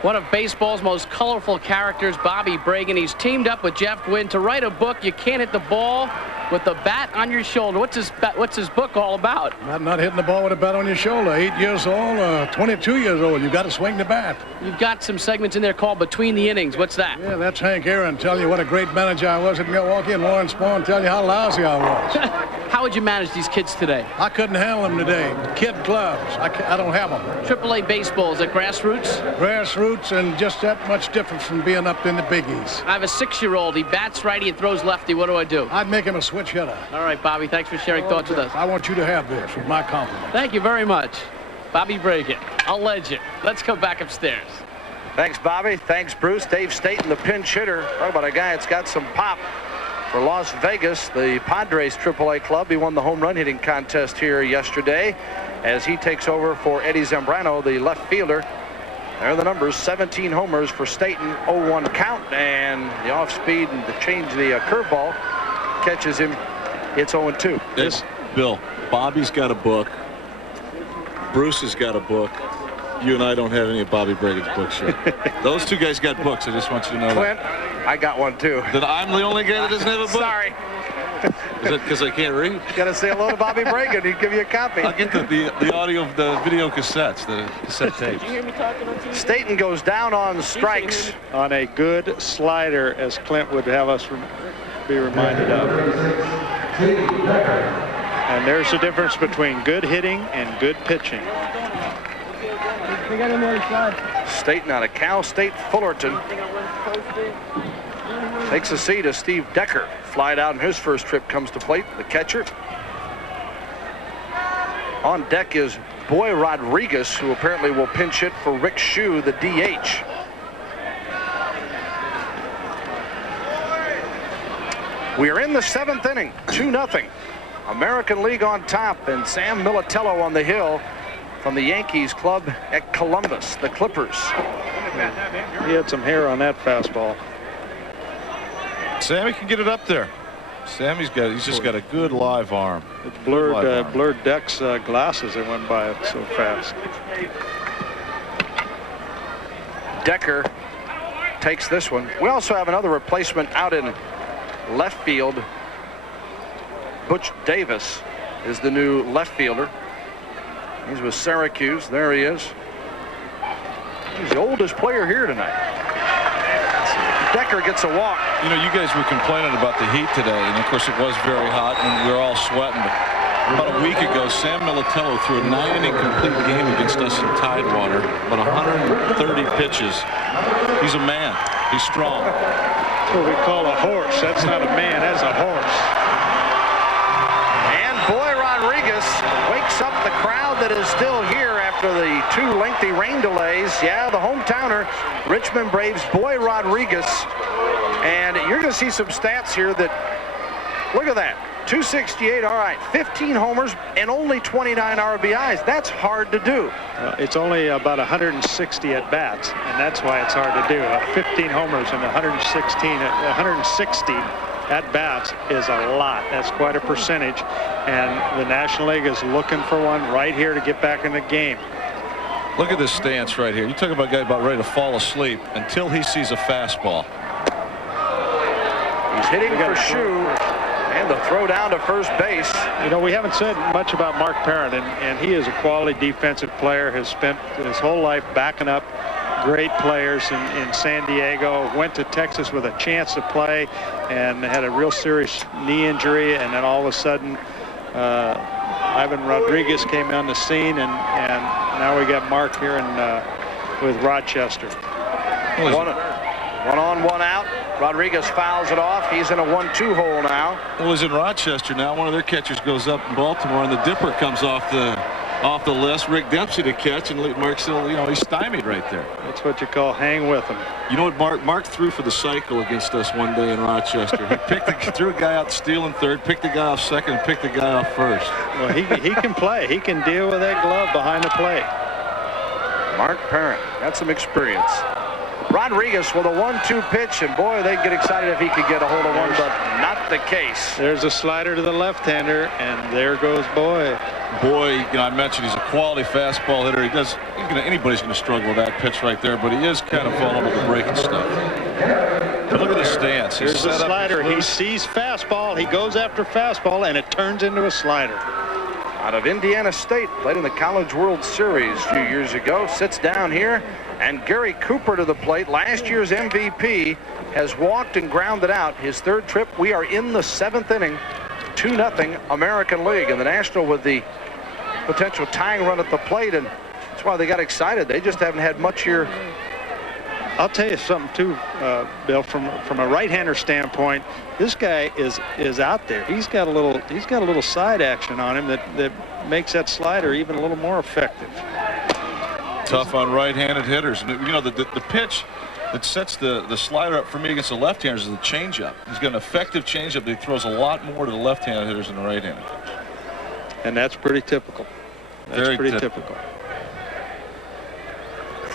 One of baseball's most colorful characters, Bobby Bragan. He's teamed up with Jeff Gwynn to write a book, You Can't Hit the Ball with the Bat on Your Shoulder. What's his book all about? Not hitting the ball with a bat on your shoulder. 8 years old, 22 years old. You've got to swing the bat. You've got some segments in there called Between the Innings. What's that? Yeah, that's Hank Aaron telling you what a great manager I was at Milwaukee, and Warren Spahn telling you how lousy I was. How would you manage these kids today? I couldn't handle them today. Kid clubs. I don't have them. AAA baseball, is it grassroots? Grassroots, and just that much different from being up in the biggies. I have a 6-year-old. He bats righty and throws lefty. What do I do? I'd make him a switch hitter. All right, Bobby, thanks for sharing thoughts with us. I want you to have this with my compliment. Thank you very much. Bobby Bragan, a legend. Let's go back upstairs. Thanks, Bobby. Thanks, Bruce. Dave Staten, the pinch hitter. Talk about a guy that's got some pop for Las Vegas, the Padres AAA club. He won the home run hitting contest here yesterday as he takes over for Eddie Zambrano, the left fielder. There are the numbers: 17 homers for Staten, 0-1 count, and the off speed and to change the curveball catches him. It's 0-2. This Bill, Bobby's got a book. Bruce has got a book. You and I don't have any of Bobby Bragan's books yet. Those two guys got books. I just want you to know Clint, that. I got one too. That I'm the only guy that doesn't have a book? Sorry. Is it because I can't read? You got to say hello to Bobby Bragan. He'd give you a copy. I'll get the audio of the video cassettes, the cassette tapes. Did you hear me talking on TV? Staten goes down on strikes. On a good slider, as Clint would have us be reminded of. And there's the difference between good hitting and good pitching. They got on the other side. Staten out of Cal State Fullerton. Takes a seat as Steve Decker flied out in his first trip comes to plate, the catcher. On deck is Boy Rodriguez, who apparently will pinch hit for Rick Shue, the DH. We are in the 7th inning, 2-0. American League on top, and Sam Militello on the hill from the Yankees club at Columbus, the Clippers. He had some hair on that fastball. Sammy can get it up there. He's just got a good live arm. It blurred Deck's glasses. It went by it so fast. Decker takes this one. We also have another replacement out in left field. Butch Davis is the new left fielder. He's with Syracuse. There he is. He's the oldest player here tonight. Decker gets a walk. You know, you guys were complaining about the heat today, and of course it was very hot, and we were all sweating. But about a week ago, Sam Militello threw a 9-inning complete game against us in Tidewater, about 130 pitches. He's a man. He's strong. That's what we call a horse. That's not a man. That's a horse. And Boy Rodriguez wakes up the crowd that is still here after the 2 lengthy rain delays. Yeah, the hometowner, Richmond Braves' Boy Rodriguez. And you're going to see some stats here that, look at that. 268, all right, 15 homers and only 29 RBIs. That's hard to do. It's only about 160 at bats, and that's why it's hard to do. 15 homers and 160 at bats is a lot. That's quite a percentage, and the National League is looking for one right here to get back in the game. Look at this stance right here. You talk about a guy about ready to fall asleep until he sees a fastball. He's hitting for Shoe. And the throw down to first base. You know, we haven't said much about Mark Parent, and he is a quality defensive player, has spent his whole life backing up great players in San Diego, went to Texas with a chance to play and had a real serious knee injury, and then all of a sudden Ivan Rodriguez came on the scene, and now we got Mark here with Rochester. One on, one out. Rodriguez fouls it off. He's in a 1-2 hole now. Well, he's in Rochester now. One of their catchers goes up in Baltimore, and the Dipper comes off the list. Rick Dempsey to catch, and Mark still, you know, he's stymied right there. That's what you call hang with him. You know what Mark threw for the cycle against us one day in Rochester. He threw a guy out stealing third, picked the guy off second, and picked the guy off first. Well, he can play. He can deal with that glove behind the plate. Mark Parent got some experience. Rodriguez with a 1-2 pitch, and boy, they'd get excited if he could get a hold of one, but not the case. There's a slider to the left-hander, and there goes Boy. Boy, you know, I mentioned he's a quality fastball hitter. Anybody's going to struggle with that pitch right there, but he is kind of vulnerable to breaking stuff. But look at his stance. Here's the slider. He sees fastball. He goes after fastball, and it turns into a slider. Out of Indiana State, played in the College World Series a few years ago, sits down here, and Gary Cooper to the plate. Last year's MVP has walked and grounded out his third trip. We are in the 7th inning, 2-0 American League, and the National with the potential tying run at the plate, and that's why they got excited. They just haven't had much here. I'll tell you something too, Bill. From a right-hander standpoint, this guy is out there. He's got a little side action on him that makes that slider even a little more effective. Tough on right-handed hitters. And, you know, the pitch that sets the slider up for me against the left-handers is the changeup. He's got an effective changeup that he throws a lot more to the left-handed hitters than the right-handed. And that's pretty typical. That's pretty typical.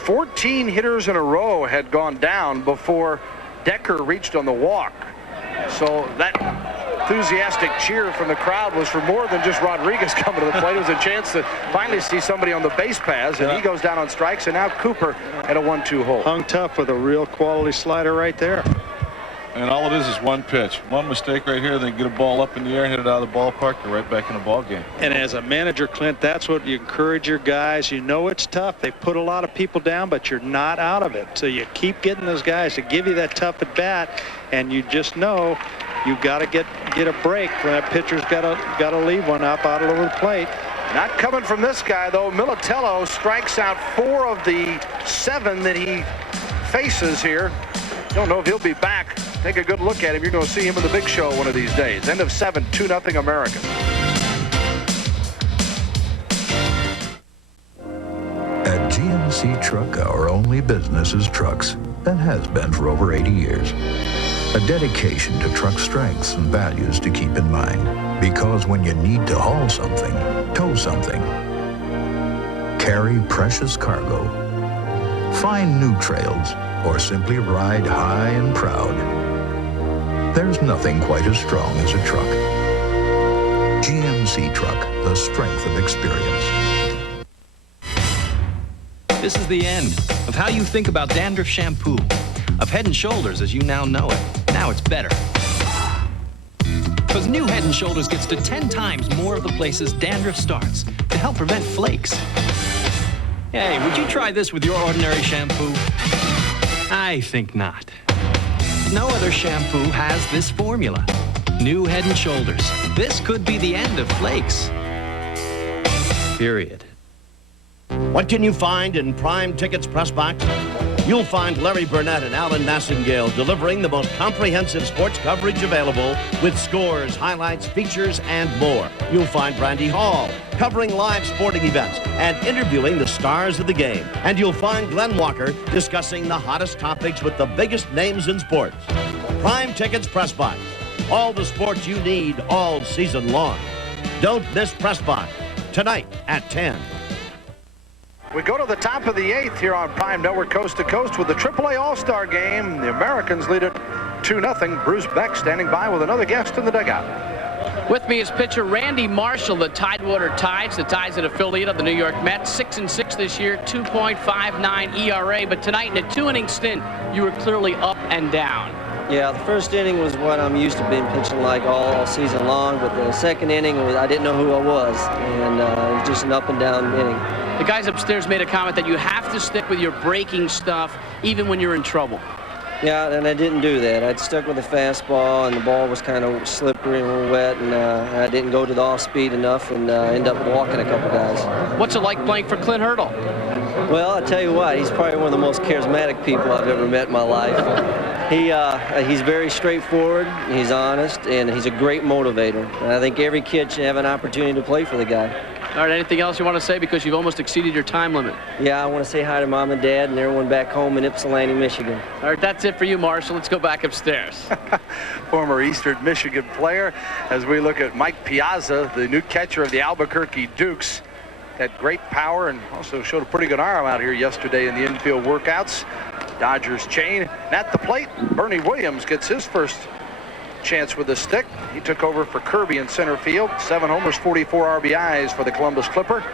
14 hitters in a row had gone down before Decker reached on the walk. So that enthusiastic cheer from the crowd was for more than just Rodriguez coming to the plate. It was a chance to finally see somebody on the base paths, and he goes down on strikes, and now Cooper at a 1-2 hole. Hung tough with a real quality slider right there. And all it is one pitch. One mistake right here, they get a ball up in the air and hit it out of the ballpark. They're right back in the ball game. And as a manager, Clint, that's what you encourage your guys. You know it's tough. They put a lot of people down, but you're not out of it. So you keep getting those guys to give you that tough at bat, and you just know you got to get a break when that pitcher's got to leave one up out over the plate. Not coming from this guy, though. Militello strikes out 4 of the 7 that he faces here. Don't know if he'll be back. Take a good look at him. You're going to see him in the big show one of these days. End of 7, 2-0 American. At GMC Truck, our only business is trucks, and has been for over 80 years. A dedication to truck strengths and values to keep in mind. Because when you need to haul something, tow something, carry precious cargo, find new trails, or simply ride high and proud, there's nothing quite as strong as a truck. GMC Truck, the strength of experience. This is the end of how you think about dandruff shampoo, of Head & Shoulders as you now know it. Now it's better. Because new Head & Shoulders gets to 10 times more of the places dandruff starts to help prevent flakes. Hey, would you try this with your ordinary shampoo? I think not. No other shampoo has this formula. New Head & Shoulders. This could be the end of flakes. Period. What can you find in Prime Tickets Press Box? You'll find Larry Burnett and Alan Massengale delivering the most comprehensive sports coverage available with scores, highlights, features, and more. You'll find Brandy Hall covering live sporting events and interviewing the stars of the game. And you'll find Glenn Walker discussing the hottest topics with the biggest names in sports. Prime Tickets Press Box. All the sports you need all season long. Don't miss Press Box. Tonight at 10. We go to the top of the 8th here on Prime Network Coast to Coast with the AAA All-Star Game. The Americans lead it 2-0. Bruce Beck standing by with another guest in the dugout. With me is pitcher Randy Marshall, the Tidewater Tides. The Tides, an affiliate of the New York Mets, 6-6 this year, 2.59 ERA. But tonight, in a 2-inning stint, you were clearly up and down. Yeah, the first inning was what I'm used to being pitching like all season long, but the second inning, I didn't know who I was, and it was just an up and down inning. The guys upstairs made a comment that you have to stick with your breaking stuff even when you're in trouble. Yeah, and I didn't do that. I'd stuck with the fastball, and the ball was kind of slippery and wet, and I didn't go to the off-speed enough and end up walking a couple guys. What's it like playing for Clint Hurdle? Well, I tell you what, he's probably one of the most charismatic people I've ever met in my life. He's very straightforward, he's honest, and he's a great motivator. And I think every kid should have an opportunity to play for the guy. All right, anything else you want to say, because you've almost exceeded your time limit? Yeah, I want to say hi to Mom and Dad and everyone back home in Ypsilanti, Michigan. All right, that's it for you, Marshall. Let's go back upstairs. Former Eastern Michigan player, as we look at Mike Piazza, the new catcher of the Albuquerque Dukes. Had great power and also showed a pretty good arm out here yesterday in the infield workouts. Dodgers chain. And at the plate, Bernie Williams gets his first chance with the stick. He took over for Kirby in center field. 7 homers, 44 RBIs for the Columbus Clipper.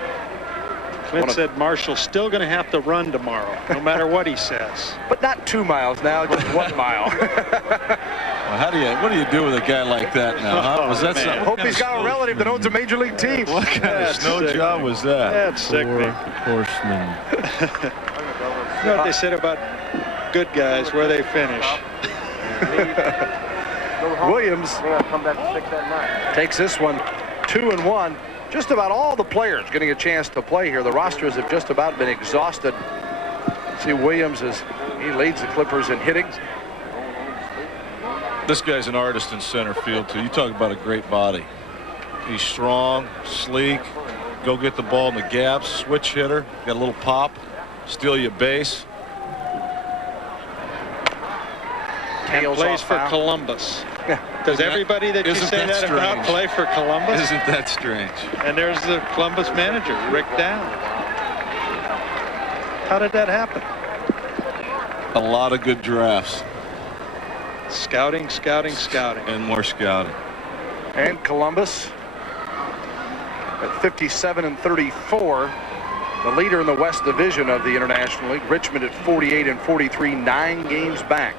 Clint said Marshall's still going to have to run tomorrow, no matter what he says. But not 2 miles now, just 1 mile. Well, what do you do with a guy like that now, huh? Was that something? Hope he's got a relative that owns a major league team. What kind of snow job was that? That's sickening. Horseman. You know what they said about good guys, where they finish. Williams takes this one 2-1. Just about all the players getting a chance to play here. The rosters have just about been exhausted. See Williams as he leads the Clippers in hitting. This guy's an artist in center field, too. You talk about a great body. He's strong, sleek, go get the ball in the gaps, switch hitter, got a little pop, steal you a base. And plays for Columbus. Does everybody that you say that about play for Columbus? Isn't that strange? And there's the Columbus manager, Rick Down. How did that happen? A lot of good drafts. Scouting, scouting, scouting. And more scouting. And Columbus at 57-34. The leader in the West Division of the International League. Richmond at 48-43, 9 games back.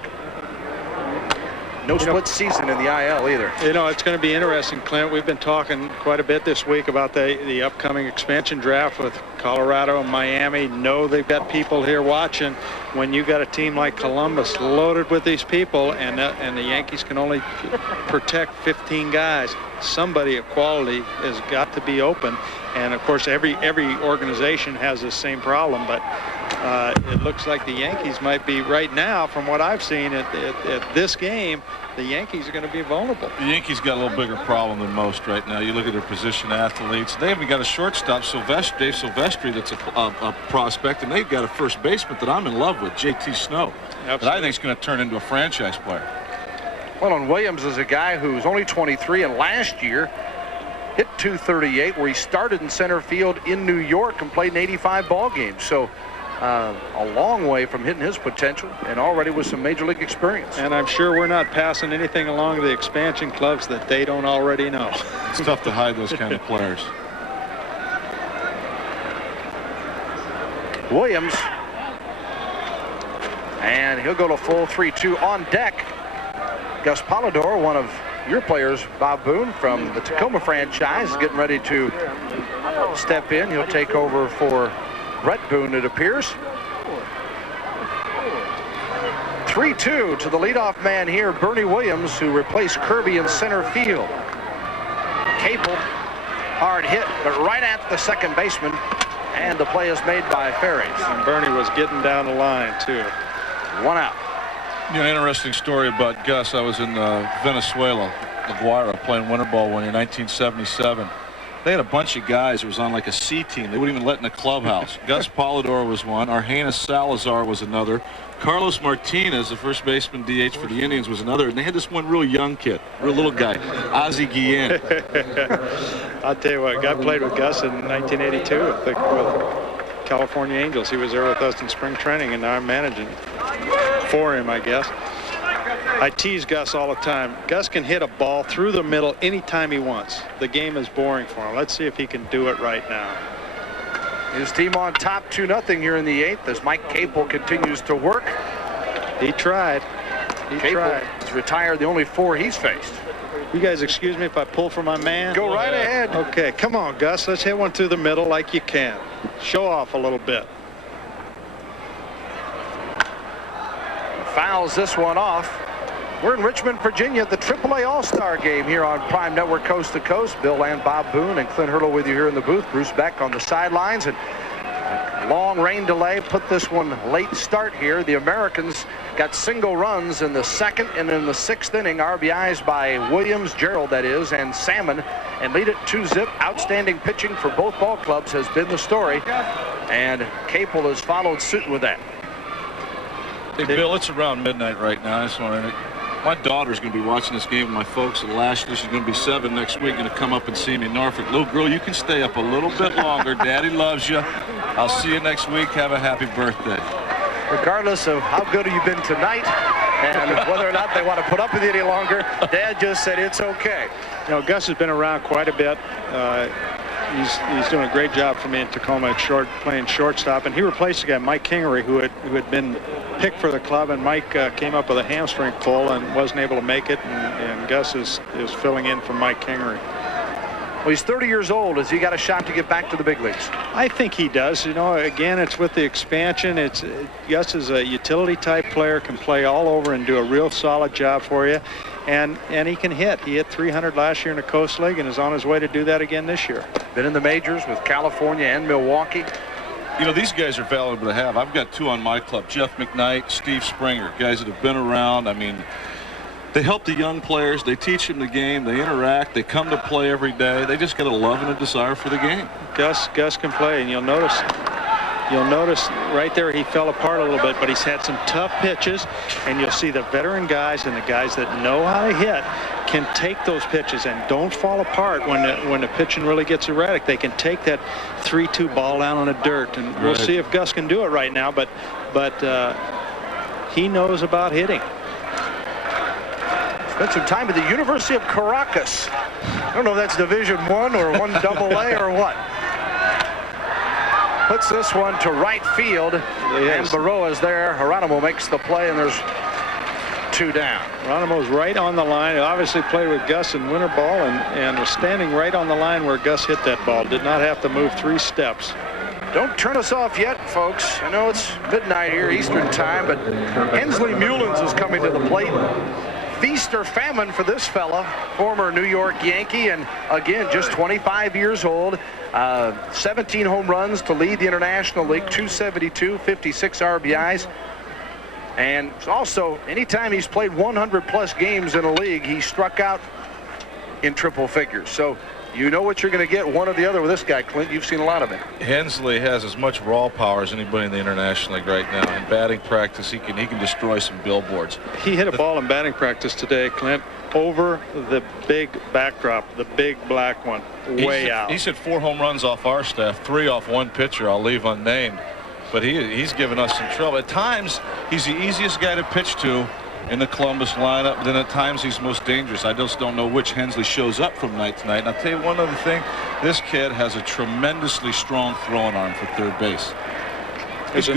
No split season in the IL either. You know, it's going to be interesting, Clint. We've been talking quite a bit this week about the upcoming expansion draft with Colorado and Miami. Know they've got people here watching. When you got a team like Columbus loaded with these people, and the Yankees can only protect 15 guys, somebody of quality has got to be open. And of course, every organization has the same problem, but it looks like the Yankees might be right now, from what I've seen at this game, the Yankees are going to be vulnerable. The Yankees got a little bigger problem than most right now. You look at their position athletes. They haven't got a shortstop, Dave Silvestri, that's a prospect, and they've got a first baseman that I'm in love with, JT Snow, that I think is going to turn into a franchise player. Well, and Williams is a guy who's only 23, and last year hit .238, where he started in center field in New York and played in 85 ball games. So a long way from hitting his potential, and already with some major league experience. And I'm sure we're not passing anything along to the expansion clubs that they don't already know. It's tough to hide those kind of players. Williams, and he'll go to full 3-2 on deck. Gus Polidor, one of your players, Bob Boone, from the Tacoma franchise, is getting ready to step in. He'll take over for Brett Boone, it appears. 3-2 to the leadoff man here, Bernie Williams, who replaced Kirby in center field. Capel, hard hit, but right at the second baseman, and the play is made by Ferries. And Bernie was getting down the line, too. 1 out. You know, interesting story about Gus. I was in Venezuela, La Guaira, playing winter ball one year, 1977. They had a bunch of guys. It was on like a C team. They wouldn't even let in the clubhouse. Gus Polidor was one. Argenis Salazar was another. Carlos Martinez, the first baseman DH for the Indians, was another. And they had this one real young kid, real little guy, Ozzie Guillen. I'll tell you what, I played with Gus in 1982 with California Angels. He was there with us in spring training, and now I'm managing for him, I guess. I tease Gus all the time. Gus can hit a ball through the middle anytime he wants. The game is boring for him. Let's see if he can do it right now. His team on top 2-0 here in the 8th as Mike Capel continues to work. He tried. Capel has retired the only 4 he's faced. You guys excuse me if I pull for my man? Go right ahead. Okay, come on, Gus. Let's hit one through the middle like you can. Show off a little bit. Fouls this one off. We're in Richmond, Virginia, at the AAA All-Star Game here on Prime Network Coast to Coast. Bill and Bob Boone and Clint Hurdle with you here in the booth. Bruce Beck on the sidelines. And long rain delay put this one late start here. The Americans got single runs in the 2nd and in the 6th inning. RBIs by Williams, Gerald that is, and Salmon, and lead it 2-zip. Outstanding pitching for both ball clubs has been the story. And Capel has followed suit with that. Hey, Bill, it's around midnight right now. I just want to. My daughter's going to be watching this game with my folks at Lashley. She's going to be 7 next week, going to come up and see me in Norfolk. Little girl, you can stay up a little bit longer. Daddy loves you. I'll see you next week. Have a happy birthday. Regardless of how good have you been tonight and whether or not they want to put up with you any longer, Dad just said it's okay. You know, Gus has been around quite a bit. He's doing a great job for me in Tacoma playing shortstop, and he replaced a guy, Mike Kingery, who had been picked for the club, and Mike came up with a hamstring pull and wasn't able to make it, and Gus is filling in for Mike Kingery. Well, he's 30 years old. Has he got a shot to get back to the big leagues? I think he does. You know, again, it's with the expansion. Gus is a utility type player, can play all over and do a real solid job for you. And he can hit. He hit 300 last year in the Coast League and is on his way to do that again this year. Been in the majors with California and Milwaukee. You know, these guys are valuable to have. I've got 2 on my club, Jeff McKnight, Steve Springer, guys that have been around. I mean, they help the young players. They teach them the game. They interact. They come to play every day. They just got a love and a desire for the game. Gus can play, and you'll notice right there he fell apart a little bit, but he's had some tough pitches, and you'll see the veteran guys and the guys that know how to hit can take those pitches and don't fall apart when the pitching really gets erratic. They can take that 3-2 ball down on the dirt, and we'll see if Gus can do it right now, but he knows about hitting. Spent some time at the University of Caracas. I don't know if that's Division I or 1AA or what. Puts this one to right field, and Baroa is there. Geronimo makes the play, and there's 2 down. Geronimo's right on the line. He obviously played with Gus in winter ball and was standing right on the line where Gus hit that ball. Did not have to move 3 steps. Don't turn us off yet, folks. I know it's midnight here, Eastern time, but Hensley Mullins is coming to the plate. Feast or famine for this fella, former New York Yankee, and again, just 25 years old. 17 home runs to lead the International League, 272, 56 RBIs. And also, anytime he's played 100-plus games in a league, he struck out in triple figures. So you know what you're going to get, one or the other, with this guy, Clint. You've seen a lot of it. Hensley has as much raw power as anybody in the International League right now. In batting practice, he can destroy some billboards. He hit a ball in batting practice today, Clint, over the big backdrop, the big black one, way out. He's hit 4 home runs off our staff, 3 off one pitcher I'll leave unnamed. But he's given us some trouble. At times, he's the easiest guy to pitch to in the Columbus lineup. Then at times he's most dangerous. I just don't know which Hensley shows up from night to night. And I'll tell you one other thing. This kid has a tremendously strong throwing arm for third base. There's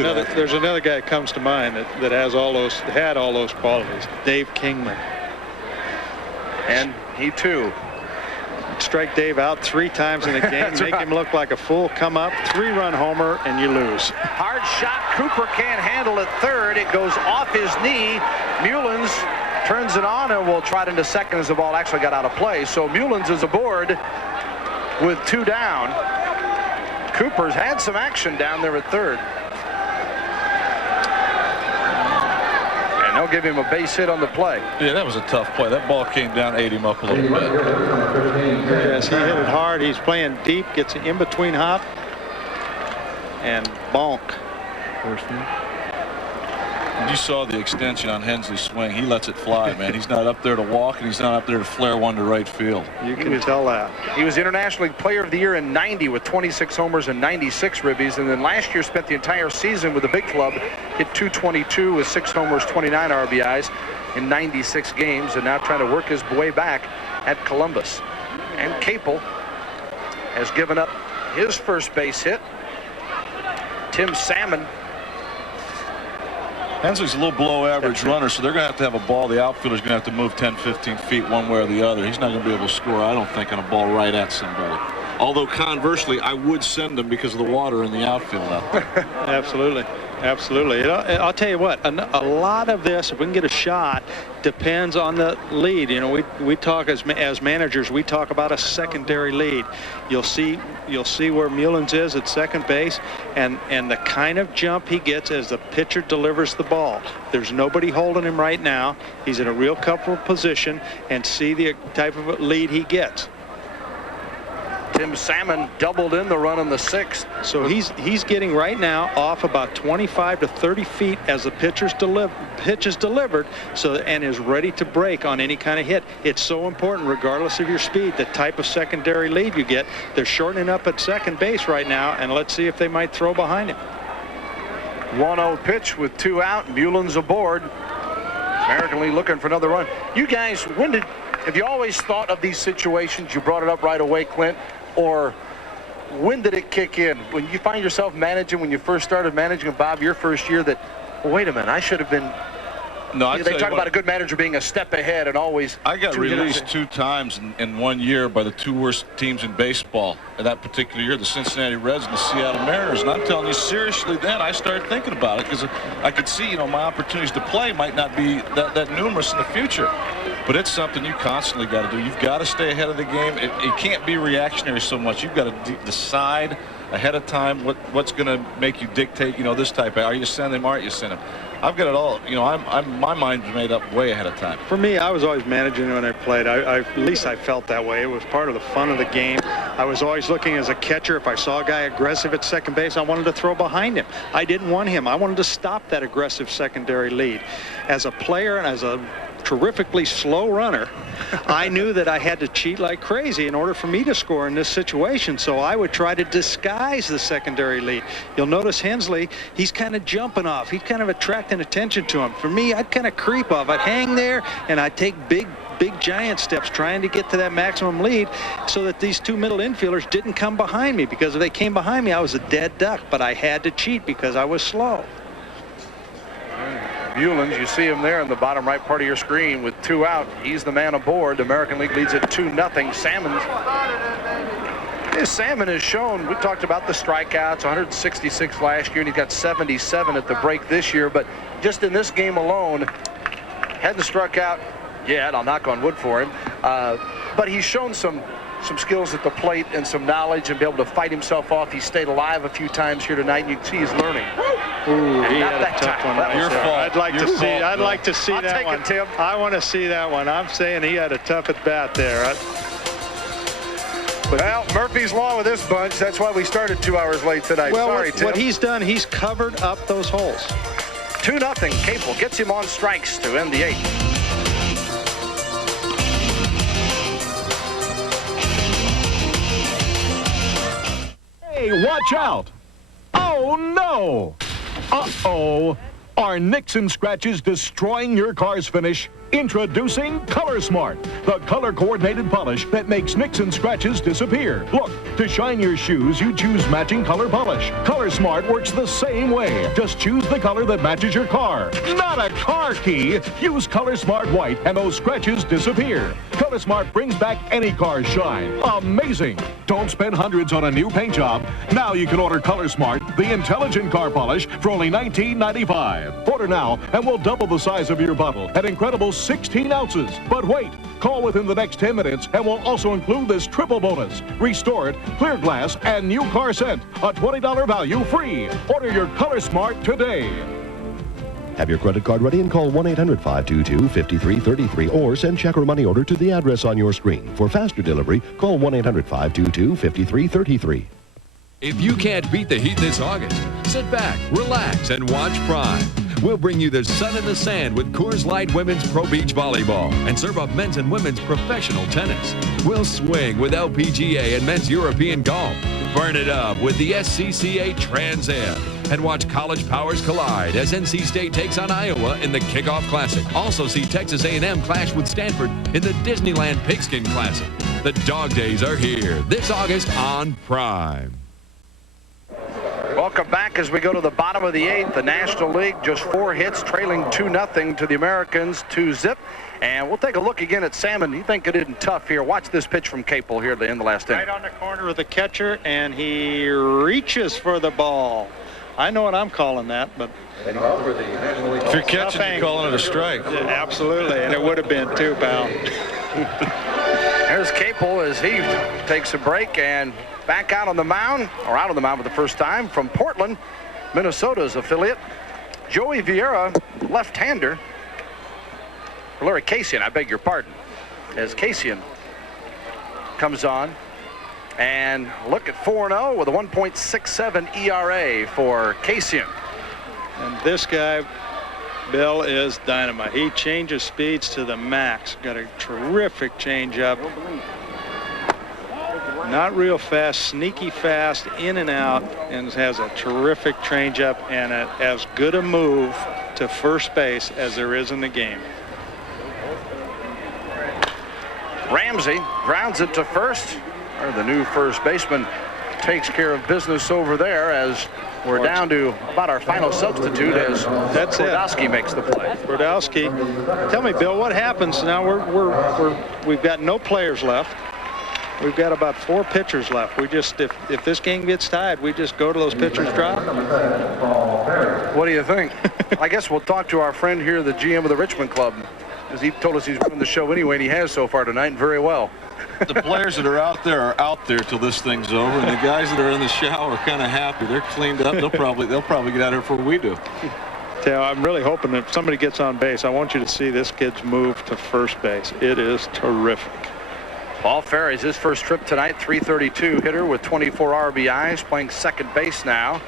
another guy that comes to mind that had all those qualities. Dave Kingman. And he too strike Dave out 3 times in a game, make him look like a fool, come up, 3-run homer, and you lose. Hard shot. Cooper can't handle it third. It goes off his knee. Mullins turns it on and will trot into second as the ball actually got out of play. So Mullins is aboard with 2 down. Cooper's had some action down there at third. And they'll give him a base hit on the play. Yeah, that was a tough play. That ball came down, ate him up a little bit. Yes, he hit it hard. He's playing deep, gets an in-between hop, and bonk. You saw the extension on Hensley's swing. He lets it fly, man. He's not up there to walk, and he's not up there to flare one to right field. You can tell that. He was International League Player of the Year in '90 with 26 homers and 96 ribbies, and then last year spent the entire season with the big club, hit .222 with 6 homers, 29 RBIs in 96 games, and now trying to work his way back at Columbus. And Capel has given up his first base hit. Tim Salmon. Hensley's a little below average runner, so they're going to have a ball. The outfielder's going to have to move 10, 15 feet one way or the other. He's not going to be able to score, I don't think, on a ball right at somebody. Although, conversely, I would send him because of the water in the outfield out there. Absolutely. Absolutely. I'll tell you what, a lot of this, if we can get a shot, depends on the lead. You know, we talk as managers, we talk about a secondary lead. You'll see where Mullins is at second base and the kind of jump he gets as the pitcher delivers the ball. There's nobody holding him right now. He's in a real comfortable position, and see the type of lead he gets. Tim Salmon doubled in the run in the 6th. So he's getting right now off about 25 to 30 feet as the pitch is delivered, and is ready to break on any kind of hit. It's so important, regardless of your speed, the type of secondary lead you get. They're shortening up at second base right now, and let's see if they might throw behind him. 1-0 pitch with 2 out. Mullins aboard. American League looking for another run. You guys, have you always thought of these situations? You brought it up right away, Clint. Or when did it kick in? When you find yourself managing, when you first started managing, Bob, your first year, that, well, wait a minute, I should have been. No, they talk about a good manager being a step ahead and always. I got released 2 times in 1 year by the 2 worst teams in baseball in that particular year, the Cincinnati Reds and the Seattle Mariners. And I'm telling you, seriously, then I started thinking about it because I could see, you know, my opportunities to play might not be that numerous in the future. But it's something you constantly got to do. You've got to stay ahead of the game. It can't be reactionary so much. You've got to decide ahead of time what's going to make you dictate, you know, this type of, are you sending him, aren't you sending him? I've got it all, you know, my mind's made up way ahead of time. For me, I was always managing when I played. At least I felt that way. It was part of the fun of the game. I was always looking as a catcher. If I saw a guy aggressive at second base, I wanted to throw behind him. I didn't want him. I wanted to stop that aggressive secondary lead. As a player and as a terrifically slow runner, I knew that I had to cheat like crazy in order for me to score in this situation, so I would try to disguise the secondary lead. You'll notice Hensley, he's kind of jumping off. He's kind of attracting attention to him. For me, I'd kind of creep off. I'd hang there, and I'd take big giant steps trying to get to that maximum lead so that these 2 middle infielders didn't come behind me, because if they came behind me, I was a dead duck, but I had to cheat because I was slow. Mullins, you see him there in the bottom right part of your screen with 2 out. He's the man aboard. The American League leads at 2-0. Salmon has shown, we talked about the strikeouts, 166 last year, and he got 77 at the break this year. But just in this game alone, hadn't struck out yet. I'll knock on wood for him. But he's shown some skills at the plate and some knowledge and be able to fight himself off. He stayed alive a few times here tonight, and you can see he's learning. Ooh, he had a tough one. Your fault. I'd like to see I'll that take one. it, Tim. I want to see that one. I'm saying he had a tough at bat there. Well, Murphy's Law with this bunch. That's why we started 2 hours late tonight. Well, sorry, Tim. what he's done, he's covered up those holes. 2-0. Capel gets him on strikes to end the 8th. Hey, watch out! Oh, no! Uh-oh! Are nicks and scratches destroying your car's finish? Introducing Color Smart, the color-coordinated polish that makes nicks and scratches disappear. Look, to shine your shoes, you choose matching color polish. Color Smart works the same way. Just choose the color that matches your car. Not a car key. Use Color Smart White and those scratches disappear. Color Smart brings back any car's shine. Amazing. Don't spend hundreds on a new paint job. Now you can order Color Smart, the intelligent car polish, for only $19.95. Order now and we'll double the size of your bottle at incredible 16 ounces. But wait, call within the next 10 minutes and we'll also include this triple bonus. Restored, clear glass, and new car scent. A $20 value free. Order your Color Smart today. Have your credit card ready and call 1-800-522-5333 or send check or money order to the address on your screen. For faster delivery, call 1-800-522-5333. If you can't beat the heat this August, sit back, relax, and watch Prime. We'll bring you the sun in the sand with Coors Light Women's Pro Beach Volleyball and serve up men's and women's professional tennis. We'll swing with LPGA and men's European golf. Burn it up with the SCCA Trans Am. And watch college powers collide as NC State takes on Iowa in the Kickoff Classic. Also see Texas A&M clash with Stanford in the Disneyland Pigskin Classic. The Dog Days are here this August on Prime. Welcome back as we go to the bottom of the 8th. The National League just 4 hits, trailing 2-0 to the Americans, 2-zip. And we'll take a look again at Salmon. You think it isn't tough here. Watch this pitch from Capel here in the last inning. Right on the corner of the catcher, and he reaches for the ball. I know what I'm calling that, but if you're catching, you're calling it a strike. Yeah, absolutely, and it would have been too, pal. There's Capel as he takes a break and back out on the mound, or out on the mound for the first time, from Portland, Minnesota's affiliate. Joey Vieira, left-hander. Larry Kasian, I beg your pardon, as Kasian comes on. And look at 4-0 with a 1.67 ERA for Kasian. And this guy, Bill, is dynamite. He changes speeds to the max. Got a terrific changeup. Not real fast, sneaky fast, in and out, and has a terrific changeup and as good a move to first base as there is in the game. Ramsey grounds it to first. Or the new first baseman takes care of business over there as we're down to about our final substitute as Brodowski makes the play. Brodowski, tell me, Bill, what happens now? We've got no players left. We've got about 4 pitchers left. We just, if this game gets tied, we just go to those pitchers drop. What do you think? I guess we'll talk to our friend here, the GM of the Richmond Club, because he told us he's running the show anyway, and he has so far tonight, and very well. The players that are out there till this thing's over, and the guys that are in the shower are kind of happy. They're cleaned up. They'll probably get out of here before we do. Tell, I'm really hoping that if somebody gets on base, I want you to see this kid's move to first base. It is terrific. Paul Ferries, his first trip tonight, 332 hitter with 24 RBIs, playing second base now.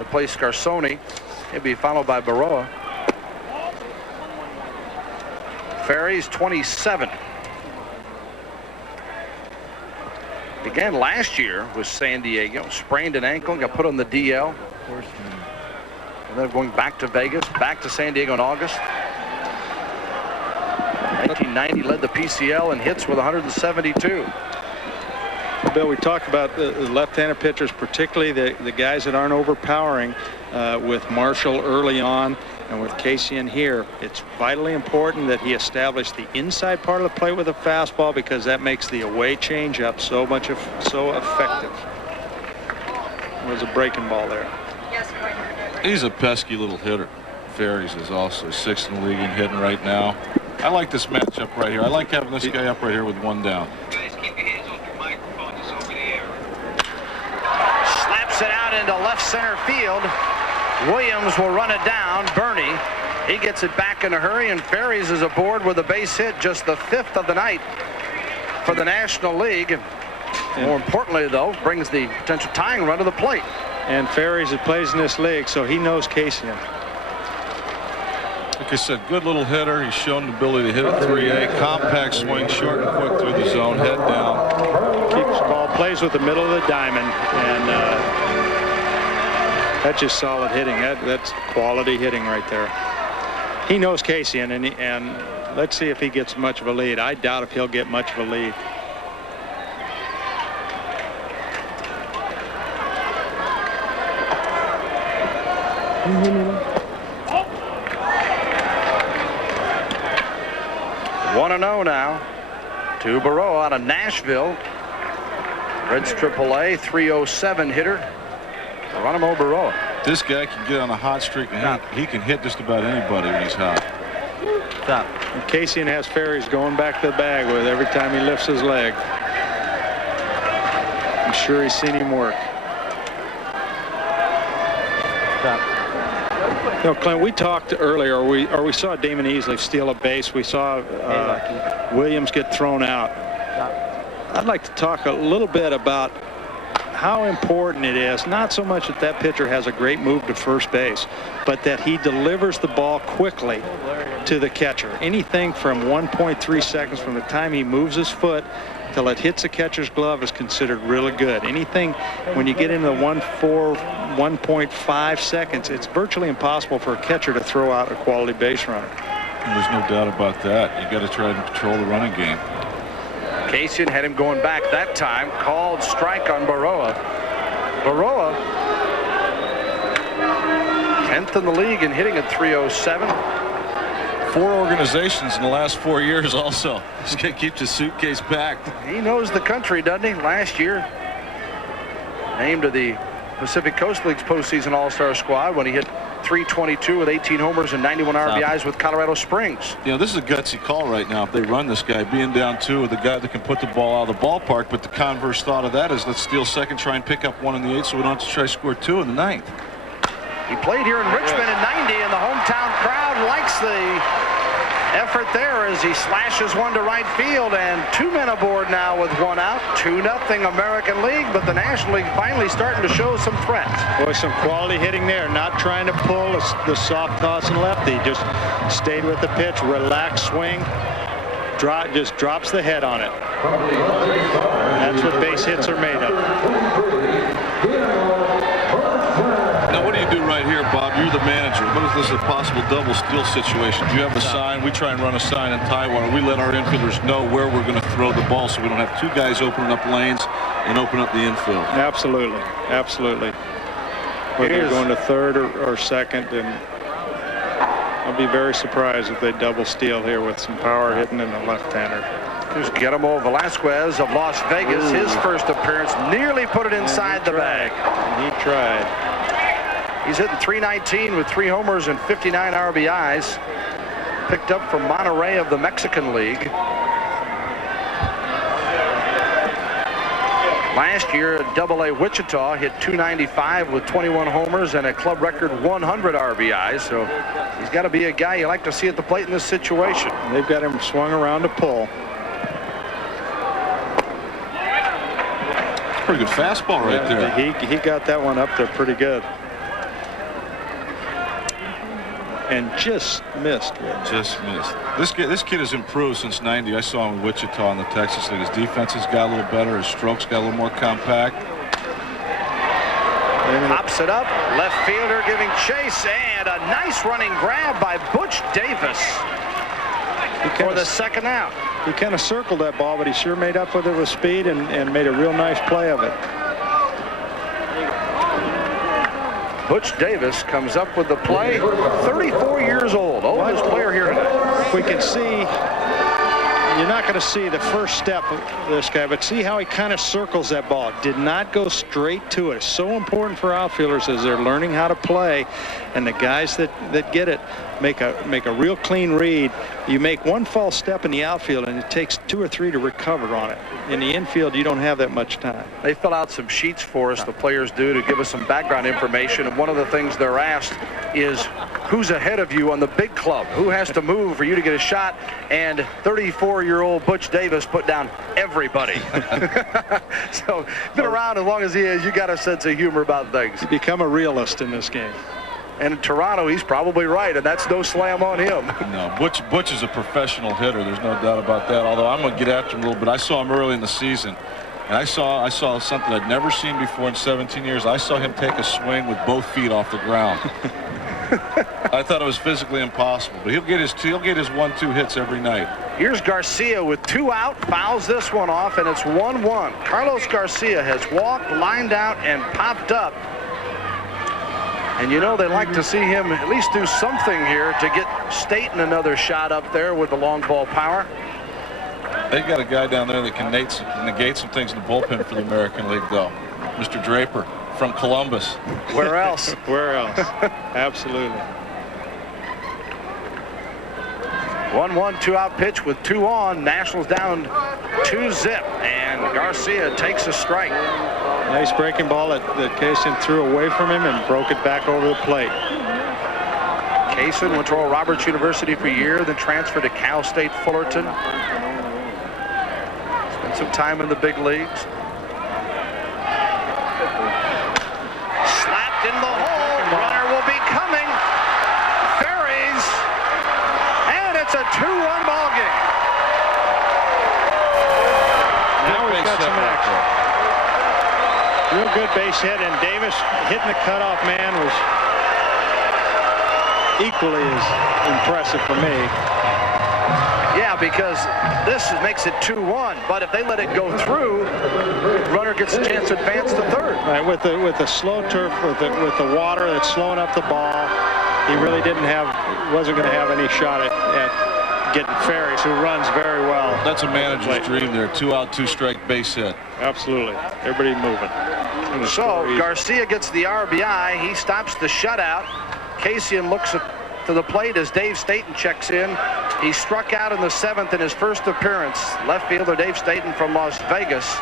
Replace Garcioni. He'll be followed by Baroa. Ferries, 27. Began last year with San Diego, sprained an ankle, got put on the DL. And then going back to Vegas, back to San Diego in August. 1990 led the PCL in hits with 172. Bill, we talked about the left-handed pitchers, particularly the guys that aren't overpowering with Marshall early on. And with Kasian here, it's vitally important that he establish the inside part of the plate with a fastball, because that makes the away changeup so effective. There's a breaking ball there. He's a pesky little hitter. Ferries is also 6th in the league in hitting right now. I like this matchup right here. I like having this guy up right here with 1 down. Slaps it out into left center field. Williams will run it down. Bernie, he gets it back in a hurry, and Ferries is aboard with a base hit, just the 5th of the night for the National League. More importantly, though, brings the potential tying run to the plate. And Ferries plays in this league, so he knows Kasian. Like I said, good little hitter. He's shown the ability to hit at 3A. Compact swing, short and quick through the zone, head down. Keeps the ball, plays with the middle of the diamond, and that's just solid hitting. That's quality hitting right there. He knows Kasian, and let's see if he gets much of a lead. I doubt if he'll get much of a lead. One 1-0 now to Burrow out of Nashville. Reds AAA 307 hitter. Geronimo Burrow. This guy can get on a hot streak, and he can hit just about anybody when he's hot. Stop. And Kasian has Ferries going back to the bag with every time he lifts his leg. I'm sure he's seen him work. Stop. You know, Clint, we talked earlier, or we saw Damon Easley steal a base. We saw Williams get thrown out. I'd like to talk a little bit about how important it is, not so much that that pitcher has a great move to first base, but that he delivers the ball quickly to the catcher. Anything from 1.3 seconds from the time he moves his foot till it hits the catcher's glove is considered really good. Anything when you get into the 1.5 seconds, it's virtually impossible for a catcher to throw out a quality base runner. And there's no doubt about that. You got to try to control the running game. Kasian had him going back that time. Called strike on Baroa. Baroa, 10th in the league in hitting at 307. 4 organizations in the last 4 years also. Just got to keep the suitcase packed. He knows the country, doesn't he? Last year, named to the Pacific Coast League's postseason All-Star squad when he hit 322 with 18 homers and 91 RBIs with Colorado Springs. You know, this is a gutsy call right now if they run this guy, being down 2 with a guy that can put the ball out of the ballpark. But the converse thought of that is let's steal second, try and pick up 1 in the 8th so we don't have to try to score 2 in the 9th. He played here in Richmond in '90, and the hometown crowd likes the effort there as he slashes one to right field, and 2 men aboard now with 1 out. 2-0 American League, but the National League finally starting to show some threats. Boy, some quality hitting there, not trying to pull the soft toss and lefty, just stayed with the pitch, relaxed swing, just drops the head on it. That's what base hits are made of. Now, what do you do right here, Bob? You're the manager. What if this is a possible double steal situation? Do you have a sign? We try and run a sign in Taiwan. We let our infielders know where we're going to throw the ball so we don't have 2 guys opening up lanes and open up the infield. Absolutely. Absolutely. Whether you're going to third or second, and I'll be very surprised if they double steal here with some power hitting in the left-hander. Here's Guillermo Velasquez of Las Vegas. His first appearance, nearly put it inside the bag. He tried. He's hitting 319 with 3 homers and 59 RBIs. Picked up from Monterrey of the Mexican League. Last year at AA Wichita, hit 295 with 21 homers and a club record 100 RBIs. So he's got to be a guy you like to see at the plate in this situation. They've got him swung around to pull. Pretty good fastball right there. He got that one up there pretty good. And just missed. Just missed. This kid has improved since '90. I saw him in Wichita in the Texas League. His defense has got a little better. His strokes got a little more compact. Pops it up. Left fielder giving chase, and a nice running grab by Butch Davis for the second out. He kind of circled that ball, but he sure made up with it with speed and made a real nice play of it. Butch Davis comes up with the play. 34 years old, oldest player here tonight. We can see, you're not going to see the first step of this guy, but see how he kind of circles that ball. Did not go straight to it. So important for outfielders as they're learning how to play, and the guys that get it make a real clean read. You make one false step in the outfield, and it takes 2 or 3 to recover on it. In the infield, you don't have that much time. They fill out some sheets for us, the players do, to give us some background information. And one of the things they're asked is who's ahead of you on the big club? Who has to move for you to get a shot? And 34-year-old Butch Davis put down everybody. So, been around as long as he is, you got a sense of humor about things. You become a realist in this game. And in Toronto, he's probably right, and that's no slam on him. No, Butch is a professional hitter. There's no doubt about that. Although I'm going to get after him a little bit. I saw him early in the season, and I saw something I'd never seen before in 17 years. I saw him take a swing with both feet off the ground. I thought it was physically impossible, but he'll get his 1-2 hits every night. Here's Garcia with 2 out, fouls this one off, and it's 1-1. Carlos Garcia has walked, lined out, and popped up. And you know they like to see him at least do something here to get Staten another shot up there with the long ball power. They got a guy down there that can negate some things in the bullpen for the American League, though. Mr. Draper from Columbus. Where else? Where else? Absolutely. 1-1, 2-out pitch with 2 on. Nationals down 2-zip, and Garcia takes a strike. Nice breaking ball that Kaysen threw away from him and broke it back over the plate. Kaysen went to Oral Roberts University for a year, then transferred to Cal State Fullerton. Spent some time in the big leagues. Slapped in the hole. Runner will be coming. Ferries. And it's a 2-1 ball game. Now we've got some action. Real good base hit, and Davis hitting the cutoff man was equally as impressive for me. Yeah, because this makes it 2-1, but if they let it go through, runner gets a chance to advance to third. Right, with the slow turf, with the water that's slowing up the ball, he really wasn't going to have any shot at getting Ferries, who runs very well. That's a manager's dream there. 2-out, 2-strike base hit. Absolutely. Everybody moving. So Garcia gets the RBI. He stops the shutout. Kaysen looks to the plate as Dave Staten checks in. He struck out in the 7th in his first appearance. Left fielder Dave Staten from Las Vegas.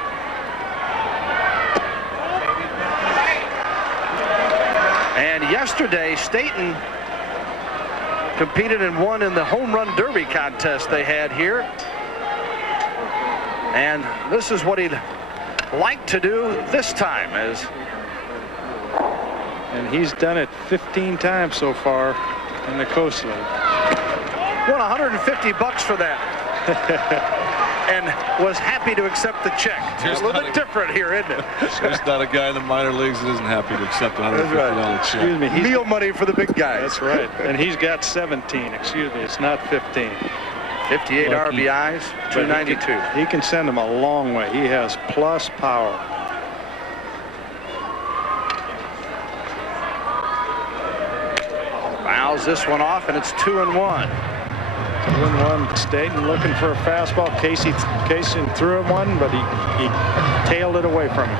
And yesterday, Staten competed and won in the home run derby contest they had here. And this is what he'd like to do this time. And he's done it 15 times so far in the Coast League. Won $150 for that. And was happy to accept the check. It's a little bit different here, isn't it? There's not a guy in the minor leagues that isn't happy to accept a $150 check. Excuse me. Meal money for the big guys. That's right. And he's got 17. Excuse me. It's not 15. 58 RBIs, 292. He can send them a long way. He has plus power. Fouls this one off, and it's 2-1. 2-1. Staten looking for a fastball. Kaysen threw him one, but he tailed it away from him.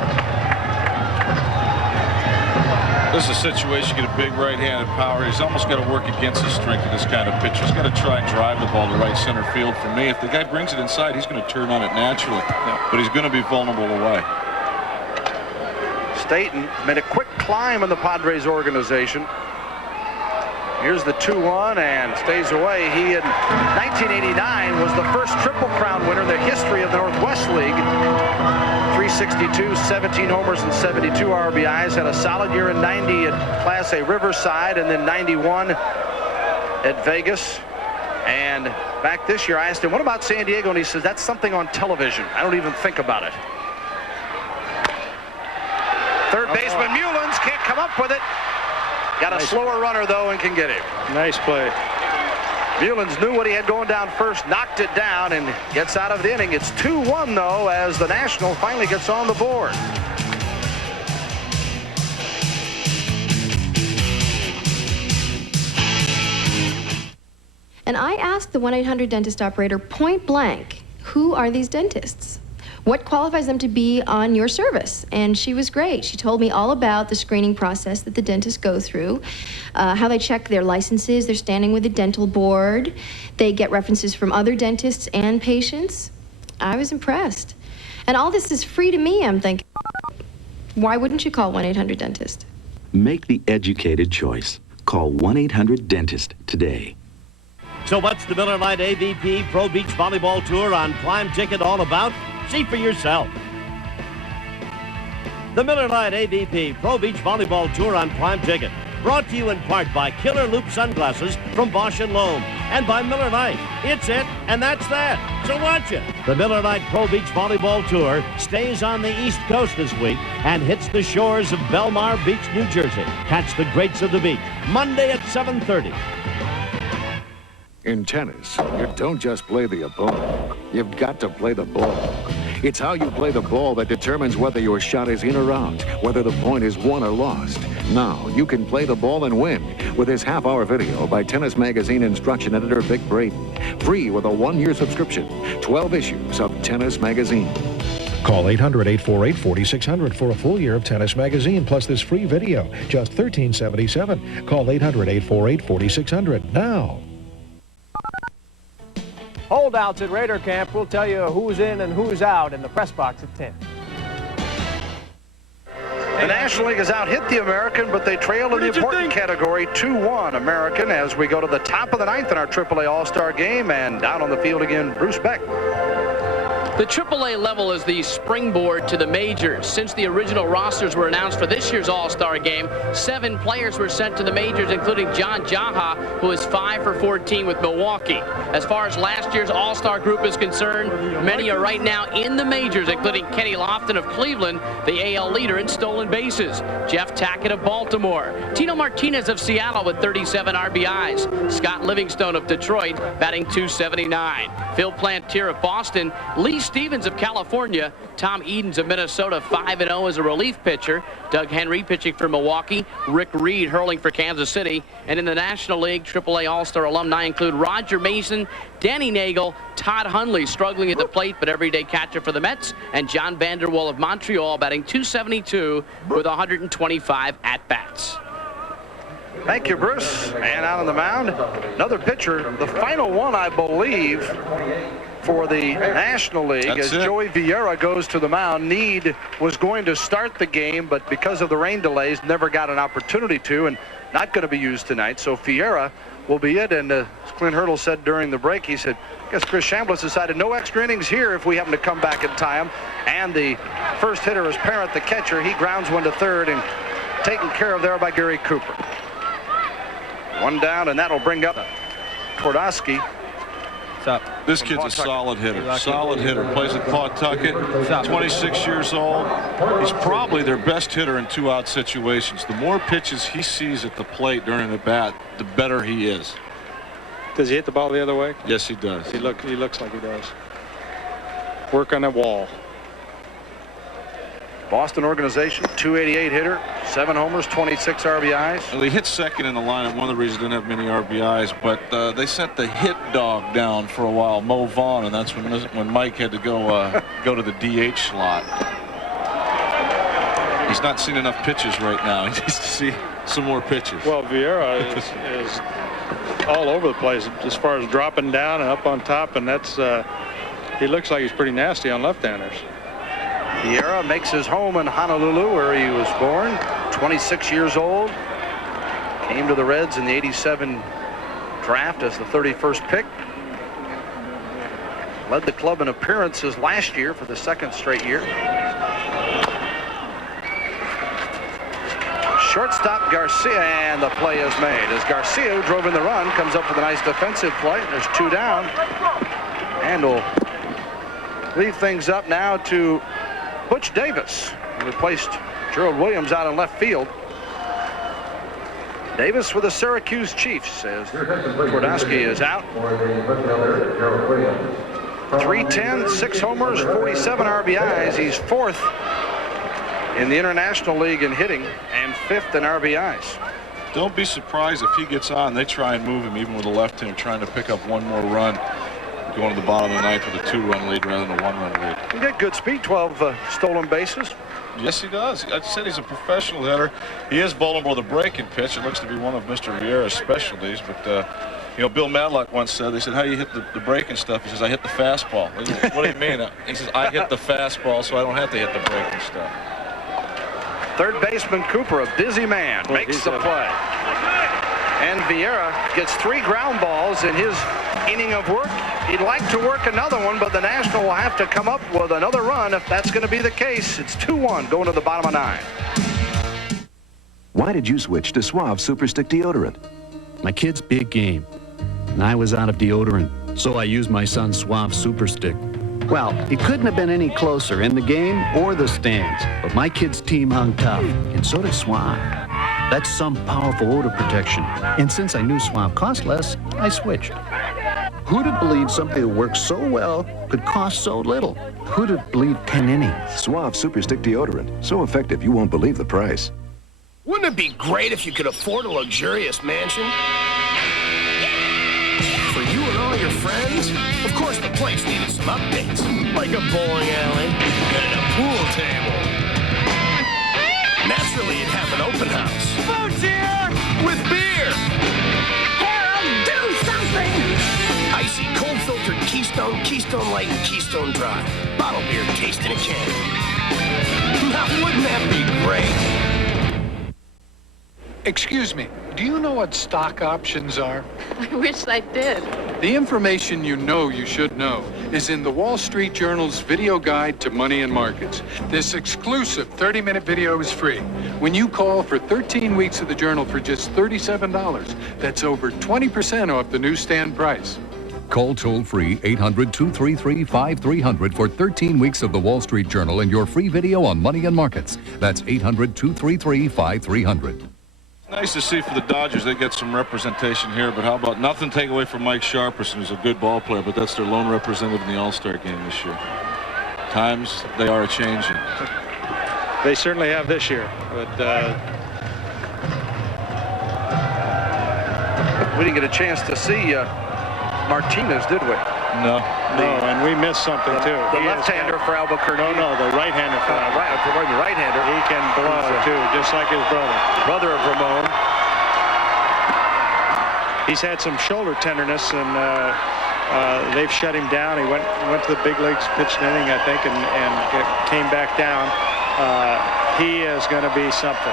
This is a situation, get a big right-handed power. He's almost got to work against the strength of this kind of pitcher. He's got to try and drive the ball to right center field. For me, if the guy brings it inside, he's going to turn on it naturally. Yeah. But he's going to be vulnerable away. Staten made a quick climb in the Padres organization. Here's the 2-1 and stays away. He in 1989 was the first Triple Crown winner in the history of the Northwest League. 362, 17 homers and 72 RBIs. Had a solid year in 90 at Class A Riverside, and then 91 at Vegas. And back this year, I asked him, what about San Diego? And he says, that's something on television. I don't even think about it. Third baseman Mullins can't come up with it. Got a slower runner, though, and can get him. Nice play. Mullins knew what he had going down first, knocked it down, and gets out of the inning. It's 2-1, though, as the National finally gets on the board. And I asked the 1-800-DENTIST operator point blank, who are these dentists? What qualifies them to be on your service? And she was great. She told me all about the screening process that the dentists go through, how they check their licenses, their standing with the dental board. They get references from other dentists and patients. I was impressed. And all this is free to me, I'm thinking. Why wouldn't you call 1-800-DENTIST? Make the educated choice. Call 1-800-DENTIST today. So what's the Miller Lite AVP Pro Beach Volleyball Tour on Prime Ticket all about? See for yourself. The Miller Lite AVP Pro Beach Volleyball Tour on Prime Ticket. Brought to you in part by Killer Loop Sunglasses from Bosch & Loam and by Miller Lite. It's it, and that's that. So watch it. The Miller Lite Pro Beach Volleyball Tour stays on the East Coast this week and hits the shores of Belmar Beach, New Jersey. Catch the greats of the beach Monday at 7:30. In tennis, you don't just play the opponent. You've got to play the ball. It's how you play the ball that determines whether your shot is in or out, whether the point is won or lost. Now, you can play the ball and win with this half-hour video by Tennis Magazine instruction editor Vic Braden. Free with a 1-year subscription. 12 issues of Tennis Magazine. Call 800-848-4600 for a full year of Tennis Magazine, plus this free video. Just $13.77. Call 800-848-4600 now. Holdouts at Raider Camp will tell you who's in and who's out in the press box at 10. The National League has out-hit the American, but they trail in the important category 2-1 American as we go to the top of the ninth in our AAA All-Star game. And down on the field again, Bruce Beck. The AAA level is the springboard to the majors. Since the original rosters were announced for this year's All-Star game, 7 players were sent to the majors, including John Jaha, who is 5 for 14 with Milwaukee. As far as last year's All-Star group is concerned, many are right now in the majors, including Kenny Lofton of Cleveland, the AL leader in stolen bases, Jeff Tackett of Baltimore, Tino Martinez of Seattle with 37 RBIs, Scott Livingstone of Detroit batting .279, Phil Plantier of Boston, Lee Stevens of California, Tom Edens of Minnesota, 5-0 as a relief pitcher, Doug Henry pitching for Milwaukee, Rick Reed hurling for Kansas City, and in the National League, AAA All-Star alumni include Roger Mason, Danny Nagel, Todd Hundley struggling at the plate but everyday catcher for the Mets, and John Vanderwall of Montreal batting .272 with 125 at-bats. Thank you, Bruce. And out on the mound, another pitcher, the final one, I believe, for the National League. As Joey Vieira goes to the mound. Need was going to start the game, but because of the rain delays, never got an opportunity to, and not going to be used tonight. So Vieira will be it. And as Clint Hurdle said during the break, he said, I guess Chris Chambliss decided no extra innings here if we happen to come back in time. And the first hitter is Parent, the catcher. He grounds one to third and taken care of there by Gary Cooper. One down, and that'll bring up Twardowski. This kid's a solid hitter. Solid hitter. Plays at Pawtucket. 26 years old. He's probably their best hitter in 2-out situations. The more pitches he sees at the plate during the bat, the better he is. Does he hit the ball the other way? Yes, he does. He looks like he does. Work on that wall. Boston organization, 288 hitter, 7 homers, 26 RBIs. Well, he hit second in the lineup. One of the reasons he didn't have many RBIs, but they sent the hit dog down for a while, Mo Vaughn, and that's when Mike had to go to the DH slot. He's not seen enough pitches right now. He needs to see some more pitches. Well, Vieira is all over the place as far as dropping down and up on top, and that's he looks like he's pretty nasty on left-handers. Vieira makes his home in Honolulu, where he was born. 26 years old. Came to the Reds in the '87 draft as the 31st pick. Led the club in appearances last year for the 2nd straight year. Shortstop Garcia, and the play is made. As Garcia, who drove in the run, comes up with a nice defensive play. There's 2 down. And will leave things up now to Butch Davis, who replaced Gerald Williams out in left field. Davis with the Syracuse Chiefs as Twardowski is out. 310, 6 homers, 47 RBIs. He's 4th in the International League in hitting and 5th in RBIs. Don't be surprised if he gets on. They try and move him even with a left-hander, trying to pick up one more run, going to the bottom of the ninth with a 2-run lead rather than a 1-run lead. He got good speed, 12 stolen bases. Yes, he does. I said he's a professional hitter. He is vulnerable to the breaking pitch. It looks to be one of Mr. Vieira's specialties. But, you know, Bill Madlock once said, they said, how do you hit the breaking stuff? He says, I hit the fastball. Said, what do you mean? He says, I hit the fastball, so I don't have to hit the breaking stuff. Third baseman Cooper, a busy man, makes the play. And Vieira gets 3 ground balls in his inning of work. He'd like to work another one, but the National will have to come up with another run if that's going to be the case. It's 2-1 going to the bottom of 9. Why did you switch to Suave Super Stick deodorant? My kid's big game, and I was out of deodorant, so I used my son's Suave Super Stick. Well, it couldn't have been any closer in the game or the stands. But my kid's team hung tough, and so did Suave. That's some powerful odor protection. And since I knew Suave cost less, I switched. Who'd have believed something that works so well could cost so little? Who'd have believed Konin? Suave Super Stick Deodorant. So effective you won't believe the price. Wouldn't it be great if you could afford a luxurious mansion? For you and all your friends? Of course the place needed some updates, like a bowling alley and a pool table. Naturally, you'd have an open house. Food's here! With beer! Harold, do something! Icy, cold-filtered Keystone, Keystone Light, and Keystone Dry. Bottle beer taste in a can. Now, wouldn't that be great? Excuse me, do you know what stock options are? I wish I did. The information you know you should know is in the Wall Street Journal's video guide to money and markets. This exclusive 30-minute video is free. When you call for 13 weeks of the journal for just $37, that's over 20% off the newsstand price. Call toll-free 800-233-5300 for 13 weeks of the Wall Street Journal and your free video on money and markets. That's 800-233-5300. Nice to see for the Dodgers they get some representation here, but how about nothing take away from Mike Sharperson, who's a good ball player, but that's their lone representative in the All-Star game this year. Times they are a-changing. They certainly have this year, but we didn't get a chance to see Martinez, did we? No. And we missed something too. The left-hander for Albuquerque. No, the right-hander for Albuquerque. The right-hander. He can blow too, just like his brother. Brother of Ramon. He's had some shoulder tenderness, and they've shut him down. He went to the big leagues, pitched an inning, I think, and came back down. He is going to be something.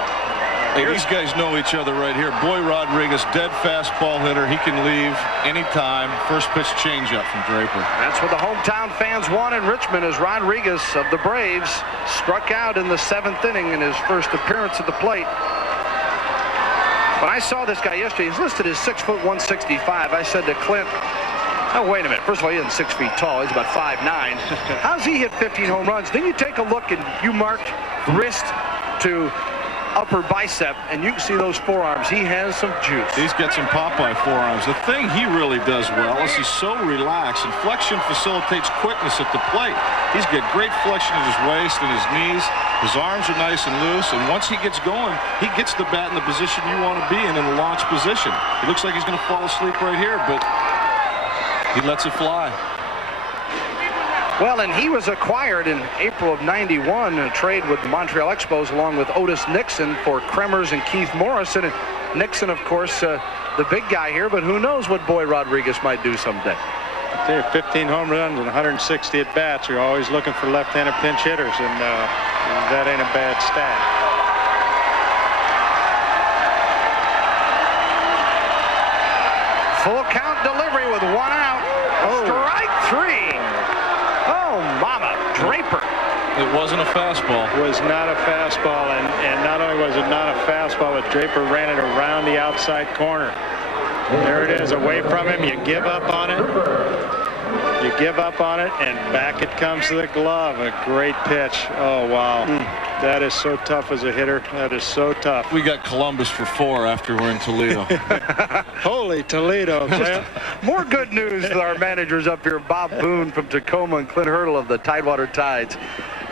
Hey, these guys know each other right here. Boy Rodriguez, dead fastball hitter. He can leave anytime. First pitch changeup from Draper. That's what the hometown fans want in Richmond, as Rodriguez of the Braves struck out in the 7th inning in his first appearance at the plate. When I saw this guy yesterday, he's listed as 6 foot 165. I said to Clint, oh, wait a minute. First of all, he isn't 6 feet tall. He's about 5'9". How's he hit 15 home runs? Then you take a look and you marked wrist to upper bicep, and you can see those forearms. He has some juice. He's got some Popeye forearms. The thing he really does well is he's so relaxed, and flexion facilitates quickness at the plate. He's got great flexion at his waist and his knees. His arms are nice and loose, and once he gets going, he gets the bat in the position you want to be in the launch position. It looks like he's going to fall asleep right here, but he lets it fly. Well, and he was acquired in April of '91 in a trade with the Montreal Expos along with Otis Nixon for Kremers and Keith Morrison. And Nixon, of course, the big guy here, but who knows what Boy Rodriguez might do someday. I tell you, 15 home runs and 160 at-bats. You're always looking for left-handed pinch hitters, and that ain't a bad stat. Full count delivery with 1 out. Oh. Strike 3. Oh, mama, Draper. It wasn't a fastball. It was not a fastball, and not only was it not a fastball, but Draper ran it around the outside corner. There it is, away from him. You give up on it. You give up on it, and back it comes to the glove. A great pitch. Oh, wow. That is so tough as a hitter. That is so tough. We got Columbus for 4 after we're in Toledo. Holy Toledo, man. More good news with our managers up here, Bob Boone from Tacoma and Clint Hurdle of the Tidewater Tides.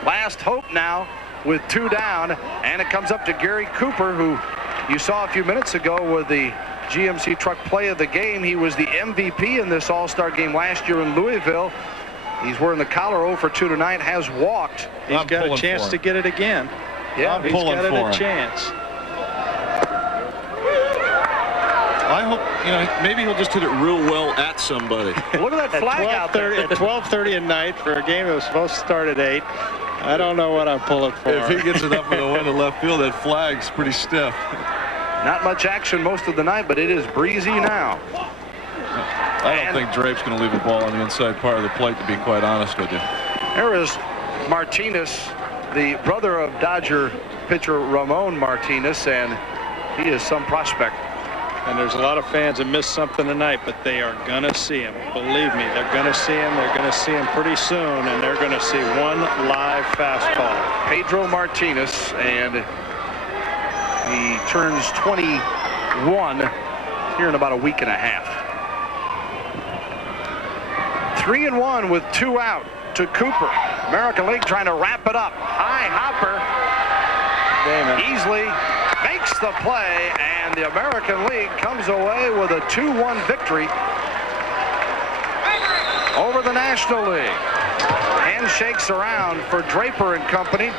Last hope now with 2 down, and it comes up to Gary Cooper, who you saw a few minutes ago with the GMC Truck Play of the Game. He was the MVP in this All-Star game last year in Louisville. He's wearing the collar 0 for 2 tonight, has walked. He's got a chance to get it again. Yeah, he's got a chance. I hope, maybe he'll just hit it real well at somebody. Look at that flag out there. At 12:30 at night for a game that was supposed to start at 8. I don't know what I'm pulling for. If he gets it up in the wind to left field, that flag's pretty stiff. Not much action most of the night, but it is breezy now. I don't think Drape's going to leave a ball on the inside part of the plate, to be quite honest with you. There is Martinez, the brother of Dodger pitcher Ramon Martinez, and he is some prospect. And there's a lot of fans that missed something tonight, but they are going to see him. Believe me, they're going to see him. They're going to see him pretty soon, and they're going to see one live fastball. Pedro Martinez, and he turns 21 here in about a week and a half. 3-1 with 2 out to Cooper. American League trying to wrap it up. High hopper. Easily makes the play, and the American League comes away with a 2-1 victory over the National League. Handshakes around for Draper and company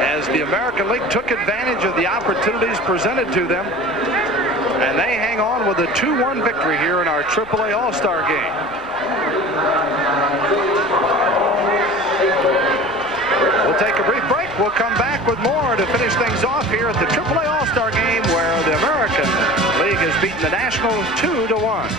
as the American League took advantage of the opportunities presented to them, and they hang on with a 2-1 victory here in our AAA All-Star game. We'll take a brief break. We'll come back with more to finish things off here at the AAA All-Star game, where the American League has beaten the National 2-1.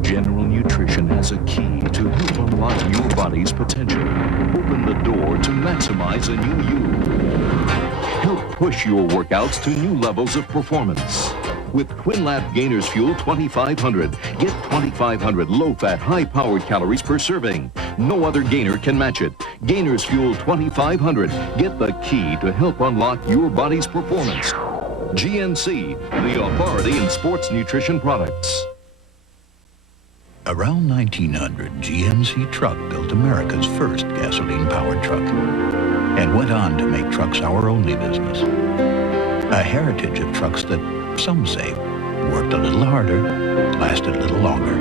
General Nutrition has a key to help unlock your body's potential. Open the door to maximize a new you. Help push your workouts to new levels of performance. With TwinLab Gainers Fuel 2500, get 2500 low-fat, high-powered calories per serving. No other gainer can match it. Gainers Fuel 2500, get the key to help unlock your body's performance. GNC, the authority in sports nutrition products. Around 1900, GMC Truck built America's first gasoline-powered truck and went on to make trucks our only business. A heritage of trucks that, some say, worked a little harder, lasted a little longer.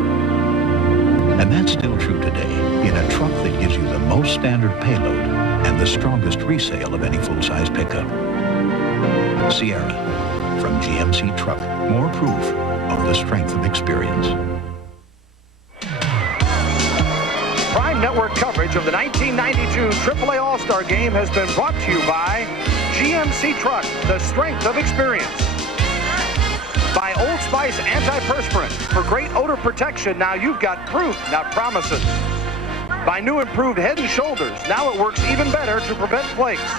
And that's still true today in a truck that gives you the most standard payload and the strongest resale of any full-size pickup. Sierra, from GMC Truck, more proof of the strength of experience. Prime Network coverage of the 1992 AAA All-Star Game has been brought to you by GMC Truck, the strength of experience. By Old Spice Antiperspirant. For great odor protection, now you've got proof, not promises. By new improved Head & Shoulders. Now it works even better to prevent flakes.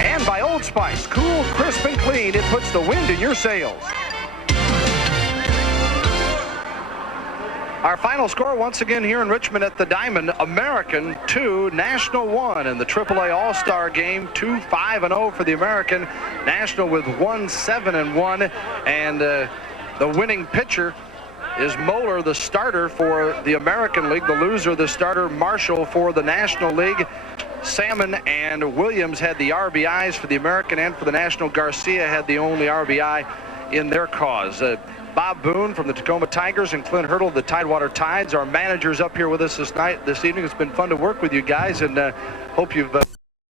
And by Old Spice, cool, crisp, and clean, it puts the wind in your sails. Our final score once again here in Richmond at the Diamond, American 2, National 1 in the AAA All-Star Game. 2-5-0 for the American. National with 1-7-1, and the winning pitcher is Moeller, the starter for the American League. The loser, the starter, Marshall for the National League. Salmon and Williams had the RBIs for the American, and for the National, Garcia had the only RBI in their cause. Bob Boone from the Tacoma Tigers and Clint Hurdle of the Tidewater Tides, our managers, up here with us this evening. It's been fun to work with you guys, and hope you've